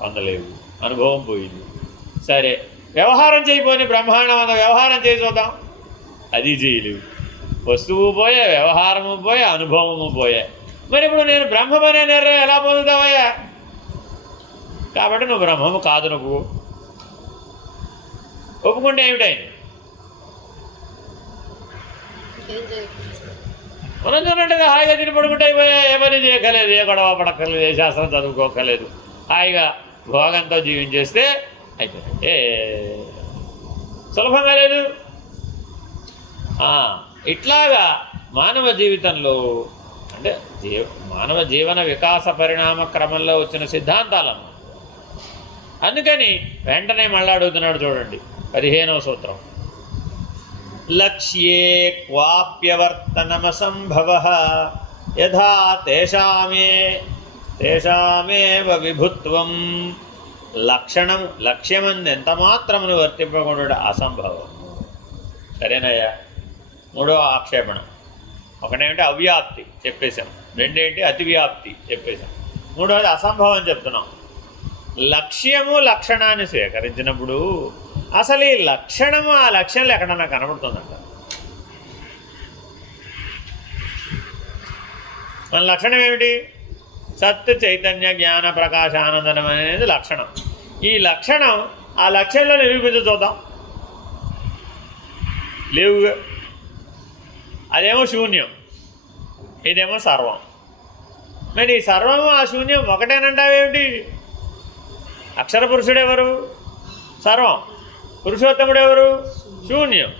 పొందలేవు, అనుభవం పోయింది. సరే, వ్యవహారం చేయకపోయి బ్రహ్మాండం అంత వ్యవహారం చేసి చూద్దాం, అది చేయలేవు. వస్తువు పోయే, వ్యవహారము పోయే, అనుభవము పోయే. మరి ఇప్పుడు నేను బ్రహ్మమనే నిర్ణయం ఎలా పొందుతావయ్యా? కాబట్టి నువ్వు బ్రహ్మము కాదు. నువ్వు ఒప్పుకుంటే ఏమిటైంది? మనం చూడండిగా హాయిగా తిని పడుకుంటే అయిపోయా, ఏ పని చేయక్కర్లేదు, ఏ గొడవ పడక్కర్లేదు, ఏ శాస్త్రం చదువుకోక్కర్లేదు, హాయిగా భోగంతో జీవించేస్తే అయిపోయింది. సులభంగా లేదు. ఇట్లాగా మానవ జీవితంలో అంటే మానవ జీవన వికాస పరిణామ క్రమంలో వచ్చిన సిద్ధాంతాలను. అందుకని వెంటనే మళ్ళీ అడుగుతున్నాడు చూడండి 15వ సూత్రం. లక్ష్యే క్వాప్యవర్తనమసంభవః యథా తేషామేవ విభుత్వం. లక్ష్యమంది ఎంత మాత్రమును వర్తింపకుండా అసంభవం. సరేనయ్యా. 3వ ఆక్షేపణ. ఒకటేంటి అవ్యాప్తి చెప్పేశాం, రెండేంటి అతివ్యాప్తి చెప్పేశాం, 3వది అసంభవం చెప్తున్నాం. లక్ష్యము లక్షణాన్ని స్వీకరించినప్పుడు అసలు ఈ లక్షణము ఆ లక్ష్యంలో ఎక్కడన్నా కనబడుతుందంట. మన లక్షణం ఏమిటి? సత్ చైతన్య జ్ఞాన ప్రకాశ ఆనందనం అనేది లక్షణం. ఈ లక్షణం ఆ లక్ష్యంలో నిరూపించ చూద్దాం. లేవుగా. అదేమో శూన్యం, ఇదేమో సర్వం. మరి ఈ సర్వము ఆ శూన్యం ఒకటేనంటావేమిటి? అక్షర పురుషుడెవరు? సర్వం. పురుషోత్తముడెవరు? శూన్యం.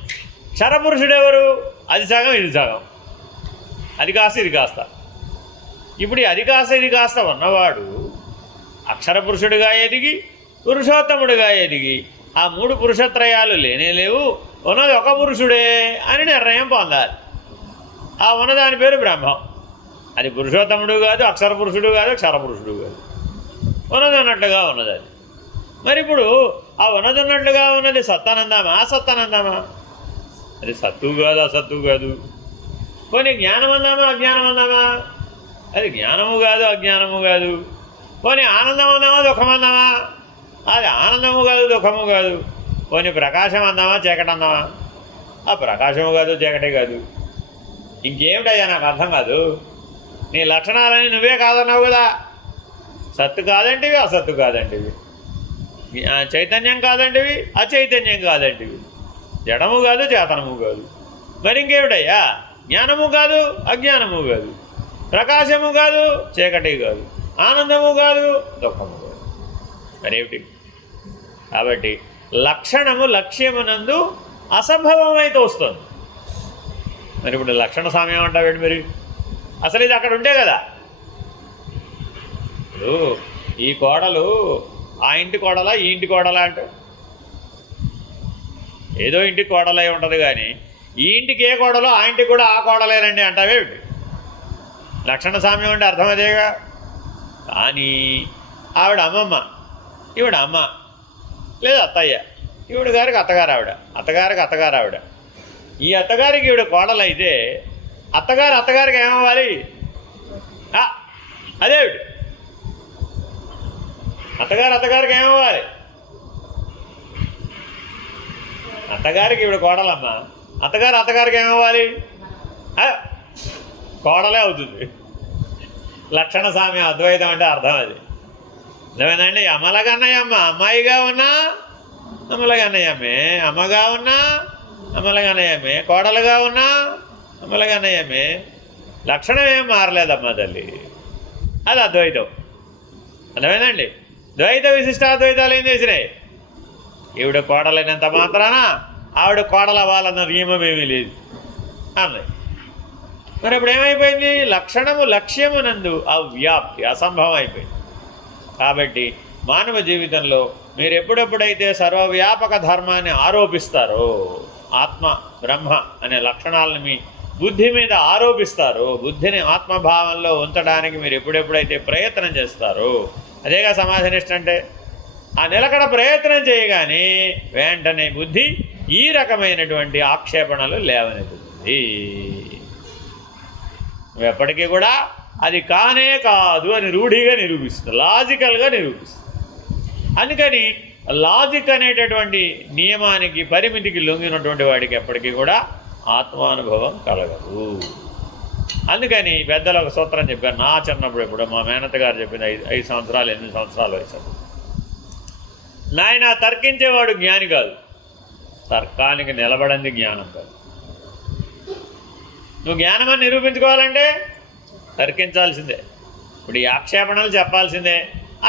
క్షరపురుషుడెవరు? అది సగం, ఇది సగం. అది కాస్త ఇది కాస్త. ఇప్పుడు అది కాస్త ఇది కాస్త ఉన్నవాడు అక్షర పురుషుడిగా ఎదిగి పురుషోత్తముడిగా ఎదిగి ఆ 3 పురుషత్రయాలు లేనేలేవు, ఉన్నది ఒక పురుషుడే అని నిర్ణయం పొందాలి. ఆ ఉన్నదాని పేరు బ్రహ్మం. అది పురుషోత్తముడు కాదు, అక్షర పురుషుడు కాదు, క్షరపురుషుడు కాదు, ఉన్నది ఉన్నట్లుగా ఉన్నది. అది మరి ఇప్పుడు ఆ ఉన్నది ఉన్నట్లుగా ఉన్నది సత్తానందామా అసత్తానందామా? అది సత్తు కాదు, అసత్తు కాదు. పోనీ జ్ఞానం అందామా అజ్ఞానం అందామా? అది జ్ఞానము కాదు, అజ్ఞానము కాదు. పోనీ ఆనందం అందామా దుఃఖం అందామా? అది ఆనందము కాదు, దుఃఖము కాదు. పోనీ ప్రకాశం అందామా చీకటి అందామా? ఆ ప్రకాశము కాదు, చీకటే కాదు. ఇంకేమిటయ్యా నాకు అర్థం కాదు. నీ లక్షణాలని నువ్వే కాదన్నావు కదా. సత్తు కాదంటివి, అసత్తు కాదంటివి, చైతన్యం కాదంటివి, అచైతన్యం కాదంటివి, జడము కాదు, చేతనము కాదు. మరి ఇంకేమిటయ్యా? జ్ఞానము కాదు, అజ్ఞానము కాదు, ప్రకాశము కాదు, చీకటి కాదు, ఆనందము కాదు, దుఃఖము కాదు. మరేమిటి? కాబట్టి లక్షణము లక్ష్యమునందు అసంభవమైతే వస్తుంది. మరి ఇప్పుడు లక్షణ సామ్యం అంటావేంటి? మరి అసలు ఇది అక్కడ ఉంటే కదా. ఇప్పుడు ఈ కోడలు ఆ ఇంటి కోడలా ఈ ఇంటి కోడలా అంటే ఏదో ఇంటికి కోడలై ఉంటుంది, కానీ ఈ ఇంటికి ఏ కోడలో ఆ ఇంటికి కూడా ఆ కోడలేనండి అంటావేమిటి? లక్షణ సామ్యం అంటే అర్థం అదేగా. కానీ ఆవిడ అమ్మమ్మ, ఈవిడ అమ్మ, లేదా అత్తయ్య, ఈవిడ గారికి అత్తగారు ఆవిడ, అత్తగారికి అత్తగారు ఆవిడ. ఈ అత్తగారికి ఈవిడ కోడలు అయితే అత్తగారికి ఏమవ్వాలి? అదేవిడు అత్తగారికి ఏమవ్వాలి? అత్తగారికి ఈవిడ కోడలమ్మ, అత్తగారికి ఏమవ్వాలి? కోడలే అవుతుంది. లక్షణ సామ్యం అద్వైతం అంటే అర్థం అది. నిజమేనండి. అమ్మలగన్నయ్యమ్మ అమ్మాయిగా ఉన్నా అమ్మలగన్నయ్యమ్మే, అమ్మగా ఉన్నా అమ్మలగన్నయ్యమ్మే, కోడలుగా ఉన్నా అమ్మలగన్నయ్యమ్మే. లక్షణం ఏం మారలేదమ్మా తల్లి. అది అద్వైతం. అర్థమైందండి. ద్వైత విశిష్టాద్వైతాలు ఏం చేసినాయి? ఈవిడ కోడలైనంత మాత్రాన ఆవిడ కోడలు అవ్వాలన్న నియమం ఏమీ లేదు అన్నది. మరి అప్పుడు ఏమైపోయింది? లక్షణము లక్ష్యమునందు అవ్యాప్తి, అసంభవం అయిపోయింది. కాబట్టి మానవ జీవితంలో మీరు ఎప్పుడెప్పుడైతే సర్వవ్యాపక ధర్మాన్ని ఆరోపిస్తారో, ఆత్మ బ్రహ్మ అనే లక్షణాలను మీ బుద్ధి మీద ఆరోపిస్తారో, బుద్ధిని ఆత్మభావంలో ఉంచడానికి మీరు ఎప్పుడెప్పుడైతే ప్రయత్నం చేస్తారో, అదేగా సమాధినిష్ట అంటే. ఆ నిలకడ ప్రయత్నం చేయగానే వెంటనే బుద్ధి ఈ రకమైనటువంటి ఆక్షేపణలు లేవనెత్తుతుంది. నువ్వు ఎప్పటికీ కూడా అది కానే కాదు అని రూఢిగా నిరూపిస్తుంది, లాజికల్గా నిరూపిస్తుంది. అందుకని లాజిక్ అనేటటువంటి నియమానికి, పరిమితికి లొంగినటువంటి వాడికి ఎప్పటికీ కూడా ఆత్మానుభవం కలగదు. అందుకని పెద్దలు ఒక సూత్రం చెప్పారు. నా చిన్నప్పుడు ఎప్పుడు మా మేనత్త గారు చెప్పింది, 5 సంవత్సరాలు 8 సంవత్సరాలు వయసు. నాయన తర్కించేవాడు జ్ఞాని కాదు, తర్కానికి నిలబడింది జ్ఞానం కాదు. నువ్వు జ్ఞానమని నిరూపించుకోవాలంటే తర్కించాల్సిందే. ఇప్పుడు ఈ ఆక్షేపణలు చెప్పాల్సిందే.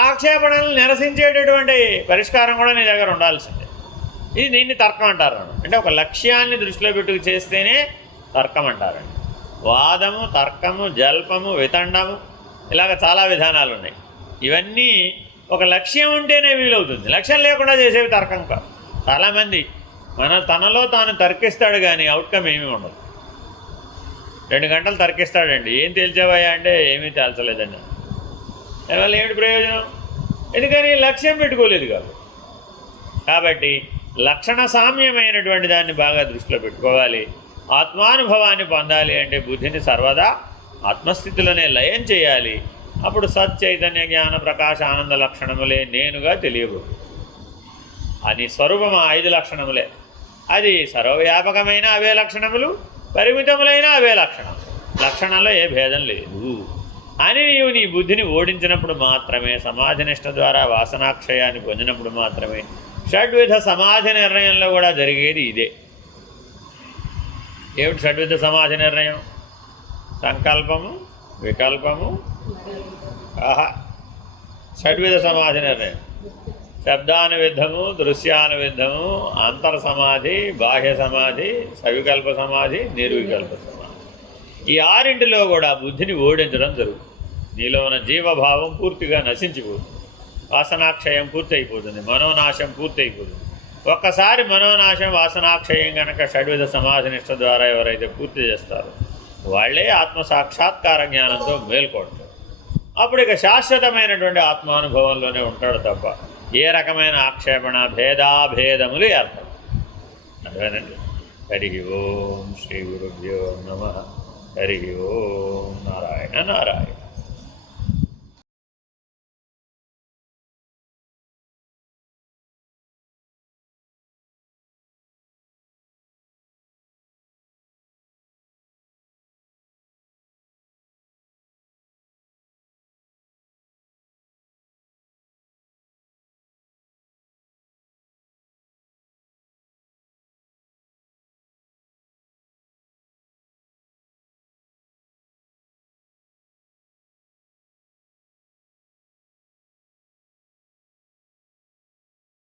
ఆక్షేపణలు నిరసించేటటువంటి పరిష్కారం కూడా నీ దగ్గర ఉండాల్సిందే. ఇది దీన్ని తర్కం అంటారు. అంటే ఒక లక్ష్యాన్ని దృష్టిలో పెట్టుకు చేస్తేనే తర్కం అంటారండి. వాదము, తర్కము, జల్పము, వితండము, ఇలాగ చాలా విధానాలు ఉన్నాయి. ఇవన్నీ ఒక లక్ష్యం ఉంటేనే వీలవుతుంది. లక్ష్యం లేకుండా చేసేవి తర్కం కాదు. చాలామంది తనలో తాను తర్కిస్తాడు, కానీ అవుట్కమ్ ఏమీ ఉండదు. 2 గంటలు తర్కిస్తాడండి, ఏం తేల్చేవయ్యా అంటే ఏమీ తేల్చలేదండి. దానివల్ల ఏమిటి ప్రయోజనం? ఎందుకని లక్ష్యం పెట్టుకోలేదు కాబట్టి లక్షణ సామ్యమైనటువంటి దాన్ని బాగా దృష్టిలో పెట్టుకోవాలి. ఆత్మానుభవాన్ని పొందాలి అంటే బుద్ధిని సర్వదా ఆత్మస్థితిలోనే లయం చేయాలి. అప్పుడు సచ్చైతన్య జ్ఞాన ప్రకాశ ఆనంద లక్షణములే నేనుగా తెలియబోదు. అని స్వరూపం 5 లక్షణములే. అది సర్వవ్యాపకమైన అవే లక్షణములు, పరిమితములైన అవే లక్షణములు. లక్షణంలో ఏ భేదం లేదు అని నీవు నీ బుద్ధిని ఓడించినప్పుడు మాత్రమే, సమాధినిష్ట ద్వారా వాసనాక్షయాన్ని పొందినప్పుడు మాత్రమే షడ్విధ సమాధి నిర్ణయంలో కూడా జరిగేది ఇదే. ఏమిటి షడ్విధ సమాధి నిర్ణయం? సంకల్పము, వికల్పము, షడ్విధ సమాధి నిర్ణయం. శబ్దానువిద్ధము, దృశ్యానువిద్ధము, అంతర్ సమాధి, బాహ్య సమాధి, సవికల్ప సమాధి, నిర్వికల్ప సమాధి. ఈ ఆరింటిలో కూడా బుద్ధిని ఓడించడం జరుగుతుంది. నీలో ఉన్న జీవభావం పూర్తిగా నశించిపోతుంది, వాసనాక్షయం పూర్తి అయిపోతుంది, మనోనాశం పూర్తి అయిపోతుంది. ఒక్కసారి మనోనాశం వాసనాక్షయం కనుక షడ్విధ సమాధినిష్ట ద్వారా ఎవరైతే పూర్తి చేస్తారో వాళ్ళే ఆత్మసాక్షాత్కార జ్ఞానంతో మేల్కొంటారు. అప్పుడు ఇక శాశ్వతమైనటువంటి ఆత్మానుభవంలోనే ఉంటాడు తప్ప ఏ రకమైన ఆక్షేపణ భేదాభేదములు ఏర్పడవు. అదేనండి. హరి ఓం శ్రీ గురుభ్యో నమః. హరి ఓం నారాయణ నారాయణ.